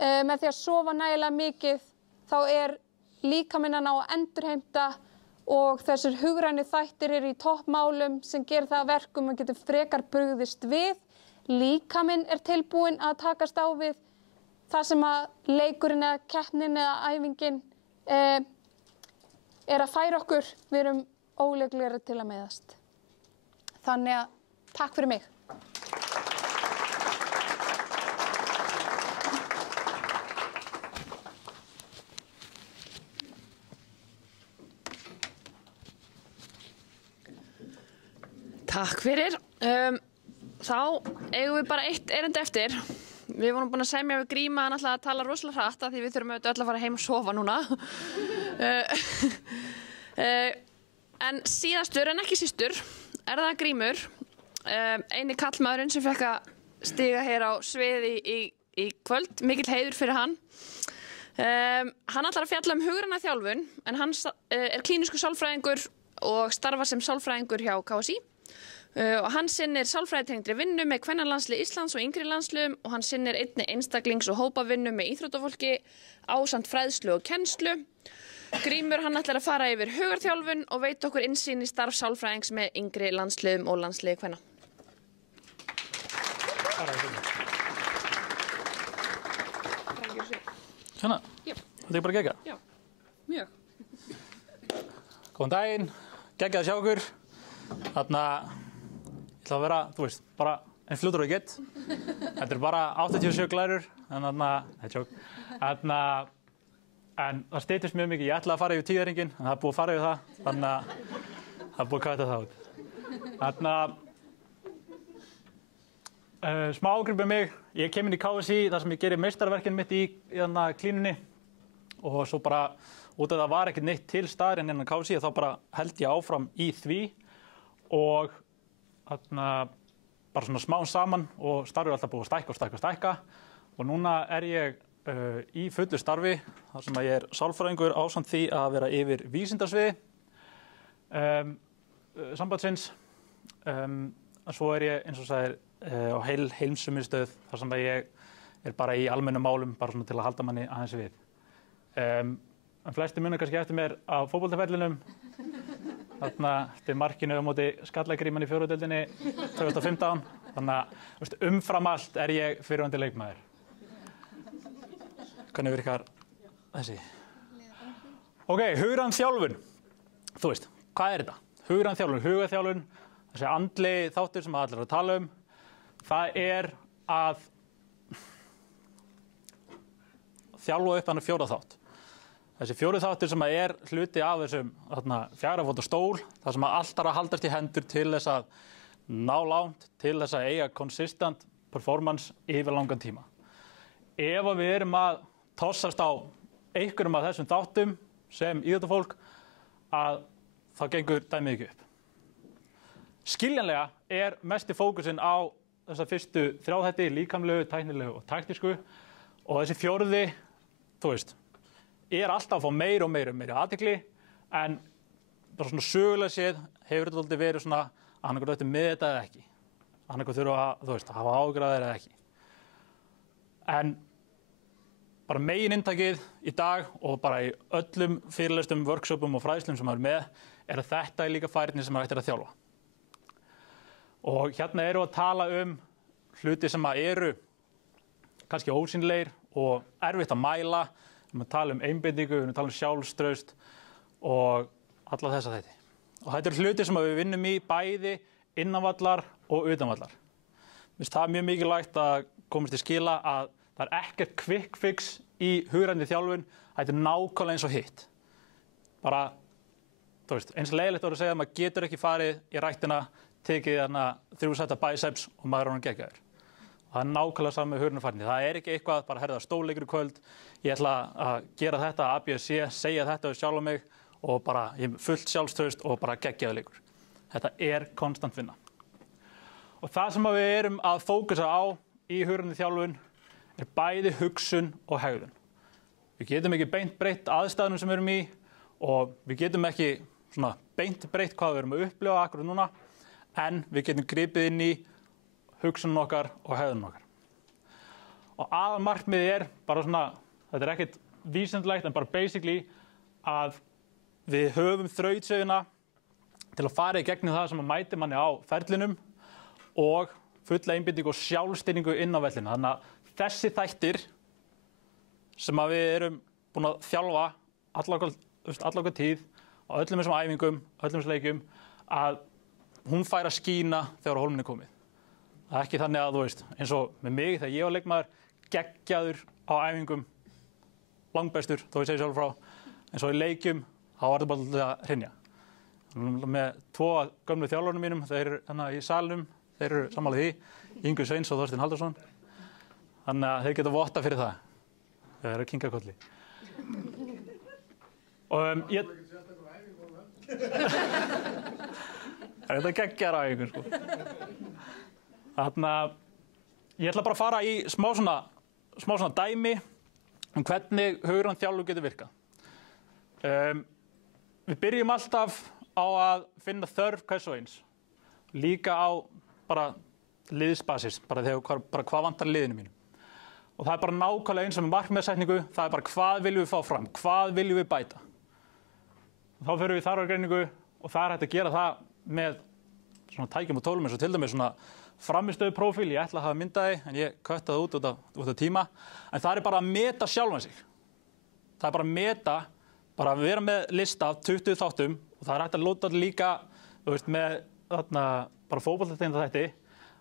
Með því að sofa nægilega mikið þá er líkaminn að ná að endurheimta og þessir hugrænu þættir eru í toppmálum sem gerir það að verkum að getur frekar brugðist við. Líkaminn er tilbúinn að takast á við það sem að leikurinn eða keppnin eða æfingin er að færa okkur. Við erum óleglegri til að meiðast. Þannig að takk fyrir mig. Takk fyrir. Þá eigum við bara eitt erindi eftir. Við vorum búin að semja við Gríma að tala rosalega hratt af því við þurfum auðvitað öll að fara heim og sofa núna. En síðastur en ekki sístur er það Grímur, eini kallmaðurinn sem fekk að stiga hér á svið í kvöld, mikill heiður fyrir hann. Hann ætlar að fjalla hugræna þjálfun, en hann er klínískur sálfræðingur og starfar sem sálfræðingur hjá KSÍ. Og hann sinnir sálfræðitengdri vinnu með kvennalandslið Íslands og yngri landsliðum og hann sinnir einnig einstaklings- og hópavinnu með íþróttafólki ásamt fræðslu og kennslu. Grímur hann ætlar að fara yfir hugarþjálfun og veit okkur innsýn í starf sálfræðings með yngri landsliðum og landsliði kvenna. Svona, þetta bara geggjað? Já, mjög. Góðan daginn, geggjað að sjá okkur. Þarna, ég ætla að vera, þú veist, bara einn fljótur og ég get. Þetta bara 87 glærur, en þarna, þetta er tjók. Þarna, en það styttist mjög mikið. Ég ætla að fara yfir 10-hringinn, en það er búið að fara yfir það. Þannig að það er búið að kvæta það út. Þarna, smá ágrip með mig. Ég kem inn í KSÍ þar sem ég gerir meistarverkin mitt í klínunni. Og svo bara, út af það var ekkert neitt til staðarinn innan KSÍ, þá bara held ég áfram í því. Og þarna, bara svona smá saman og starfið alltaf búið að stækka. Og núna er ég í fullu starfi, þar sem ég er sálfræðingur ásamt því að vera yfir vísindasviði sambandsins. Svo er ég, eins og sagðir, á heilsumiðstöð, þar sem ég er bara í almennum málum, bara svona til að halda manni aðeins við. En flesti muna kannski eftir mér á fótboltaferlinum, þarna eftir markinu á móti Skallagríman í fjóruðdeildinni 2015. Þannig að umfram allt er ég fyrrverandi leikmaður. Hvernig virkar þessi? Ok, hugræn þjálfun. Þú veist, hvað er þetta? Hugræn þjálfun, hugarþjálfun, þessi andlegi þáttur sem allir eru að tala um. Það er að þjálfa upp þannig fjóra þátt. Þessi fjóri þáttur sem er hluti af þessum 4 fóta stól, það sem allt er að haldast í hendur til þess að ná langt, til þess að eiga consistent performance yfir langan tíma. Ef við erum að tossast á einhverjum af þessum þáttum sem íþróttafólk, að þá gengur dæmið ekki upp. Skiljanlega er mesti fókusinn á þessa fyrstu 3 þætti, líkamlegu, tæknilegu og taktísku, og þessi fjórði, þú veist, er alltaf að fá meiri og meiri athygli, en bara svona sögulega séð hefur þetta alltaf verið svona annarkvæmt eftir með þetta eða ekki. Annarkvæmt þurfa að, þú veist, að hafa ágræðir eða ekki. En bara megininntakið í dag og bara í öllum fyrirlestum, workshopum og fræðslum sem maður er með, er að þetta er líka færni sem maður ættir að þjálfa. Og hérna eru að tala hluti sem eru kannski ósýnilegir og erfitt að mæla. Við erum að tala einbeitingu, við erum að tala sjálfstraust og alla þessa þætti. Og þetta eru hluti sem við vinnum í bæði innanvallar og utanvallar. Mér finnst það mjög mikilvægt að komast til skila að það er ekkert quick fix í hugrænni þjálfun. Þetta er nákvæmlega eins og hitt. Bara, þú veist, eins leiðilegt að segja að maður getur ekki farið í ræktina, tekið 3 setta biceps og maður er honum geggjaður. Það er nákvæmlega saman með hugrænarfærni. Það er ekki eitthvað, bara herða stólleikur í kvöld, ég ætla að gera þetta, A, B, C, segja þetta við sjálf mig og bara ég fullt sjálfstraust og bara geggjaður leikur. Þetta er konstant vinna. Og það sem við erum að fókusa á í hugrænni þjálfun er bæði hugsun og hegðun. Við getum ekki beint breytt aðstæðunum sem við erum í og við getum ekki svona beint breytt hvað við erum að upplifa akkurat núna, en við getum gripið inn í hugsunum okkar og hegðunum okkar. Og aðalmarkmiðið er bara svona, þetta er ekkert vísindlegt en bara basically að við höfum þrautseiguna til að fara í gegnum það sem að mæti manni á ferlinum og fulla einbeitingu og sjálfstýringu inn á vellinu. Þannig að þessi þættir sem að við erum búin að þjálfa alla okkar tíð á öllum þessum æfingum, öllum þessum leikjum, að hún fær að skína þegar hólminn er komið. Það er ekki þannig að, þú veist, eins og með mig þegar ég var leikmaður, geggjaður á æfingum, langbestur, þó ég segi sjálf frá, en svo í leikjum, þá var þetta bara alltaf að hrynja. Með 2 gömlu þjálfarnir mínum, þeir eru þannig í salnum, þeir eru sammála því, Ingu Sveins og Þorsteinn Halldórsson. Þannig að þeir geta votta fyrir það. Þeir eru að kinka kolli. Þetta geggjar á ykkur, sko. Þarna, ég ætla bara að fara í smá svona dæmi hvernig hugræn þjálfun getur virkað. Við byrjum alltaf á að finna þörf hvers og eins. Líka á bara liðsbasis, bara hvað vantar liðinu mínu. Og það bara nákvæmlega eins og með markmiðssetningu, það bara hvað viljum við fá fram, hvað viljum við bæta. Þá förum við í þarfagreiningu og það hægt að gera það með svona tækjum og tólum eins og til dæmis svona framistöðuprófíl, ég ætla að hafa myndaði en ég köttaði út af tíma. En það bara að meta sjálfan sig. Það bara að meta, bara að vera með lista af 20 þáttum og það hægt að lóta líka, þú veist, með þarna, bara fótboltatengda þætti,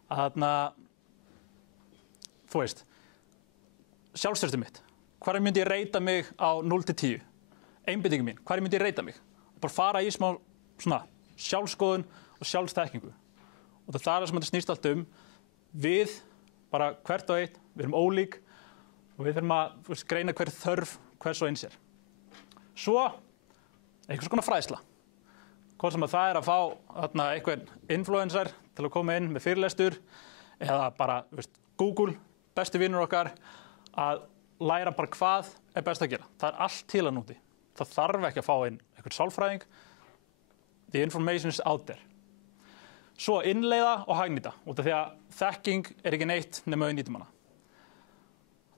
að þarna, þú veist, sjálfstörstu mitt. Hvar myndi ég reyta mig á 0-10? Einbeitingu mín, hvar myndi ég reyta mig? Bara fara í smá svona sjálfskoðun og sjálfsþekkingu. Og það er sem þetta snýst allt við bara hvert og eitt, við erum ólík og við þurfum að greina hver þörf hvers og eins er. Svo, einhvers konar fræðsla. Hvort sem að það að fá einhvern influencer til að koma inn með fyrirlestur eða bara Google, besti vinur okkar, að læra bara hvað er best að gera. Það allt til að núti. Það þarf ekki að fá inn einhvern sálfræðing. The information is out there. Svo innleiða og hagnýta, út af því að þekking er ekki neitt nema við nýtum hana.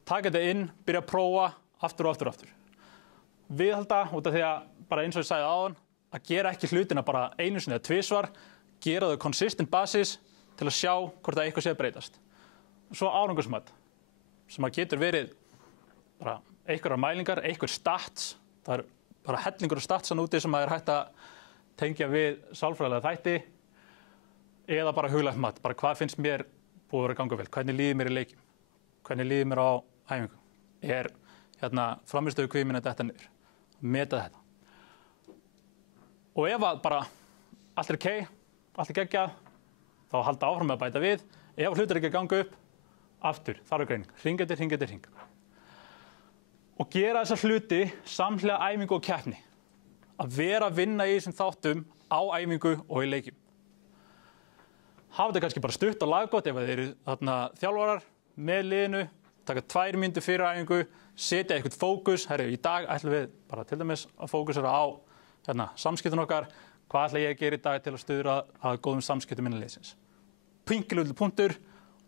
Taka þetta inn, byrja að prófa aftur og aftur og aftur. Viðhalda, út af því að bara eins og ég sagði áðan, að gera ekki hlutina bara einu sinni eða tvisvar, gera þau consistent basis til að sjá hvort það eitthvað sé að breytast. Svo árangursmat, sem að getur verið bara einhverjar mælingar, einhver stats, það bara hellingur og statsan úti sem að hægt að tengja við sálfræðilega þætti eða bara huglægt mat, bara hvað finnst mér búið að vera að ganga vel, hvernig líður mér í leikjum, hvernig líður mér á æfingu, er framistöðu kvíminn að detta niður, meta þetta. Og ef að bara allt er okay, allt er geggjað, þá halda áfram með að bæta við, ef hlutir ekki að ganga upp, aftur, þarfagreining, hring eftir hring. Og gera þessa hluti samhliða æfingu og keppni. Að vera að vinna í þessum þáttum á æfingu og í leikjum. Hafa þetta kannski bara stutt og laggott ef þið eru þjálfarar með liðinu, taka 2 mínútur fyrir æfingu, setja eitthvað fókus. Herri, í dag ætlum við bara til dæmis að fókusera á samskiptin okkar. Hvað ætla ég að gera í dag til að stuðra að góðum samskiptum innan liðsins? Pinkilull punktur,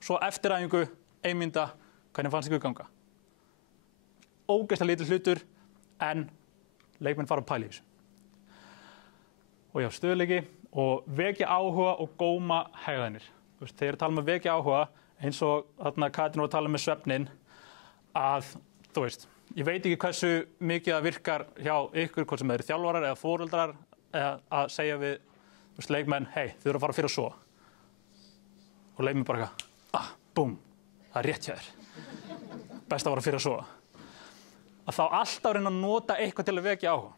svo eftir æfingu, 1 mínúta, hvernig fannst ykkur ganga? Ógeðslega lítill hlutur, en leikmenn fara að pæla í þessu. Og já, stöðuleiki og vekja áhuga og góma hegðanir. Þegar ég tala að vekja áhuga, eins og Katrín var að tala með svefnin, að, ég veit ekki hversu mikið það virkar hjá ykkur, hvort sem eru þjálfarar eða foreldrar, að segja við leikmenn, hei, þið eru að fara fyrir að sofa. Og leikmenn bara eitthvað, búm, það er rétt hjá þér. Best að fara fyrir að sofa. Að þá alltaf reyna að nota eitthvað til að vekja áhuga.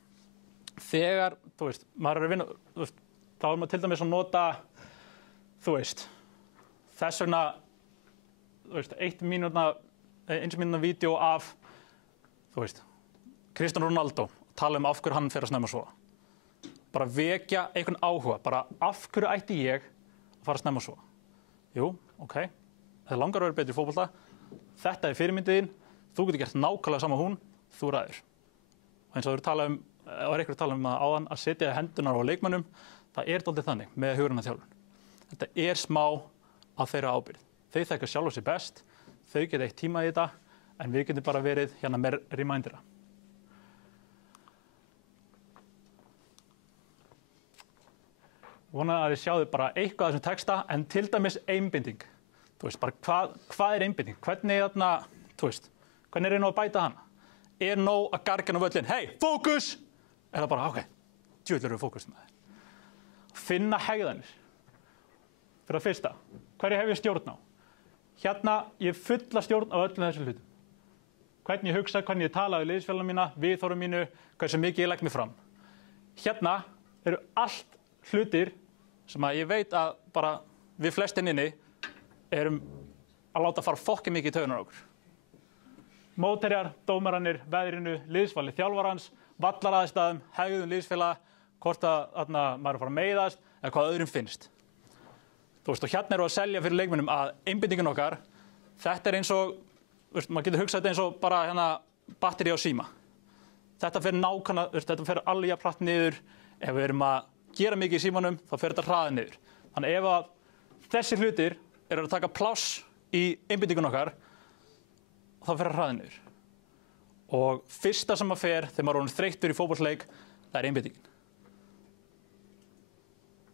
Þegar, maður er að vinna, þá er maður til dæmis að nota, þess vegna, 1 mínútna vídeo af, Cristiano Ronaldo, tala af hverju hann fer að snemma að sofa. Bara vekja einhvern áhuga, bara af hverju ætti ég að fara að snemma að sofa. Jú, ok, það langar að vera betri í fótbolta, þetta er fyrirmyndiðin, þú getur gert nákvæmlega sama hún, þú ræður. Og eins og það var einhver að tala það áðan að setja hendunar á leikmönnum, það er dálítið þannig með hugræna þjálfun. Þetta er smá á þeirra ábyrgð. Þau þekkja sjálf sig best, þau geta eitt tíma í þetta, en við getum bara verið með remindera. Vona að þið sjáðu bara eitthvað af þessum texta, en til dæmis einbinding. Bara hvað er einbinding? Hvernig er nú að bæta hana? Er nóg að gargana völlin, hei, fókus! Er það bara, ok, djöfull eru við fókus með þér. Finna hegðanir. Fyrir að fyrsta, hverju hef ég stjórn á? Ég fulla stjórn á öllum þessum hlutum. Hvernig ég hugsa, hvernig ég tala við liðsfélagana mína, viðhorfum mínu, hversu mikið ég legg mig fram. Eru allt hlutir sem að ég veit að bara við flestin inni erum að láta fara fokkið mikið í taugunar á okkur. Mótherjar, dómarannir, veðrinu, liðsvali þjálfarans, vallaraðstæðum, hegðun liðsfélaga, hvort að maður er að fara að meiðast, eða hvað öðrum finnst. Þú veist, og hérna erum við að selja fyrir leikmönnum að einbeitingin okkar, þetta eins og, veist, maður getur hugsað þetta eins og bara hérna batteri á síma. Þetta fer nákvæmlega, þetta fer alveg jafn hratt niður. Ef við erum að gera mikið í símanum, þá fer þetta hraðið niður. Þannig ef að þessi hlutir eru að taka pláss í einbeitingun okkar, þá fer hraðið niður. Og fyrsta sem að fer þegar maður er þreyttur í fótboltaleik, það er einbeitingin.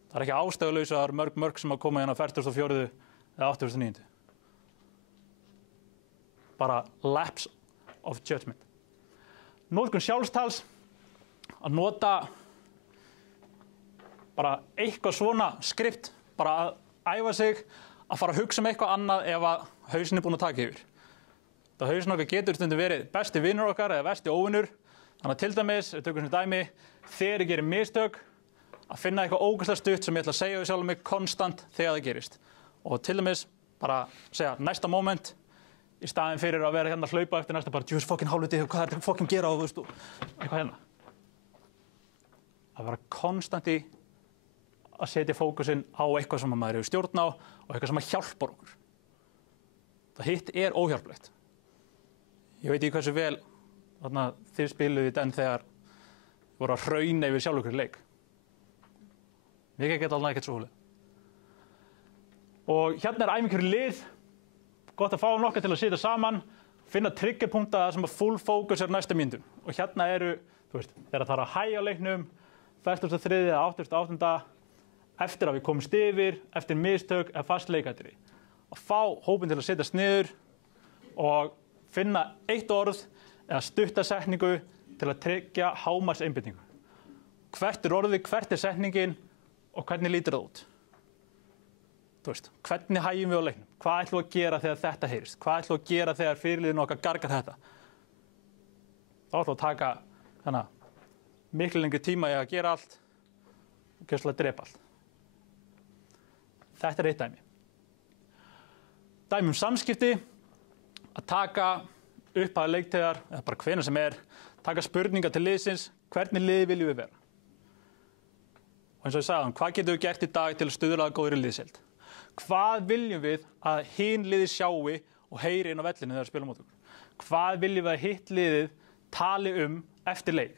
Það er ekki ástæðulaus að það eru mörg sem að koma hérna 44. eða 89. Bara lapse of judgment. Notkun sjálfstals, að nota bara eitthvað svona skript, bara að æfa sig, að fara að hugsa eitthvað annað ef að hausinn búinn að taka yfir. Það hausinn okkar getur stundum verið besti vinur okkar eða versti óvinur. Þannig að til dæmis, við tökum svona dæmi, þegar ég gerir mistök, að finna eitthvað ógeðslega stutt sem ég ætla að segja við sjálfum mig konstant þegar það gerist. Og til dæmis bara segja næsta moment, í staðinn fyrir að vera hérna að hlaupa eftir næsta bara, djús fokkin hálfviti, hvað er þetta fokkin gera og þú veist, eitthvað hérna. Að vera konstant í að setja fókusinn á eitthvað sem maður hefur stjórn á og eitthvað sem hjálpar okkur. Það hitt er óhjálplegt. Ég veit ekki hversu vel þið spiluðu í den þegar voru að hrauna yfir sjálf okkur leik. Mér geta alveg ekkert svo húlega. Og hérna er æfingur í lið. Gott að fá nokkar til að sitja saman, finna triggerpunkta sem að full focus er næsta mínútu. Og hérna eru, þú veist, þegar það er að hægja á leiknum, 43. eða 88. eftir að við komumst yfir, eftir mistök eða fast leikætri. Að fá hópinn til að setjast niður og finna eitt orð eða stutta setningu til að tryggja hámarks einbeitingu. Hvert er orðið, hvert er setningin og hvernig lítur það út? Þú veist, hvernig hægjum við á leiknum? Hvað ætlum við að gera þegar þetta heyrist? Hvað ætlum við að gera þegar fyrirliðinu okkar gargar þetta? Þá ætlum við að taka miklu lengri tíma í að gera allt og gjörsamlega drepa allt. Þetta er eitt dæmi. Dæmi samskipti, að taka upp að leiktegar, eða bara hvenær sem er, taka spurningar til liðsins, hvernig liði viljum við vera? Og eins og ég sagði, hvað getum við gert í dag til að stuðla að góðri liðsheild? Hvað viljum við að hin liðið sjáu og heyri inn á vellinu þegar við spilum mót okkur? Hvað viljum við að hitt liðið tali eftir leik?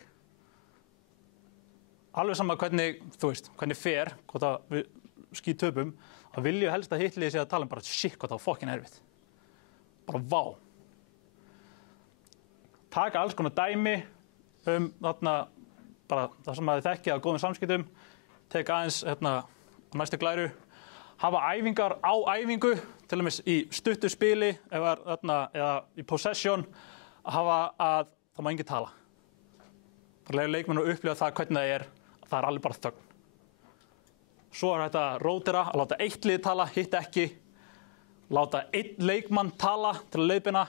Alveg sama hvernig, þú veist, hvernig fer, hvort að við skítöpum, þá viljum við helst að hitt liðið sé að tala bara shit, hvað það var fokkin erfitt. Bara vá. Taka alls konar dæmi bara það sem að þið þekkið á góðum samskiptum, teka aðeins á næstu glæru. Hafa æfingar á æfingu, til dæmis í stuttu spili eða í possession, að hafa að það má enginn tala. Bara leyfa leikmenn að upplifa það hvernig það er alveg bara þögn. Svo er þetta að rótera, að láta eitt lið tala, hitt ekki, láta einn leikmann tala til að leiðbeina,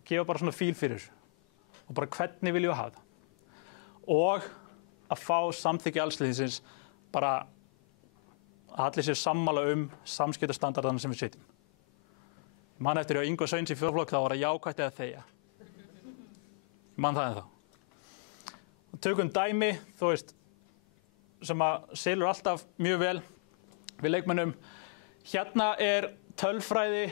og gefa bara svona fíl fyrir þessu. Og bara hvernig viljum við hafa það. Og að fá samþykki alls liðsins bara að allir séu sammála samskiptastandarðana sem við setjum. Ég man eftir Ingvar Sveins í fjórflokk, þá var það jákvætt eða þegja. Ég man það ennþá. Og tökum dæmi, þú veist, sem að selur alltaf mjög vel við leikmönnum. Hérna er tölfræði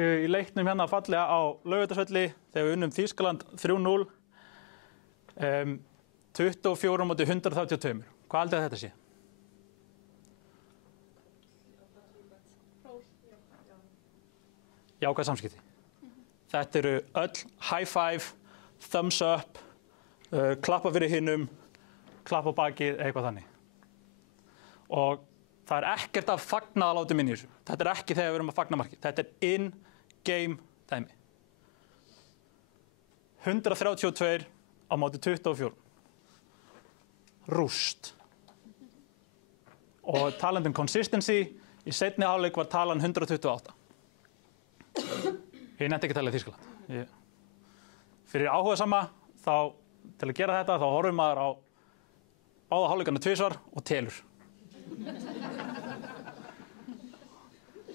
í leiknum hérna fallega á Laugardalsvelli þegar við unnum Þýskaland 3-0. 24 móti 132. Hvað haldið þetta sé? Jákvæð samskipti. Þetta eru öll high five, thumbs up, klappa fyrir hinum, klappa á bakið, eitthvað þannig. Og það er ekkert að fagnaðalátum inn í þessu. Þetta er ekki þegar við erum að fagna marki. Þetta er in-game dæmi. 132 á móti 24. Rúst. Og talandi consistency, í seinni hálfleik var talan 128. Ég nefndi ekki að tala í Þýskaland. Fyrir áhugasama, til að gera þetta, þá horfum maður á báða hálfleikana tvisvar og telur.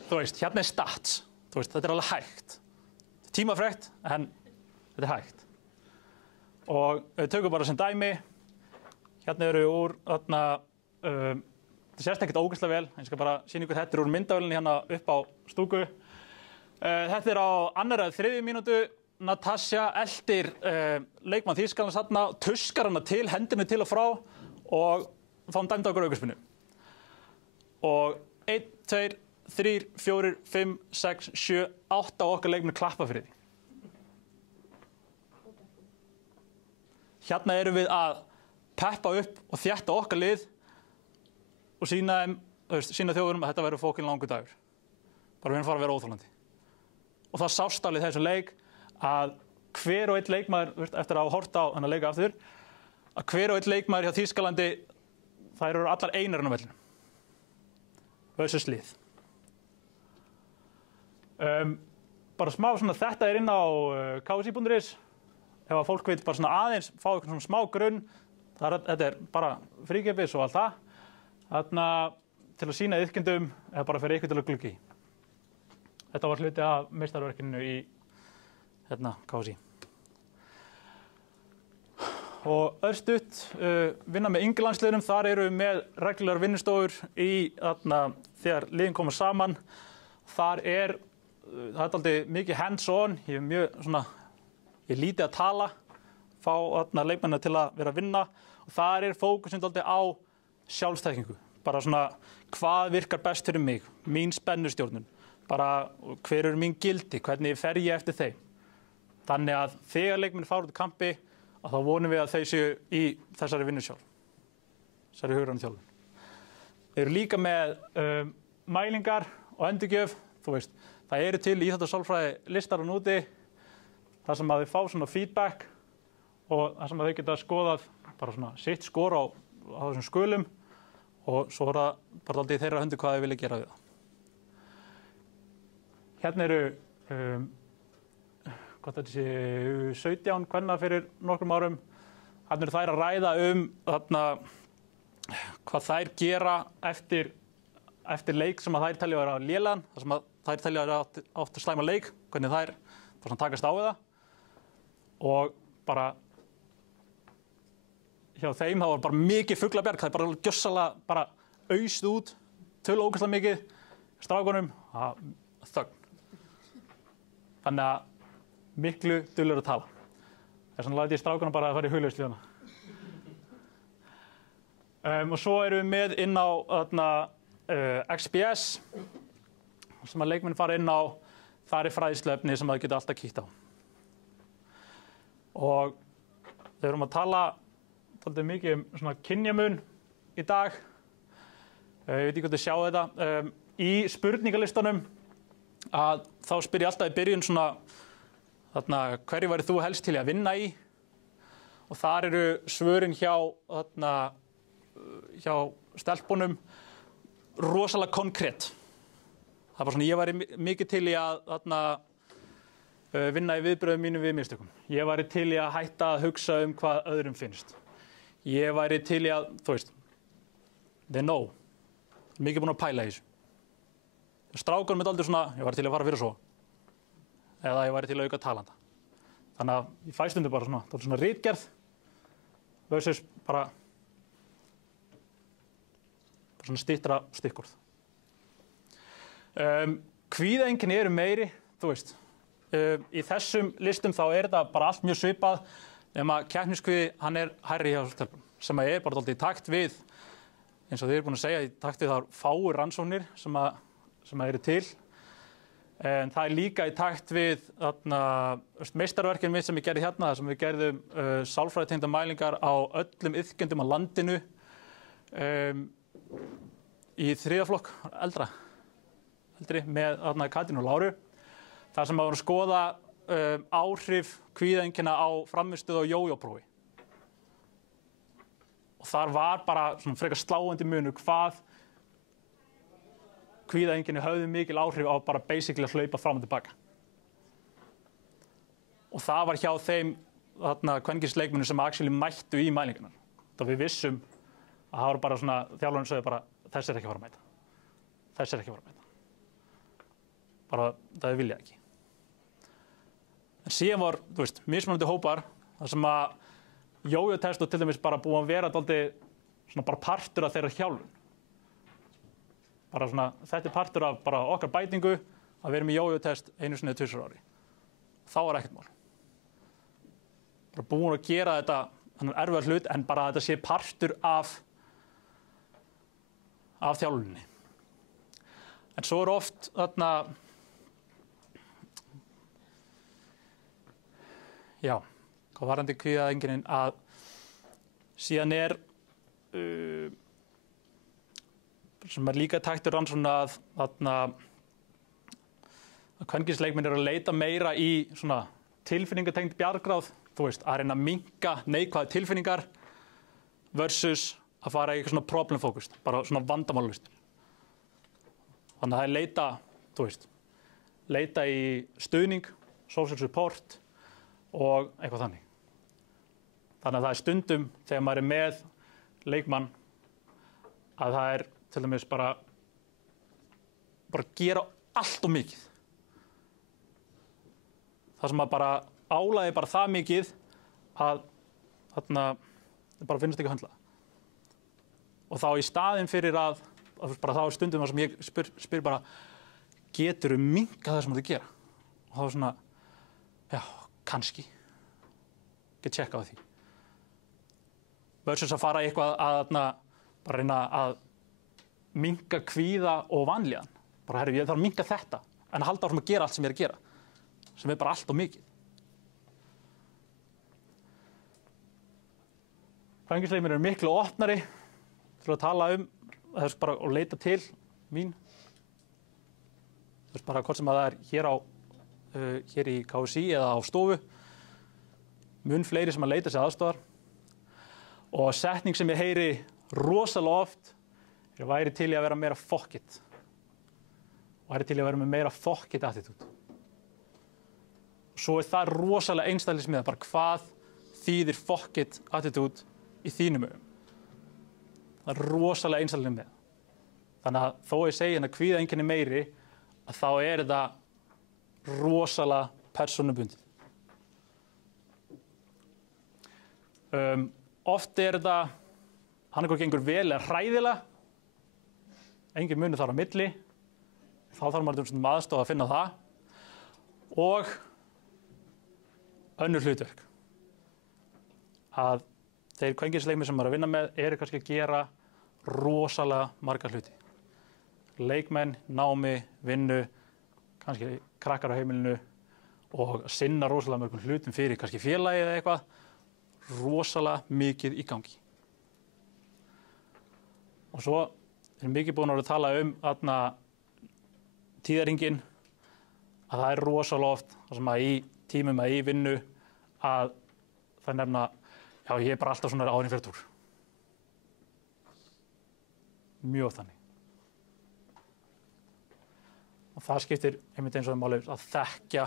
Þú veist, hérna er stats. Þú veist, þetta er alveg hægt. Tímafrekt, en þetta er hægt. Og við tökum bara sem dæmi. Hérna eru úr þetta sést ekkert ógeðslega vel, ég skal bara sýna ykkur þetta úr myndavélinni hérna upp á stúku. Þetta á 2. eða 3. mínútu, Natasja eldir leikmann Þýskalands þarna, tuskar hana til, hendinni til og frá og fá hann dæmda okkur aukaspinnu. Og 1, 2, 3, 4, 5, 6, 7, 8 og okkar leikmenn klappa fyrir því. Hérna erum við að peppa upp og þétta okkar lið og sýna þjóðunum að þetta verður fókin langur dagur. Bara við erum fara að vera óþolandi. Og það sást alveg þessum leik að hver og einn leikmaður, eftir að hafa horft á þennan leika aftur, að hver og einn leikmaður hjá Þýskalandi, þær eru allar einar á vellinu. Versus lið. Bara smá svona, þetta inn á KSI.is. Ef að fólk vil bara svona aðeins fá eitthvað svona smá grunn, þetta bara fríkipis og allt það. Þarna til að sýna iðkendum eða bara fyrir ykkur til að glugga í. Þetta var hluti af meistarverkinu í KSI. Og örstutt, vinna með yngirlandsliðunum, þar eru við með reglulegar vinnustofur í þegar liðin koma saman. Það er dálítið mikið hands-on, ég lítið að tala, fá leikmennina til að vera að vinna og þar er fókusin dálítið á sjálfstækkingu. Bara svona, hvað virkar best fyrir mig, mín spennustjórnun, bara hver eru mín gildi, hvernig fer ég eftir þeim. Þannig að þegar leikmenn fara út í kampi, að þá vonum við að þau séu í þessari vinnu sjálf, þessari hugrænu þjálfun. Þeir eru líka með mælingar og endurgjöf, þú veist, það eru til íþróttasálfræði listar og úti, þar sem að þau fá svona feedback og þar sem að þau geta skoðað bara svona sitt skor á þessum skulum og svo er það bara aldrei þeirra höndi hvað þau vilja gera við það. Hérna eru hvað þetta sé 17 kvenna fyrir nokkrum árum. Hérna eru þær að ræða hvað þær gera eftir leik sem að þær telja að vera lélegan, þar sem að þær telja að vera átt slæma leik, hvernig þær takast á við það. Og bara hjá þeim það var bara mikið fuglabjarg, það er bara gjössalega bara auðst út, tölu ógeðslega mikið, strákunum, þögn. Þannig að miklu duglegur að tala. Þess vegna læt ég strákunum bara að fara í hugleiðsluna. Og svo erum við með inn á XPS, sem að leikmenn fara inn á, þar er fræðsluefni sem það geta alltaf kíkt á. Og við erum að tala dálítið mikið um svona kynjamun í dag. Ég veit ekki hvort þið sjá þetta. Í spurningalistunum að þá spyr ég alltaf í byrjun svona hverju væri þú helst til að vinna í? Og þar eru svörin hjá stelpunum rosalega konkrét. Það er bara svona, ég væri mikið til í að vinna í viðbröðum mínum við mistökum. Ég væri til í að hætta að hugsa um hvað öðrum finnst. Ég væri til í að, þú veist, they know. Mikið búin að pæla í þessu. Strákunum er aldrei svona, ég væri til að fara fyrir svo. Eða ég væri til að auka talanda. Þannig að ég fæ stundum bara svona ritgerð versus bara svona styttra stikkorð. Kvíðaeinkenni eru meiri, þú veist. Í þessum listum þá er þetta bara allt mjög svipað nema keppniskvíði, hann er hærri hjá stelpum sem er bara dálítið í takt við, eins og þið eru búin að segja, í takt við þar fáir rannsóknir sem eru til. En það er líka í takt við meistarverkinu mitt sem ég gerði hérna, sem við gerðum sálfræðitengdar mælingar á öllum iðkendum á landinu í 3. flokk eldri með Katrínu og Láru. þar sem að skoða áhrif kvíðaeinkenna á frammistöðu og jójóprófi. Og þar var bara svona frekar sláandi munur hvað kvíðaeinkenni höfðu mikil áhrif á bara basically að hlaupa fram og tilbaka. Og það var hjá þeim kvenkynsleikmönnum sem actually mættu í mælingarnar. Það við vissum að það var bara svona, þjálfarinn sögðu bara, þess ekki að fara að mæta. Þess ekki að fara að mæta. Bara, það vilja ekki. En síðan var, þú veist, mismunandi hópar, þar sem að jójótest og til dæmis bara búið að vera dálítið svona bara partur af þeirra þjálfun. Bara svona, þetta partur af bara okkar bætingu að við erum í jójó-test 1 sinni eða 2 ári. Þá ekkert mál. Bara búin að gera þetta þannig erfiðar hlut en bara að þetta sé partur af þjálfunni. En svo oft þarna hvað varðandi kvíðaeinkennin að síðan sem líka taktur rannsókn að kvenkynsleikmenn að leita meira í svona tilfinningatengd bjargráð, þú veist, að reyna að minnka neikvæðar tilfinningar versus að fara í eitthvað svona problem focused, bara svona vandamálalaust. Þannig að það leita, þú veist, leita í stuðning, social support og eitthvað þannig. Þannig að það stundum þegar maður með leikmann að það til dæmis bara gera allt og mikið. Það sem að bara álagið bara það mikið að bara finnst ekki að höndla. Og þá í staðinn fyrir að bara þá stundum sem ég spyr bara geturðu minnkað það sem þú gera? Og þá svona, já, kannski. Get checka á því. Versus að fara eitthvað að bara reyna að minnka kvíða og vanlíðan. Bara herru, ég þarf að minnka þetta, en halda áfram að gera allt sem ég er að gera. Sem bara allt og mikið. Kvenkynsleikmenn eru miklu opnari til að tala þess bara og leita til mín. Þess bara hvort sem að það hér í KSÍ eða á stofu. Mun fleiri sem að leita sér aðstofar. Og setning sem ég heyri rosalega oft væri til í að vera meira fuck it. Væri til í að vera með meira fuck it attitude. Svo það rosalega einstaklingsmiðað, bara hvað þýðir fuck it attitude í þínum augum. Það rosalega einstaklingsmiðað. Þannig að þó ég segi hérna kvíðaeinkenni meiri, að þá þetta rosalega persónubundið. Oft þetta annarkvort gengur vel eða hræðilega. Engin munur þar á milli. Þá þarf maður stundum aðstoð að finna það. Og önnur hlutverk. Að þeir kvenkynsleikmenn sem maður er að vinna með eru kannski að gera rosalega marga hluti. Leikmenn, námi, vinnu, kannski krakkar á heimilinu og sinna rosalega mörgum hlutum fyrir kannski félagi eða eitthvað. Rosalega mikið í gangi. Og svo erum mikið búin að tala tíðarhringinn, að það rosalega oft það sem að í tímum að í vinnu að það nefna, já ég bara alltaf svona árin fyrir túr. Mjög þannig. Og það skiptir einmitt eins og máli að þekkja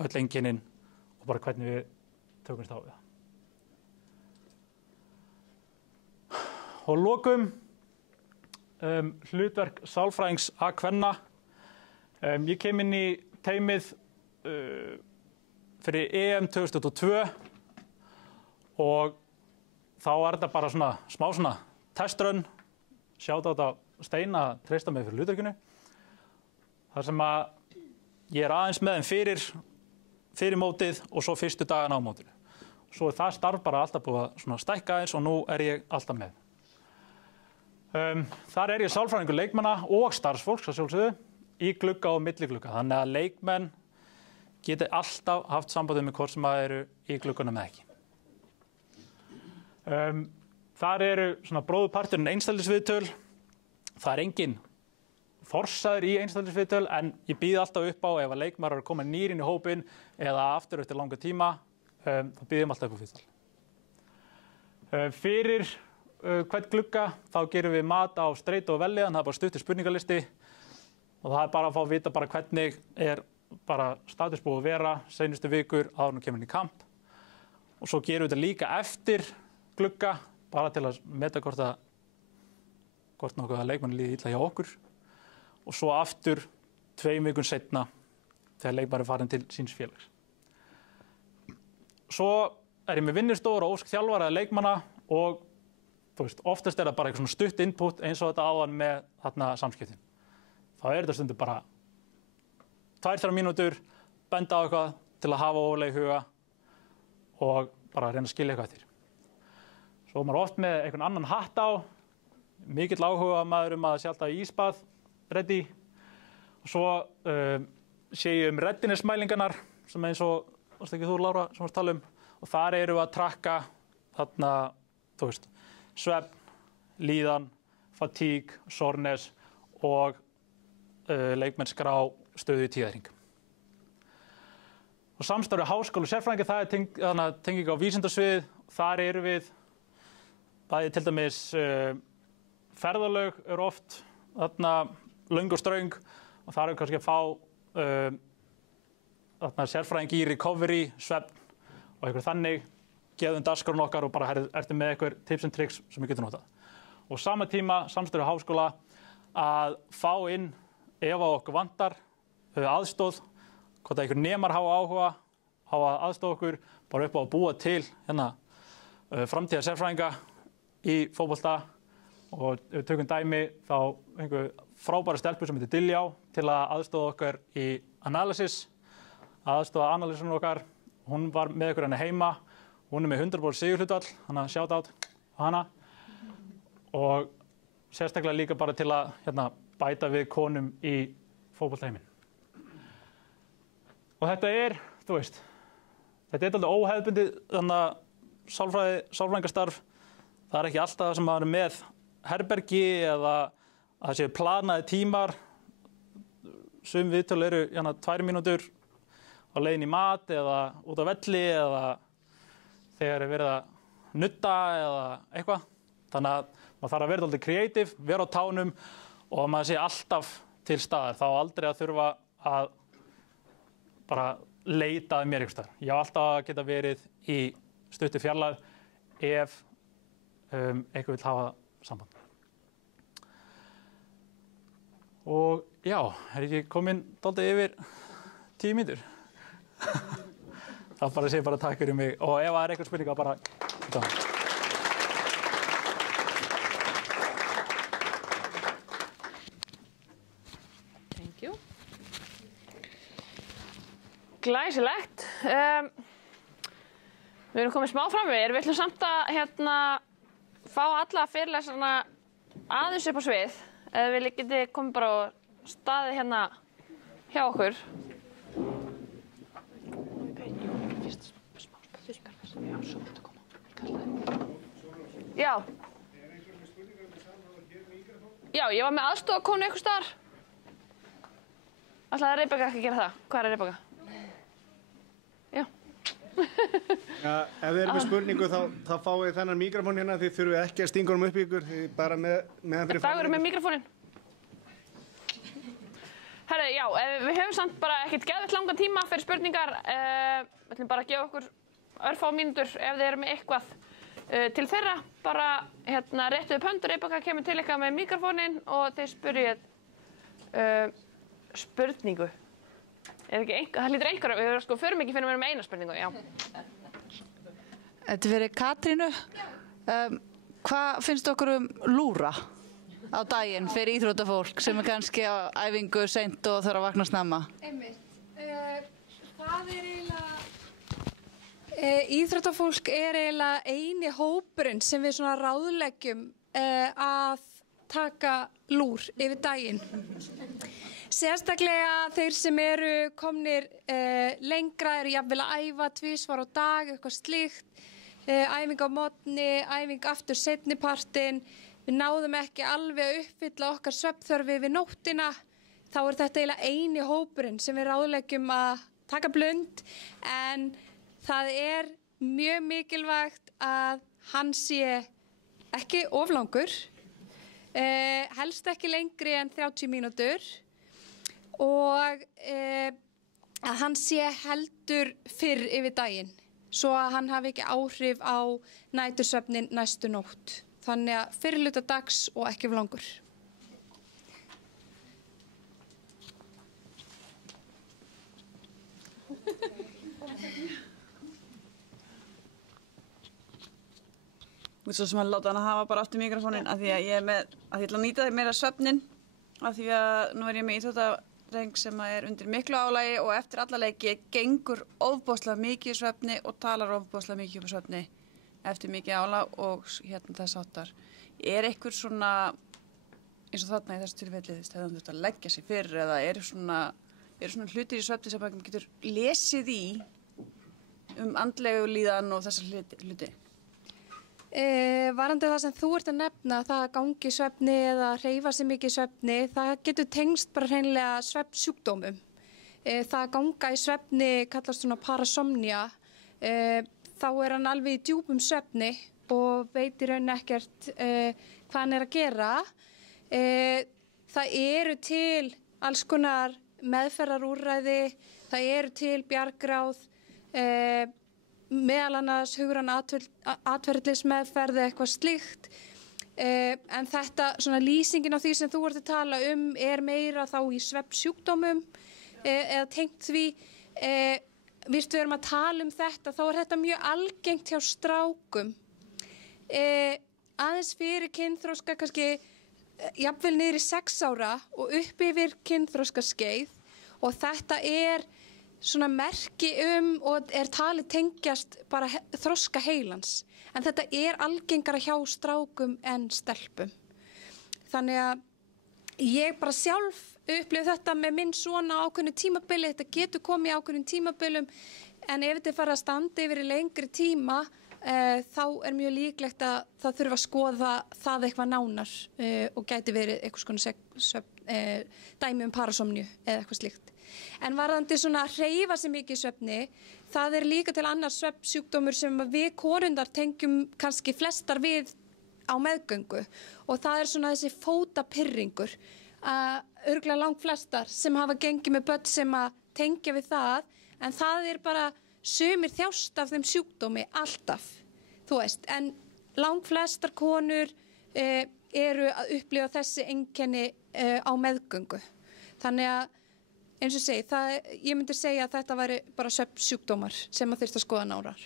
öll einkennin og bara hvernig við tökumst á við það. Og lokum hlutverk sálfræðings að kvenna. Ég kem inn í teymið fyrir EM 2022 og þá þetta bara svona smá svona testrun, sjáta á þetta Steina að treysta mig fyrir hlutverkinu. Þar sem að ég aðeins með þeim fyrir mótið og svo fyrstu dagana á mótinu. Svo það starf bara alltaf búið að svona stækka eins og nú ég alltaf með. Þar ég sálfræðingur leikmanna og starfsfólks að sjálfsögðu í glugga og milliglugga. Þannig að leikmenn geti alltaf haft sambandið með hvort sem að eru í gluggunum eða ekki. Þar svona bróðurparturinn einstaklingsviðtöl. Það engin forsaður í einstaklingsviðtöl en ég býð alltaf upp á ef að leikmaður að koma nýr inn í hópinn eða aftur eftir langa tíma, þá býðum alltaf upp á viðtal. Fyrir hvern glugga þá gerum við mat á streitu og vellíðan, það bara stuttur spurningalisti og það bara að fá að vita bara hvernig bara status búið að vera seinustu vikur áður en kemur inn í kamp. Og svo gerum við þetta líka eftir glugga bara til að meta hvort nokkuð að leikmanni líði illa hjá okkur. Og svo aftur 2 vikum seinna þegar leikmaður farin til síns félags. Svo ég með vinnustofur og ósk þjálfara eða leikmanna og oftast er það bara eitthvað svona stutt input eins og þetta áðan með þarna samskiptin. Þá er þetta stundum bara 2-3 mínútur, benda á eitthvað til að hafa ólega í huga og bara reyna að skilja eitthvað eftir. Svo er maður oft með einhvern annan hatt á, mikill áhuga maður að sé alltaf í ísbað ready. Og svo sé ég readiness-mælingarnar sem eins og, varst ekki þú Lára, sem varst að tala og þar eru við að trakka þarna, svefn, líðan, fatigue, soreness og leikmenn skrá stöðu í tíðahring. Og samstarfið háskóla og sérfræðinga, það er tenging á vísindasvið. Þar eru við bæði til dæmis ferðalög eru oft þarna löng og ströng og þar er kannski að fá þarna sérfræðing í recovery, svefn og eitthvað þannig, gefum dagskrárinn okkar og bara ertu með eitthvað tips and tricks sem við getum notað. Og sama tíma samstarfið háskóla að fá inn ef að okkur vantar aðstóð, hvort að einhver nemar hafa áhuga á að aðstoða okkur, bara upp á að búa til framtíðar sérfræðinga í fótbolta og ef við tökum dæmi þá einhver frábæra stelpu sem heitir Diljá til að aðstoða okkar í analysis, aðstoða analysunum okkar. Hún var með okkur henni heima, hún er með 100% sigurhlutfall, þannig að shout out á hana og sérstaklega líka bara til að bæta við konum í fótboltaheiminn. Og þetta er, þetta er alltaf óhefðbundið sálfræðingastarf. Það er ekki alltaf sem maður er með herbergi eða að það séu planaði tímar. Sum viðtöl eru 2 mínútur á leiðin í mat eða út á velli eða þegar er verið að nudda eða eitthvað. Þannig að maður þarf að vera alltaf kreatív, vera á tánum og maður sé alltaf til staðar. Þá aldrei að þurfa að bara leita að mér einhvers staðar. Ég á alltaf að geta verið í stuttu fjarlægð ef einhver vill hafa samband. Og já, er ekki komin dálítið yfir 10 mínútur? Það bara sé bara takk fyrir mig og ef það er eitthvað spurninga bara Thank you. Glæsilegt. Við erum komið smá fram við. Við ætlum samt að fá alla fyrirlesarana aðeins upp á svið. Eða við getið komið bara og staðið hérna hjá okkur. Já. Já, ég var með aðstofakonu einhvers staðar. Ætlaði Rebekka ekki að gera það? Hvað er Rebekka? Já. Ja, ef þið eru með spurningu þá fáið þið þennan mikrofón hérna, þið þurfið ekki að stinga honum upp í ykkur, þið bara meðan fyrir Dagur með mikrofóninn. Herru, já, við höfum samt bara ekkert geðveitt langan tíma fyrir spurningar. Við ætlum bara að gefa okkur örfá mínútur ef þið eru með eitthvað til þeirra. Bara réttu upp hönd og Rebekka kemur til ykkar með mikrofóninn og þið spyrjið spurningu. Það hlýtur einhverja, við förum ekki fyrir að vera með eina spurningu, já. Þetta er fyrir Katrínu. Hvað finnst okkur lúra á daginn fyrir íþróttafólk sem er kannski á æfingu seint og þarf að vakna snemma? Einmitt. Það er eiginlega... Íþróttafólk er eiginlega eini hópurinn sem við svona ráðleggjum að taka lúr yfir daginn. Sérstaklega þeir sem eru komnir lengra, eru jafnvel að æfa tvisvar á dag, eitthvað slíkt, æfing á morgni, æfing aftur seinnipartinn, við náðum ekki alveg að uppfylla okkar svefnþörfi við nóttina, þá er þetta eiginlega eini hópurinn sem við ráðleggjum að taka blund, en það er mjög mikilvægt að hann sé ekki of langur, helst ekki lengri en 30 mínútur, og að hann sé heldur fyrr yfir daginn svo að hann hafi ekki áhrif á nætursvefnin næstu nótt. Þannig að fyrri hluta dags og ekki of langur. svo sem að láta hann að hafa bara aftur mikrofónin af því að ég er með, að ég ætla að nýta meira svefnin af því að nú er ég með íþróttareng sem er undir miklu álagi og eftir alla leiki gengur ofboðslega mikið í svefni og talar ofboðslega mikið um svefni eftir mikið álag og þess áttar. Er einhver svona, eins og þarna í þessu tilfelli, hefði hann þurft að leggja sig fyrir eða eru svona hlutir í svefni sem maður getur lesið í andlegu líðan og þessar hluti? Varandi það sem þú ert að nefna, það að gangi í svefni eða hreyfa sig mikið í svefni, það getur tengst bara hreinlega svefnsjúkdómum. Það að ganga í svefni kallast svona parasomnia, þá er hann alveg í djúpum svefni og veit í raun ekkert hvað hann er að gera. Það eru til alls konar meðferðarúrræði, það eru til bjargráð, meðal annars hugræn atferlismeðferð eða eitthvað slíkt. En þetta, svona lýsingin á því sem þú ert að tala er meira þá í svefnsjúkdómum eða tengt því. Við erum að tala þetta, þá er þetta mjög algengt hjá strákum. Aðeins fyrir kynþroska kannski jafnvel niður í 6 ára og upp yfir kynþroska skeið og þetta er svona merki og er talið tengjast bara þroska heilans. En þetta er algengara hjá strákum en stelpum. Þannig að ég bara sjálf upplifði þetta með minn svona ákveðnu tímabili, þetta getur komið í ákveðnum tímabilum en ef þetta er farið að standa yfir í lengri tíma þá er mjög líklegt að það þurfa að skoða það eitthvað nánar og gæti verið einhvers konar dæmi parasomníu eða eitthvað slíkt. En varðandi svona að hreyfa sig mikið í svefni, það er líka til annars svefnsjúkdómur sem við konundar tengjum kannski flestar við á meðgöngu og það er svona þessi fótapirringur. Örugglega langflestar sem hafa gengið með börn sem að tengja við það en það er bara sumir þjást af þeim sjúkdómi alltaf, þú veist, en langflestar konur eru að upplifa þessi einkenni á meðgöngu. Þannig að eins og segi, ég myndi segja að þetta væri bara svefnsjúkdómar sem að þyrfti að skoða nánar.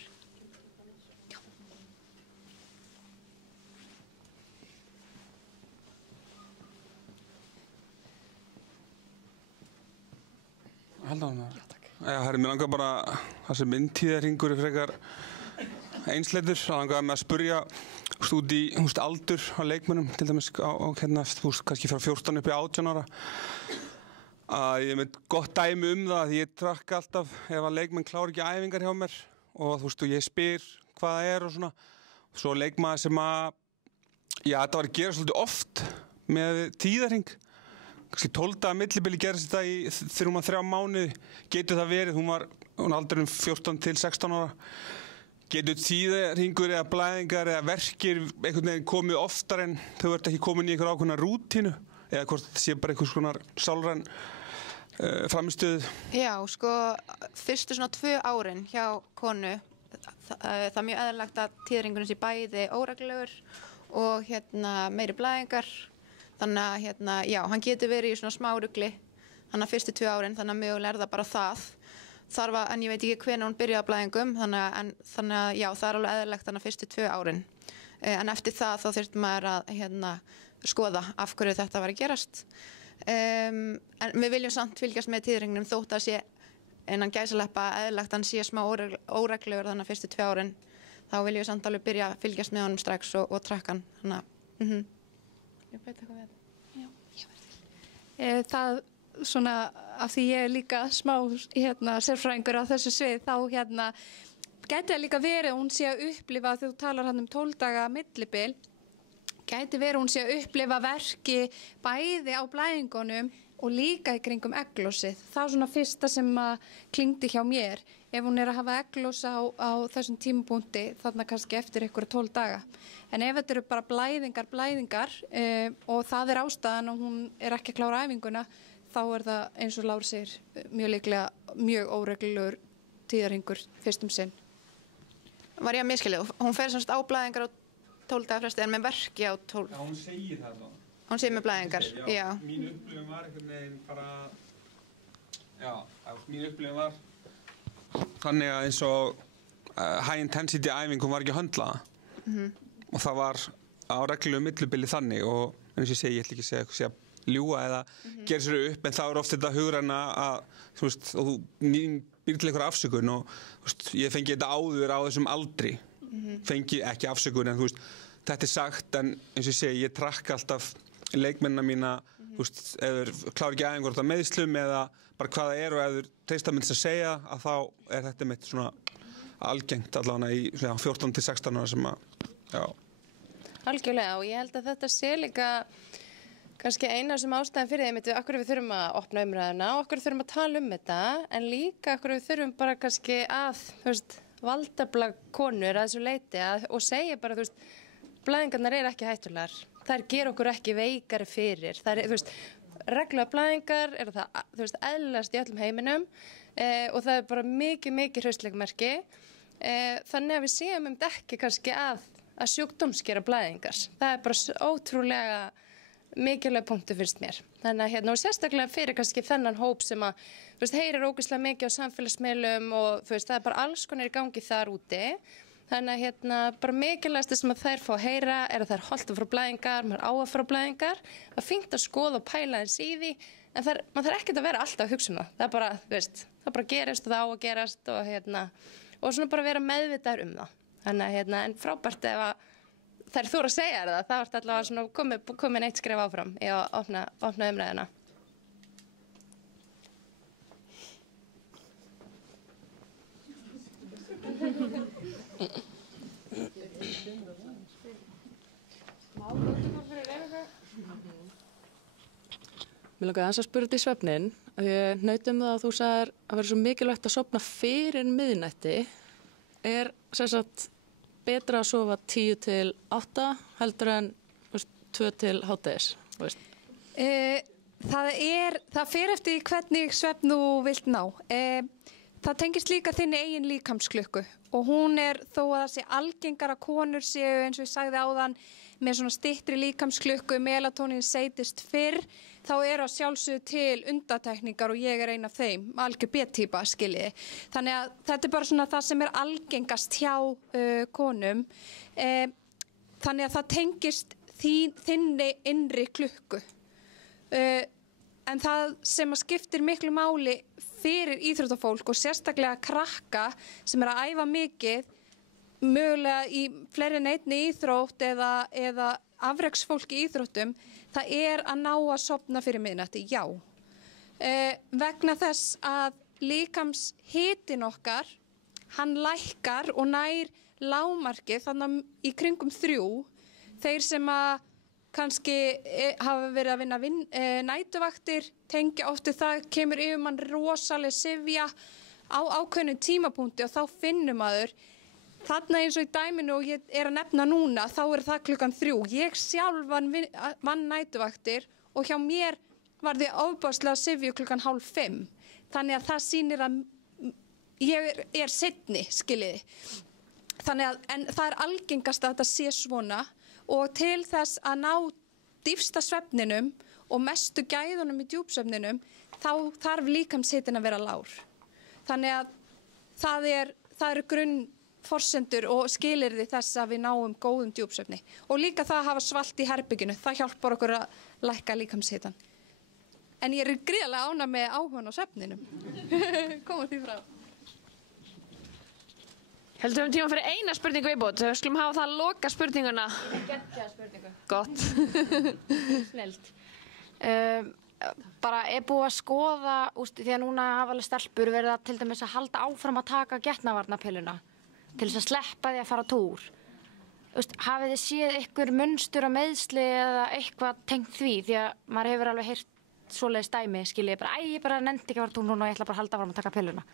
Haldan með það. Já, takk. Herri, mér langar bara, þessi myndtíðarhingur er frekar einsleitur. Það langar með að spurja út í aldur á leikmönnum, til dæmis kannski frá 14 upp í 18 ára. Ég er með gott dæmi það, því ég trakk alltaf ef að leikmenn klára ekki æfingar hjá mér og ég spyr hvað það er og svona. Svo leikmaður sem þetta var að gera svolítið oft með tíðarhing. Kannski 12 millibili gerðist þetta í 3 mánuði, getur það verið, hún var aldurinn 14 til 16 ára. Getur tíðarhingur eða blæðingar eða verkir einhvern veginn komið oftar en þau ert ekki komin í einhver ákveðna rútínu eða hvort það sé bara einhvers konar sálræn framistöðu? Já, fyrstu svona 2 árin hjá konu, það er mjög eðlilegt að tíðarhingurinn sé bæði óreglulegur og meiri blæðingar. Þannig að já, hann getur verið í svona smá rugli þannig að fyrstu 2 árin, þannig að mögulega er það bara það. En ég veit ekki hvenær hún byrjaði á blæðingum, þannig að já, það er alveg eðlilegt þannig að fyrstu 2 árin. En eftir það þá þurfti maður að skoða af hverju þetta var að gerast. En við viljum samt fylgjast með tíðarhingnum þótt að sé innan gæsaleppa eðlilegt hann sé smá óreglulegur þannig að fyrstu 2 árin. Þá viljum við samt alveg byrja að fylgjast með honum strax og trakka hann. Þannig að ég veit eitthvað við þetta. Já, ég verð til. Það svona, af því ég er líka smá sérfræðingur á þessu svið, þá gæti það líka verið hún sé að upplifa, þegar þú talar hann 12 daga millibil, gæti verið hún sé að upplifa verki bæði á blæðingunum og líka í kringum egglossið. Það er svona fyrsta sem klingdi hjá mér. Ef hún er að hafa egglossa á þessum tímapunkti, þarna kannski eftir einhverja 12 daga. En ef þetta eru bara blæðingar og það er ástæðan og hún er ekki að klára æfinguna, þá er það eins og Lára segir mjög líklega mjög óreglulegur tíðarhingur fyrst sinn. Var ég að miskilja? Hún fer semst á blæðingar á 12 daga fresti en með verki á 12. Já, hún segir það þá. Hún segir með blæðingar, já. Mín upplifun var einhvern veginn bara, mín upplifun var þannig að eins og high intensity æfing, hún var ekki að höndla það. og það var á reglulegu millibili þannig og eins og ég segi, ég ætla ekki að segja eitthvað sé að ljúga eða gera sér upp, en það er oft þetta hugræna að, þú veist, og þú býr til einhverja afsökun og, þú veist, ég fengi þetta áður á þessum aldri, fengi ekki afsökun, en þú veist, þetta sagt, en eins og ég segi, ég trakka alltaf leikmennina mína, þú veist, ef þeir klára ekki aðeins hvort að meðslum eða bara hvað það er og ef þeir treysta minnst að segja, að þá er þetta mitt svona algengt allavega í 14 til 16 ára sem að, já. Algjörlega og ég held að þetta sé líka kannski eina sem ástæðan fyrir þeim við okkur við þurfum að opna umræðuna og okkur þurfum að tala þetta en líka okkur við þurfum bara kannski að þú veist, valdefla konur að þessu leiti og segja bara þú veist, blæðingarnar eru ekki hættulegar þær gera okkur ekki veikari fyrir þær, þú veist, reglulega blæðingar eru það þú veist, eðlilegast í öllum heiminum og það er bara mikið hraustleikmerki þannig að við séum ekki kannski að sjúkdómsgera blæðingar. Það er bara ótrúlega mikilvæg punktur fyrst mér. Þannig að og sérstaklega fyrir kannski þennan hóp sem að, þú veist, heyrir ógeðslega mikið á samfélagsmiðlum og þú veist, það er bara alls konar í gangi þar úti. Þannig að bara mikilvægast sem að þær fá að heyra er að þær holta frá blæðingar, maður á að frá blæðingar. Það er fínt að skoða og pæla eins í því, en maður þarf ekkert að vera alltaf að hugsa það. Það er bara, þú veist, það bara gerist og það á að gerast og svona bara vera meðvitaður það. Þannig en frábært ef að þær þóra að segja það, það vart allavega svona komin eitt skref áfram í að opna umræðina. Mér langaði aðeins að spyrja út í svefnin. Ég nautum það að þú sagðir að vera svo mikilvægt að sofna fyrir miðnætti. Er sem sagt betra að sofa 10 til 8 heldur en 2 til hádegis? Það fer eftir hvernig svefn þú vilt ná. Það tengist líka þinni eigin líkamsklukku og hún er þó að það sé algengara konur séu eins og ég sagði áðan með svona styttri líkamsklukku, melatónín seytist fyrr, þá eru að sjálfsögðu til undantekningar og ég er ein af þeim, algjör B-týpa skiljiði. Þannig að þetta er bara svona það sem er algengast hjá konum. Þannig að það tengist þinni innri klukku. En það sem að skiptir miklu máli fyrir íþróttafólk og sérstaklega krakka sem er að æfa mikið, mögulega í fleiri en einni íþrótt eða afreksfólk í íþróttum, það er að ná að sofna fyrir miðnætti, já. Vegna þess að líkamshitinn okkar, hann lækkar og nær lágmarkið þannig í kringum 3, þeir sem að kannski hafa verið að vinna nætuvaktir, tengja oft það, kemur yfir mann rosaleg syfja á ákveðnum tímapunkti og þá finnur maður þarna eins og í dæminu og ég er að nefna núna, þá er það klukkan 3. Ég sjálf vann nætuvaktir og hjá mér var því ofboðslega syfju klukkan 4:30. Þannig að það sýnir að ég er seinni, skiljiði. Þannig að en það er algengast að þetta sé svona og til þess að ná dýpsta svefninum og mestu gæðunum í djúpsvefninum, þá þarf líkamshitinn að vera lágur. Þannig að það eru grunnforsendur og skilyrði þess að við náum góðum djúpsvefni. Og líka það að hafa svalt í herbygginu, það hjálpar okkur að lækka líkamshittan. En ég er gríðarlega ánægð með áhugann á svefninum. Koma því frá. Heldur tíma fyrir eina spurningu viðbót. Við skulum hafa það að loka spurninguna. Geggjaða spurningu. Gott. Snillt. Bara er búið að skoða, því að núna hafa alveg stelpur verið að til dæmis að halda áfram að taka getnaðvarnarpilluna til þess að sleppa því að fara á túr. Hafið þið séð ykkur munstur á meiðsli eða eitthvað tengt því? Því að maður hefur alveg heyrt svoleiðis dæmi, skiljið bara, ég bara nefndi ekki að fara á túr núna og ég ætla bara að halda áfram að taka pilluna.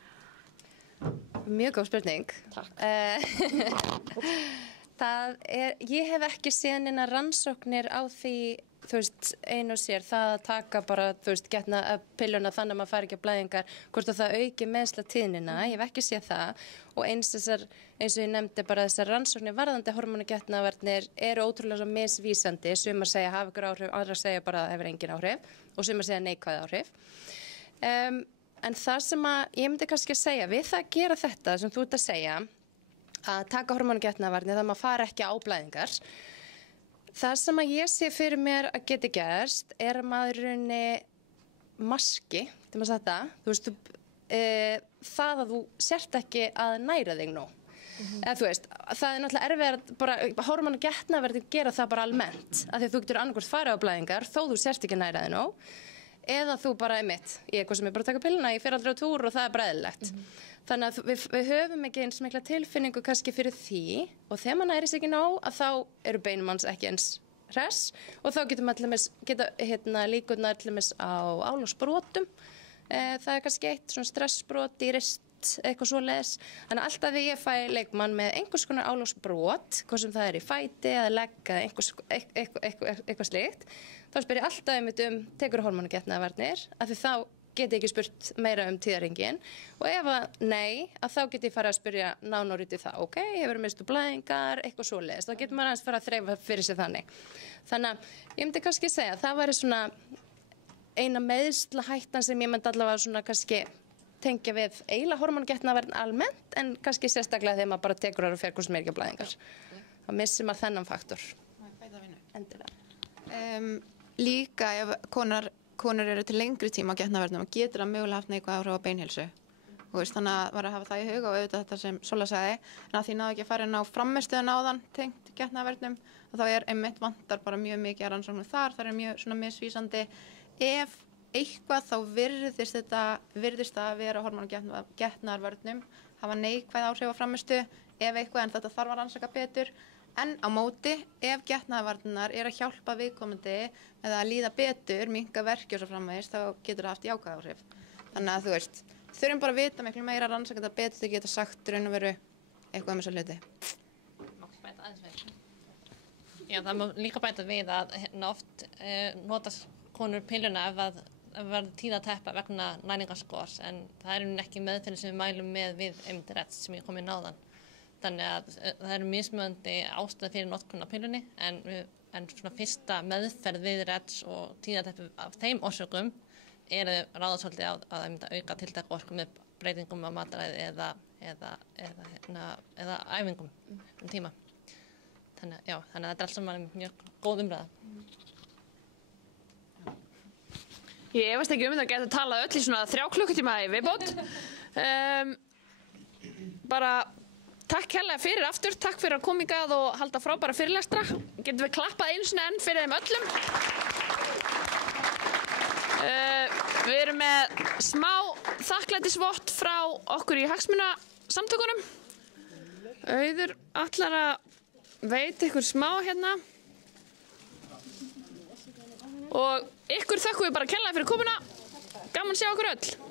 Mjög góð spurning. Takk. Ég hef ekki séð neina rannsóknir á því, þú veist, ein og sér, það að taka bara, þú veist, pilluna þannig að maður fær ekki á blæðingar, hvort það auki meðslatíðnina, ég hef ekki séð það og eins og ég nefndi bara þessar rannsóknir varðandi hormónagetnaðvarnir eru ótrúlega svo misvísandi, sumar segja hafa ykkur áhrif, aðra segja bara að hefur engin áhrif og sumar segja neikvæð áhrif. En það sem að ég myndi kannski að segja, við það að gera þetta sem þú ert að segja, að taka hormónu getnaðarvarnir þannig að maður fari ekki á blæðingar. Það sem að ég sé fyrir mér að geti gerst að maður í rauninni maski, þegar maður sagt það, þú veist, það að þú sért ekki að næra þig nóg. Eða þú veist, það náttúrulega erfiðar bara, hormónu getnaðarvarnir gera það bara almennt, af því að þú getur annarkvort farið á blæðingar þó þú sért ekki að næra þig nóg, eða þú bara einmitt, ég eitthvað sem er bara að taka pilluna, ég fer aldrei á túr og það er bara eðlilegt. Þannig að við höfum ekki eins mikla tilfinningu kannski fyrir því og þegar maður næri sig ekki nóg að þá eru beinum manns ekki eins hress og þá getur maður líkurnar til dæmis á álagsbrotum. Það er kannski eitt svona stressbrot í rist, eitthvað svoleiðis. Þannig að alltaf þegar ég fæ leikmann með einhvers konar álagsbrot, hvað sem það er í fæti eða legg eða eitthvað slíkt, þá spyr ég alltaf tekur hormónu getnaðarvarnir, af því þá get ég ekki spurt meira tíðarhringinn og ef að nei, að þá get ég farið að spyrja nánar út í það, ok, hefur mistu blæðingar, eitthvað svoleiðis, þá getur maður aðeins fara að þreifa fyrir sig þannig. Þannig að ég myndi kannski segja að það væri svona eina meiðslahættan sem ég myndi allavega svona kannski tengja við eiginlega hormónu getnaðarvarnir almennt en kannski sérstaklega þegar maður bara tekur þar og fer hvort sem er ekki blæðingar. Þá missir maður þennan faktor. Líka ef konur eru til lengri tíma á getnaðarvörnum og getur það mögulega haft neikvæð áhrif á beinheilsu. Þannig að var að hafa það í huga og auðvitað þetta sem Sola sagði, en að því náðu ekki að fara inn á frammistöðun áðan tengt getnaðarvörnum og þá einmitt vantar bara mjög mikið að rannsóknum þar, það er mjög svona misvísandi. Ef eitthvað þá virðist það að vera hormónu getnaðarvörnum hafa neikvæð áhrif á frammistöðu, ef eitthvað en þetta þarf að rannsaka betur. En á móti, ef getnaðarvarnirnar að hjálpa viðkomandi eða að líða betur, minnka verki og svo framvegis, þá getur það haft jákvæð áhrif. Þannig að þú veist, þurfum bara að vita miklu meira að rannsaka þetta betur til að geta sagt raun og veru eitthvað þessa hluti. Já, það má líka bæta við að oft notast konur pilluna ef það verður tíðateppa vegna næringarskors, en það ekki meðferðin sem við mælum með við Rets sem ég kom inn áðan. Þannig að það eru mismunandi ástæða fyrir notkun á pillunni en svona fyrsta meðferð við Rets og tíðateppu af þeim orsökum að ráða svolítið að auka tiltaka með breytingum á mataræði eða æfingum tíma. Þannig að þetta er allt saman mjög góð umræða. Ég efast ekki það geta talað öll í svona 3 klukkutíma í viðbót. Bara takk kærlega fyrir aftur, takk fyrir að koma hingað og halda frábæra fyrirlestra. Getum við klappað einu sinni enn fyrir þeim öllum. Við erum með smá þakklætisvott frá okkur í hagsmunasamtökunum. Auður ætlar að veita ykkur smá hérna. Og ykkur þökkum við bara kærlega fyrir komuna. Gaman að sjá okkur öll.